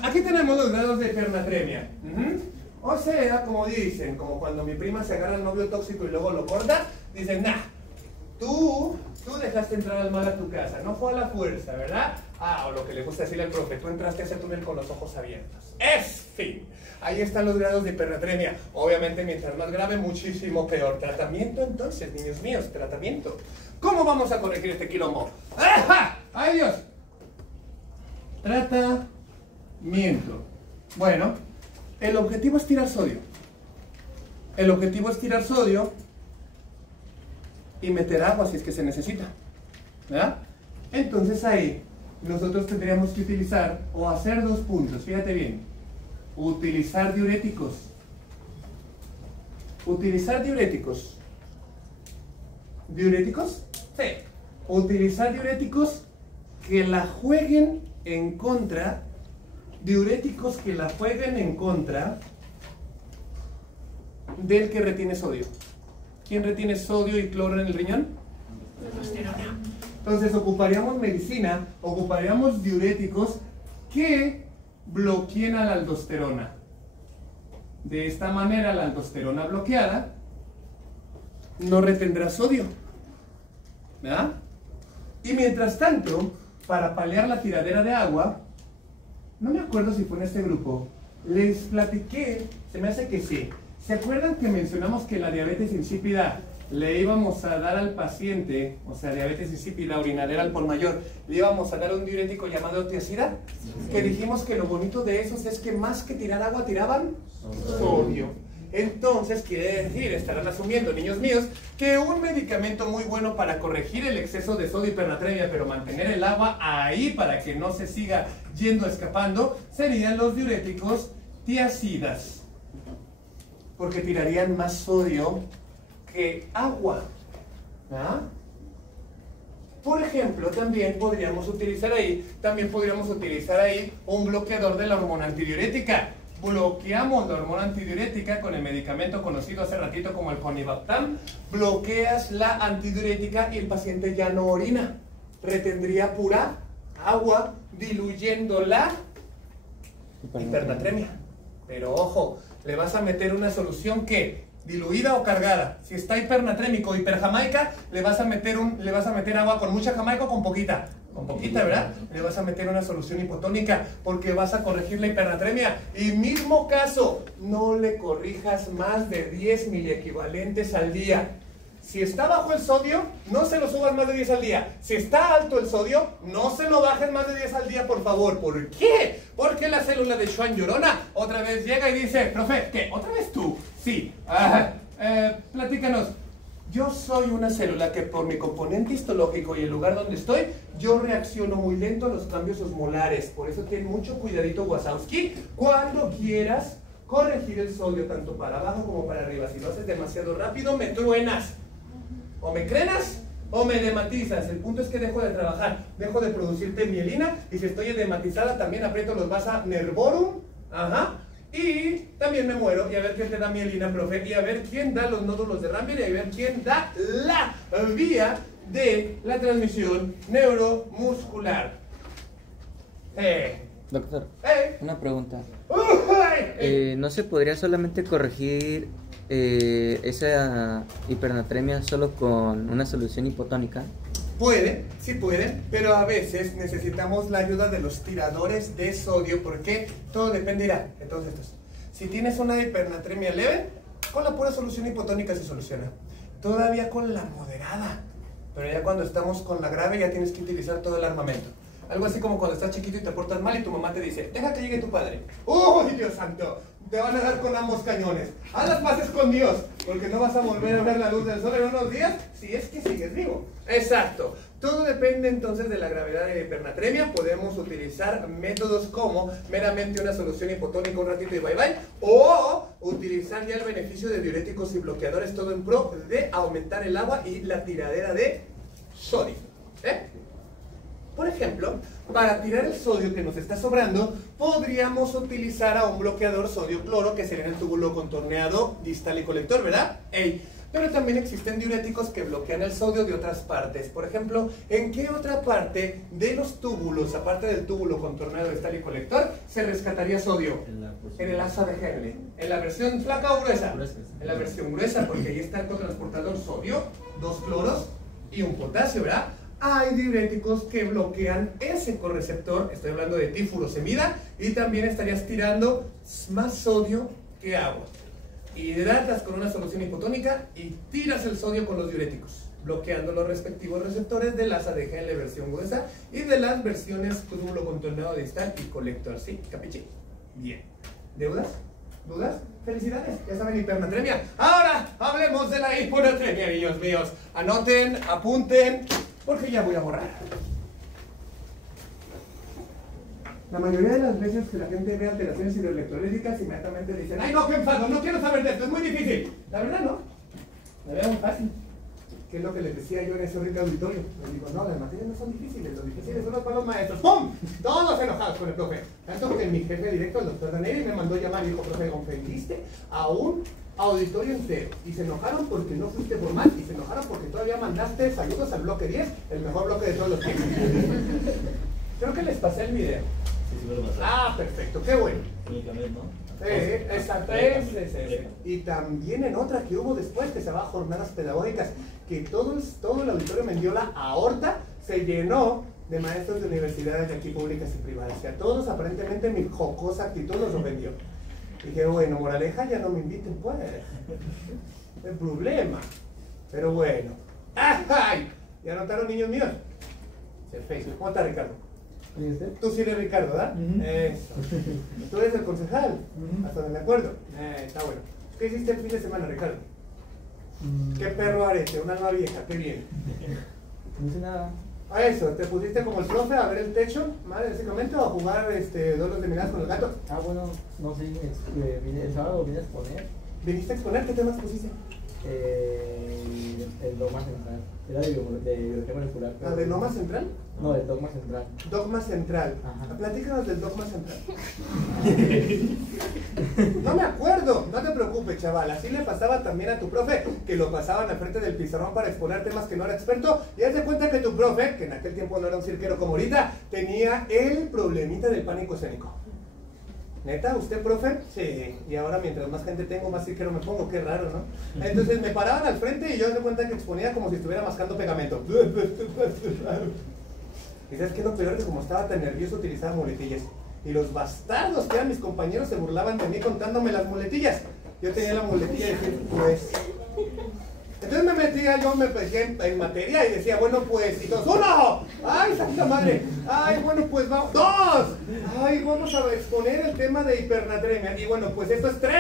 Aquí tenemos los grados de hipernatremia. O sea, como dicen, como cuando mi prima se agarra al novio tóxico y luego lo corta, dicen, nah, tú dejaste entrar al mal a tu casa, no fue a la fuerza, ¿verdad? O lo que le gusta decirle al profe, tú entraste a ese túnel con los ojos abiertos. Es fin. Ahí están los grados de hipernatremia. Obviamente, mientras más grave, muchísimo peor. Tratamiento, entonces, niños míos, tratamiento. ¿Cómo vamos a corregir este quilombo? ¡Ajá! ¡Ay, Dios! Tratamiento. Bueno, el objetivo es tirar sodio. El objetivo es tirar sodio y meter agua si es que se necesita, ¿verdad? Entonces ahí nosotros tendríamos que utilizar o hacer 2 puntos, fíjate bien, utilizar diuréticos. Utilizar diuréticos. ¿Diuréticos? Sí. Utilizar diuréticos que la jueguen en contra. Diuréticos que la jueguen en contra del que retiene sodio. ¿Quién retiene sodio y cloro en el riñón? Aldosterona. Entonces ocuparíamos medicina, ocuparíamos diuréticos que bloqueen a la aldosterona. De esta manera la aldosterona bloqueada no retendrá sodio, ¿verdad? Y mientras tanto, para paliar la tiradera de agua, no me acuerdo si fue en este grupo, les platiqué, se me hace que sí. ¿Se acuerdan que mencionamos que la diabetes insípida le íbamos a dar al paciente, o sea, diabetes insípida, orinadera al por mayor, le íbamos a dar un diurético llamado tiazida? Sí. Que dijimos que lo bonito de esos es que más que tirar agua, tiraban sodio. Entonces, quiere decir, estarán asumiendo, niños míos, que un medicamento muy bueno para corregir el exceso de sodio y hipernatremia, pero mantener el agua ahí para que no se siga yendo, escapando, serían los diuréticos tiazidas. Porque tirarían más sodio que agua. ¿Ah? Por ejemplo, también podríamos utilizar ahí un bloqueador de la hormona antidiurética. Bloqueamos la hormona antidiurética con el medicamento conocido hace ratito como el Conivaptam. Bloqueas la antidiurética y el paciente ya no orina. Retendría pura agua, diluyendo la hipernatremia. Pero ojo, le vas a meter una solución que, diluida o cargada. Si está hipernatrémico, hiperjamaica, le vas a meter agua con mucha jamaica o con poquita. Con poquita, ¿verdad? Le vas a meter una solución hipotónica porque vas a corregir la hipernatremia. Y mismo caso, no le corrijas más de 10 miliequivalentes al día. Si está bajo el sodio, no se lo subas más de 10 al día. Si está alto el sodio, no se lo bajes más de 10 al día, por favor. ¿Por qué? Porque la célula de Schwann llorona otra vez llega y dice, profe, ¿qué? ¿Otra vez tú? Sí. Platícanos. Yo soy una célula que por mi componente histológico y el lugar donde estoy, yo reacciono muy lento a los cambios osmolares. Por eso ten mucho cuidadito, Wazowski, cuando quieras corregir el sodio tanto para abajo como para arriba. Si lo haces demasiado rápido, me truenas. O me crenas o me edematizas. El punto es que dejo de trabajar, dejo de producirte mielina, y si estoy edematizada también aprieto los vasa nervorum. Ajá. Y también me muero, y a ver quién te da mielina, profe, y a ver quién da los nódulos de Ramberg, y a ver quién da la vía de la transmisión neuromuscular. Doctor, una pregunta. ¿No se podría solamente corregir esa hipernatremia solo con una solución hipotónica? Puede, sí puede, pero a veces necesitamos la ayuda de los tiradores de sodio, porque todo dependerá. Entonces, si tienes una hipernatremia leve, con la pura solución hipotónica se soluciona. Todavía con la moderada, pero ya cuando estamos con la grave ya tienes que utilizar todo el armamento. Algo así como cuando estás chiquito y te portas mal y tu mamá te dice, deja que llegue tu padre. ¡Uy, Dios santo! Te van a dar con ambos cañones. Haz las paces con Dios, porque no vas a volver a ver la luz del sol en unos días si es que sigues vivo. Exacto. Todo depende entonces de la gravedad de la hipernatremia. Podemos utilizar métodos como meramente una solución hipotónica un ratito y bye bye, o utilizar ya el beneficio de diuréticos y bloqueadores, todo en pro de aumentar el agua y la tiradera de sodio. Por ejemplo, para tirar el sodio que nos está sobrando, podríamos utilizar a un bloqueador sodio-cloro, que sería el túbulo contorneado distal y colector, ¿verdad? Pero también existen diuréticos que bloquean el sodio de otras partes. Por ejemplo, ¿en qué otra parte de los túbulos, aparte del túbulo contorneado distal y colector, se rescataría sodio? En el asa de Henle. ¿En la versión flaca o gruesa? En la versión gruesa, porque ahí está el cotransportador sodio, 2 cloros y un potasio, ¿verdad? Hay diuréticos que bloquean ese correceptor, estoy hablando de tifurosemida, y también estarías tirando más sodio que agua. Hidratas con una solución hipotónica y tiras el sodio con los diuréticos, bloqueando los respectivos receptores del asa de Henle versión gruesa y de las versiones túbulo contorneado distal y colector. ¿Sí? ¿Capichi? Bien. ¿Deudas? ¿Dudas? ¡Felicidades! Ya saben, hipernatremia. Ahora hablemos de la hiponatremia, niños míos. Anoten, apunten, porque ya voy a borrar. La mayoría de las veces que la gente ve alteraciones hidroelectrolíticas, inmediatamente dicen: ¡ay, no, qué enfado! No quiero saber de esto, es muy difícil. La verdad, no. La verdad es muy fácil. ¿Qué es lo que les decía yo en ese rico auditorio? Les digo: no, las materias no son difíciles, los difíciles son para los maestros. ¡Pum! Todos enojados con el profe. Tanto que mi jefe directo, el doctor Daneri, me mandó llamar y dijo: profe, ofendiste a un auditorio entero. Y se enojaron porque no fuiste formal, y se enojaron porque todavía mandaste saludos al bloque 10, el mejor bloque de todos los tiempos. Creo que les pasé el video. Ah, perfecto, qué bueno. Exacto, ese. Y también en otra que hubo después, que se llama Jornadas Pedagógicas, que todo el auditorio Mendiola Aorta se llenó de maestros de universidades de aquí públicas y privadas. Y a todos aparentemente mi jocosa actitud los ofendió. Dije: bueno, moraleja, ya no me inviten, pues. El problema. Pero bueno. ¡Ay! ¿Ya notaron, niños míos? El Facebook. ¿Cómo está, Ricardo? ¿Y usted? Tú sí eres Ricardo, ¿verdad? Eso. Tú eres el concejal. Hasta donde me acuerdo. Está bueno. ¿Qué hiciste el fin de semana, Ricardo? ¿Qué perro arete? Un alma vieja, qué bien. No hice nada. A eso, ¿te pusiste como el profe a ver el techo, madre, básicamente, o a jugar dolos de miradas con los gatos? Ah, bueno, no sé, el sábado vine a exponer ¿Viniste a exponer? ¿Qué temas pusiste? el dogma central. Era de biología molecular. ¿La de Noma Central? No, el dogma central. Dogma Central. Ajá. Platícanos del Dogma Central. No me acuerdo, no te preocupes, chaval. Así le pasaba también a tu profe, que lo pasaban al frente del pizarrón para exponer temas que no era experto. Y haz de cuenta que tu profe, que en aquel tiempo no era un cirquero como ahorita, tenía el problemita del pánico escénico. ¿Neta? ¿Usted, profe? Sí. Y ahora mientras más gente tengo, más cirquero me pongo. Qué raro, ¿no? Entonces me paraban al frente y yo me di cuenta que exponía como si estuviera mascando pegamento. Y ¿sabes qué es lo peor? Que como estaba tan nervioso utilizaba muletillas. Y los bastardos que eran mis compañeros se burlaban de mí contándome las muletillas. Yo tenía la muletilla y dije: pues... Entonces me metía, yo me metía en materia y decía: bueno, pues, y todos: ¡1! ¡Ay, santa madre! ¡Ay, bueno, pues, vamos! ¡2! ¡Ay, vamos a exponer el tema de hipernatremia! Y bueno, pues, esto es 3.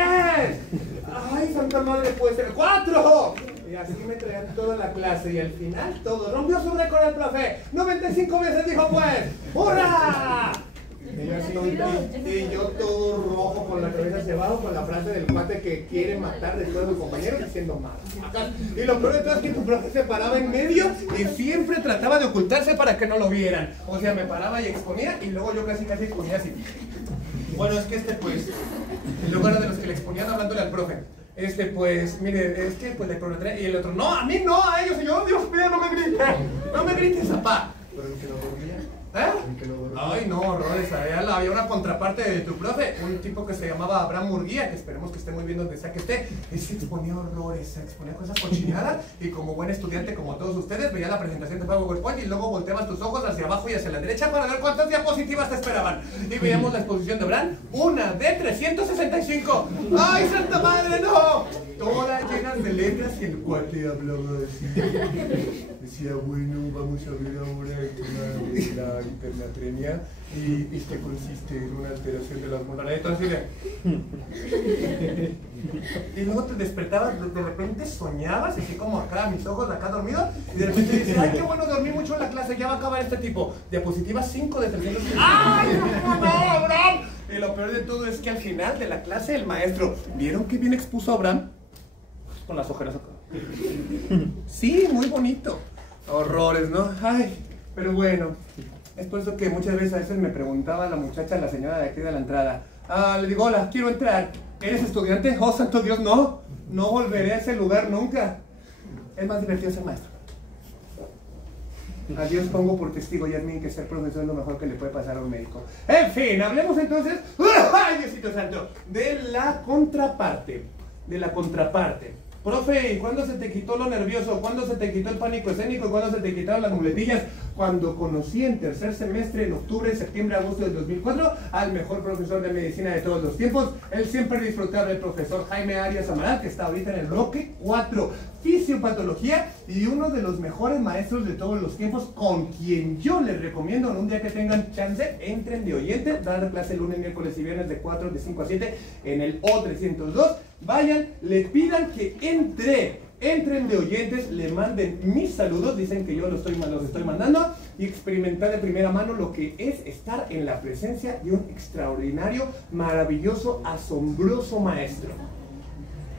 ¡Ay, santa madre, pues, 4! Y así me traían toda la clase y al final todo. ¡Rompió su récord el profe! 95 veces dijo: pues, ¡hurra! Y yo todo rojo con la cabeza hacia abajo con la frase del cuate que quiere matar después de su compañero diciendo: más. Y lo peor de todo es que tu profe se paraba en medio y siempre trataba de ocultarse para que no lo vieran. O sea, me paraba y exponía y luego yo casi exponía así. Bueno, es que pues, en lugar de los que le exponían hablándole al profe. Pues, mire, pues le prometré. Y el otro: no, a mí no, a ellos. Y yo: Dios mío, no me grites. No me grites, papá. Pero el que lo dormía. Ay, no, horrores. Había una contraparte de tu profe, un tipo que se llamaba Abraham Murguía, que esperemos que esté muy bien donde sea que esté. Ese exponía horrores, exponía cosas cochinadas y como buen estudiante, como todos ustedes, veía la presentación de PowerPoint y luego volteabas tus ojos hacia abajo y hacia la derecha para ver cuántas diapositivas te esperaban. Y veíamos la exposición de Abraham, una de 365. ¡Ay, santa madre, no! Todas llenas de letras y el cuate hablaba así. Decía: bueno, vamos a ver ahora el tema de la hipernatremia y este consiste en una alteración de las mononetas. Y luego te despertabas, de repente soñabas, así como acá, mis ojos acá dormidos, y de repente dices: ay, qué bueno, dormí mucho en la clase, ya va a acabar este tipo. Diapositiva 5 de 300. ¡Ay, no, Abraham! Y lo peor de todo es que al final de la clase el maestro, ¿vieron qué bien expuso Abraham? Con las ojeras acá. Sí, muy bonito. Horrores, ¿no? Ay, pero bueno, es por eso que muchas veces me preguntaba la muchacha, la señora de aquí de la entrada: le digo: hola, quiero entrar. ¿Eres estudiante? Oh, santo Dios, no. No volveré a ese lugar nunca. Es más divertido ser maestro. A Dios pongo por testigo, Yasmin, que ser profesor es lo mejor que le puede pasar a un médico. En fin, hablemos entonces, ¡ay, Diosito Santo!, de la contraparte. De la contraparte. Profe, ¿y cuándo se te quitó lo nervioso? ¿Cuándo se te quitó el pánico escénico? ¿Cuándo se te quitaron las muletillas? Cuando conocí en tercer semestre, en octubre, septiembre, agosto del 2004, al mejor profesor de medicina de todos los tiempos, el siempre disfrutable profesor Jaime Arias Amaral, que está ahorita en el bloque 4, fisiopatología, y uno de los mejores maestros de todos los tiempos, con quien yo les recomiendo, en un día que tengan chance, entren de oyente, dar clase lunes, miércoles y viernes de 5 a 7 en el O302, vayan, le pidan que entren de oyentes, le manden mis saludos, dicen que yo los estoy mandando, y experimentar de primera mano lo que es estar en la presencia de un extraordinario, maravilloso, asombroso maestro.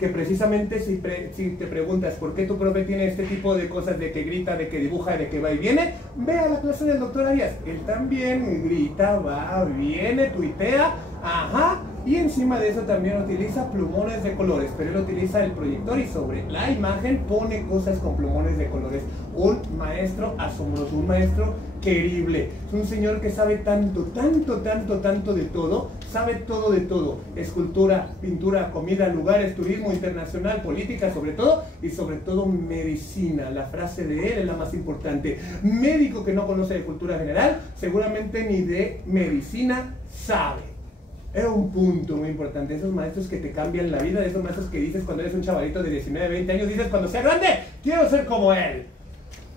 Que precisamente si te preguntas por qué tu profe tiene este tipo de cosas, de que grita, de que dibuja, de que va y viene, ve a la clase del doctor Arias. Él también grita, va, viene, tuitea, ajá, y encima de eso también utiliza plumones de colores, pero él utiliza el proyector y sobre la imagen pone cosas con plumones de colores. Un maestro asombroso, un maestro querible, es un señor que sabe tanto de todo, sabe todo de todo, escultura, pintura, comida, lugares, turismo internacional, política sobre todo, y sobre todo medicina. La frase de él es la más importante: médico que no conoce de cultura general, seguramente ni de medicina sabe. Era un punto muy importante, esos maestros que te cambian la vida, de esos maestros que dices cuando eres un chavalito de 19, 20 años, dices cuando sea grande, quiero ser como él.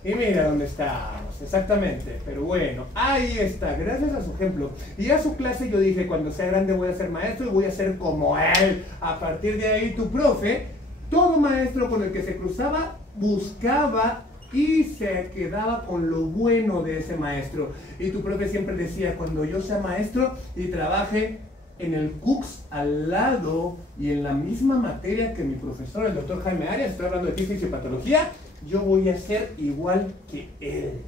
Y mira dónde estamos, exactamente. Pero bueno, ahí está, gracias a su ejemplo. Y a su clase yo dije, cuando sea grande voy a ser maestro y voy a ser como él. A partir de ahí tu profe, todo maestro con el que se cruzaba, buscaba y se quedaba con lo bueno de ese maestro. Y tu profe siempre decía, cuando yo sea maestro y trabaje en el CUCS al lado y en la misma materia que mi profesor, el doctor Jaime Arias, estoy hablando de fisiopatología, yo voy a ser igual que él.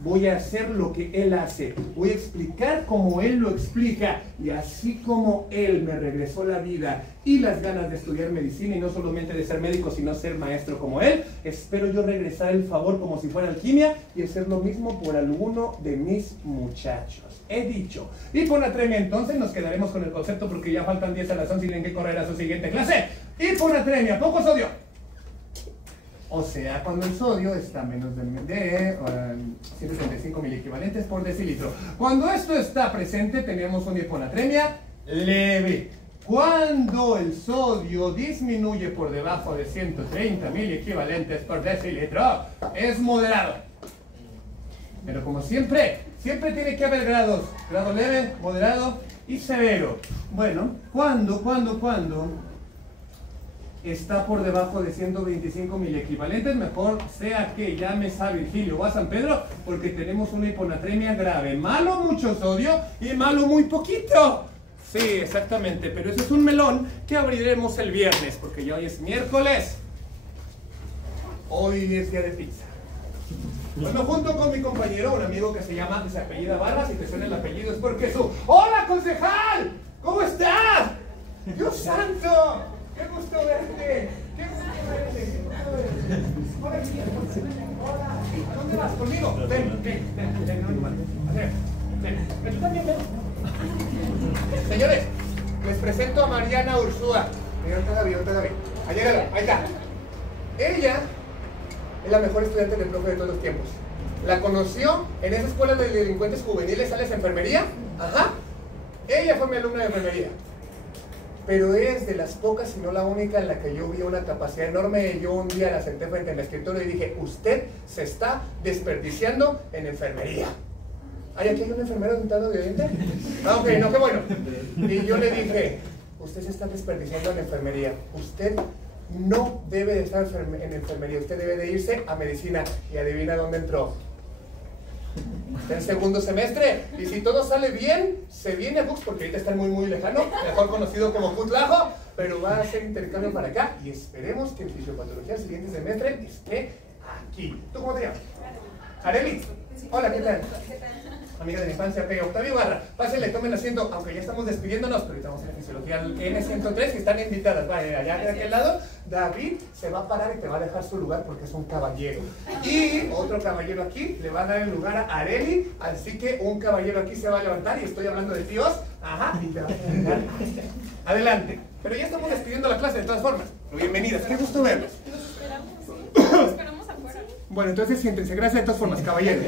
Voy a hacer lo que él hace. Voy a explicar como él lo explica. Y así como él me regresó la vida y las ganas de estudiar medicina, y no solamente de ser médico, sino ser maestro como él, espero yo regresar el favor como si fuera alquimia y hacer lo mismo por alguno de mis muchachos. He dicho. Y por la tremia entonces nos quedaremos con el concepto porque ya faltan 10 a las 11 y tienen que correr a su siguiente clase. Y por la tremia, poco sodio. O sea, cuando el sodio está menos de 135 miliequivalentes por decilitro. Cuando esto está presente, tenemos una hiponatremia leve. Cuando el sodio disminuye por debajo de 130 miliequivalentes por decilitro, es moderado. Pero como siempre, siempre tiene que haber grados. Grado leve, moderado y severo. Bueno, ¿cuándo está por debajo de 125 miliequivalentes? Mejor sea que llames a Virgilio o a San Pedro, porque tenemos una hiponatremia grave. Malo mucho sodio y malo muy poquito. Sí, exactamente, pero ese es un melón que abriremos el viernes, porque ya hoy es miércoles. Hoy es día de pizza. Bueno, junto con mi compañero, un amigo que se apellida Barra, si te suena el apellido es porque su... ¡Hola, concejal! ¿Cómo está? ¡Dios santo! ¡Qué gusto verte! ¡Qué gusto verte! Hola, ¿dónde vas? ¿Conmigo? Ven, tú también ven. Señores, les presento a Mariana Ursúa. Ahí está. Ella es la mejor estudiante del profe de todos los tiempos. La conoció en esa escuela de delincuentes juveniles, ¿sales enfermería? Ajá. Ella fue mi alumna de enfermería. Pero es de las pocas, si no la única, en la que yo vi una capacidad enorme. Yo un día la senté frente al escritorio y dije, usted se está desperdiciando en enfermería. ¿Ay, aquí hay un enfermero sentado de oyente? Ah, ok, no, qué bueno. Y yo le dije, usted se está desperdiciando en enfermería. Usted no debe de estar en enfermería, usted debe de irse a medicina. Y adivina dónde entró. Está en segundo semestre, y si todo sale bien, se viene a CUCS, porque ahorita está muy lejano, mejor conocido como Cutlajo, pero va a hacer intercambio para acá, y esperemos que en fisiopatología el siguiente semestre esté aquí. ¿Tú cómo te llamas? Arely. Hola, ¿qué tal? amiga de la infancia, ok, Octavio Barra, pásenle, tomen asiento, aunque ya estamos despidiéndonos, pero ahorita vamos a la fisiología N103 y están invitadas. Vaya, allá de aquel lado, David se va a parar y te va a dejar su lugar porque es un caballero. Y otro caballero aquí le va a dar el lugar a Areli, así que un caballero aquí se va a levantar y estoy hablando de tíos, ajá, y te va a levantar. Adelante. Pero ya estamos despidiendo la clase de todas formas. Bienvenidas, qué gusto verlos. Los esperamos afuera. Bueno, entonces siéntense, gracias de todas formas, caballeros.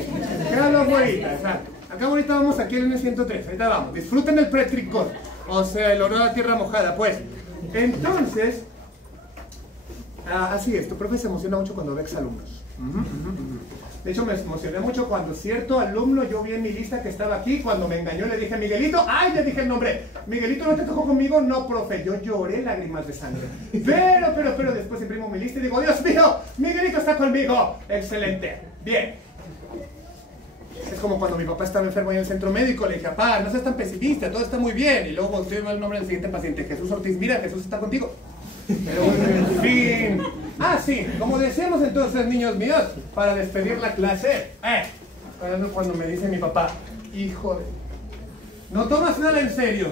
Quédalo afuera, exacto. Acá ahorita vamos aquí en el N103, ahorita vamos. Disfruten el pretricor, o sea, el olor a tierra mojada, pues. Entonces, así es, tu profe se emociona mucho cuando ve exalumnos. De hecho, me emocioné mucho cuando cierto alumno, yo vi en mi lista que estaba aquí, cuando me engañó le dije, Miguelito, ¡ay! Le dije el nombre. Miguelito, ¿no te tocó conmigo? No, profe, yo lloré lágrimas de sangre. Pero después imprimo mi lista y digo, Dios mío, Miguelito está conmigo. Excelente. Bien. Es como cuando mi papá estaba enfermo en el centro médico, le dije, papá, no seas tan pesimista, todo está muy bien. Y luego volteé y veo el nombre del siguiente paciente, Jesús Ortiz, mira, Jesús está contigo. Pero en fin. Sí, como decíamos entonces, niños míos, para despedir la clase, cuando me dice mi papá, hijo de... No tomas nada en serio.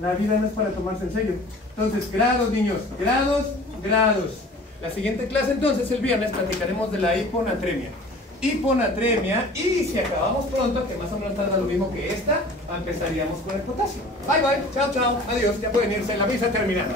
La vida no es para tomarse en serio. Entonces, grados, niños, grados. La siguiente clase entonces, el viernes, platicaremos de la hiponatremia. Y si acabamos pronto, que más o menos tarda lo mismo que esta, empezaríamos con el potasio. Bye, chao, adiós, ya pueden irse, la misa terminada.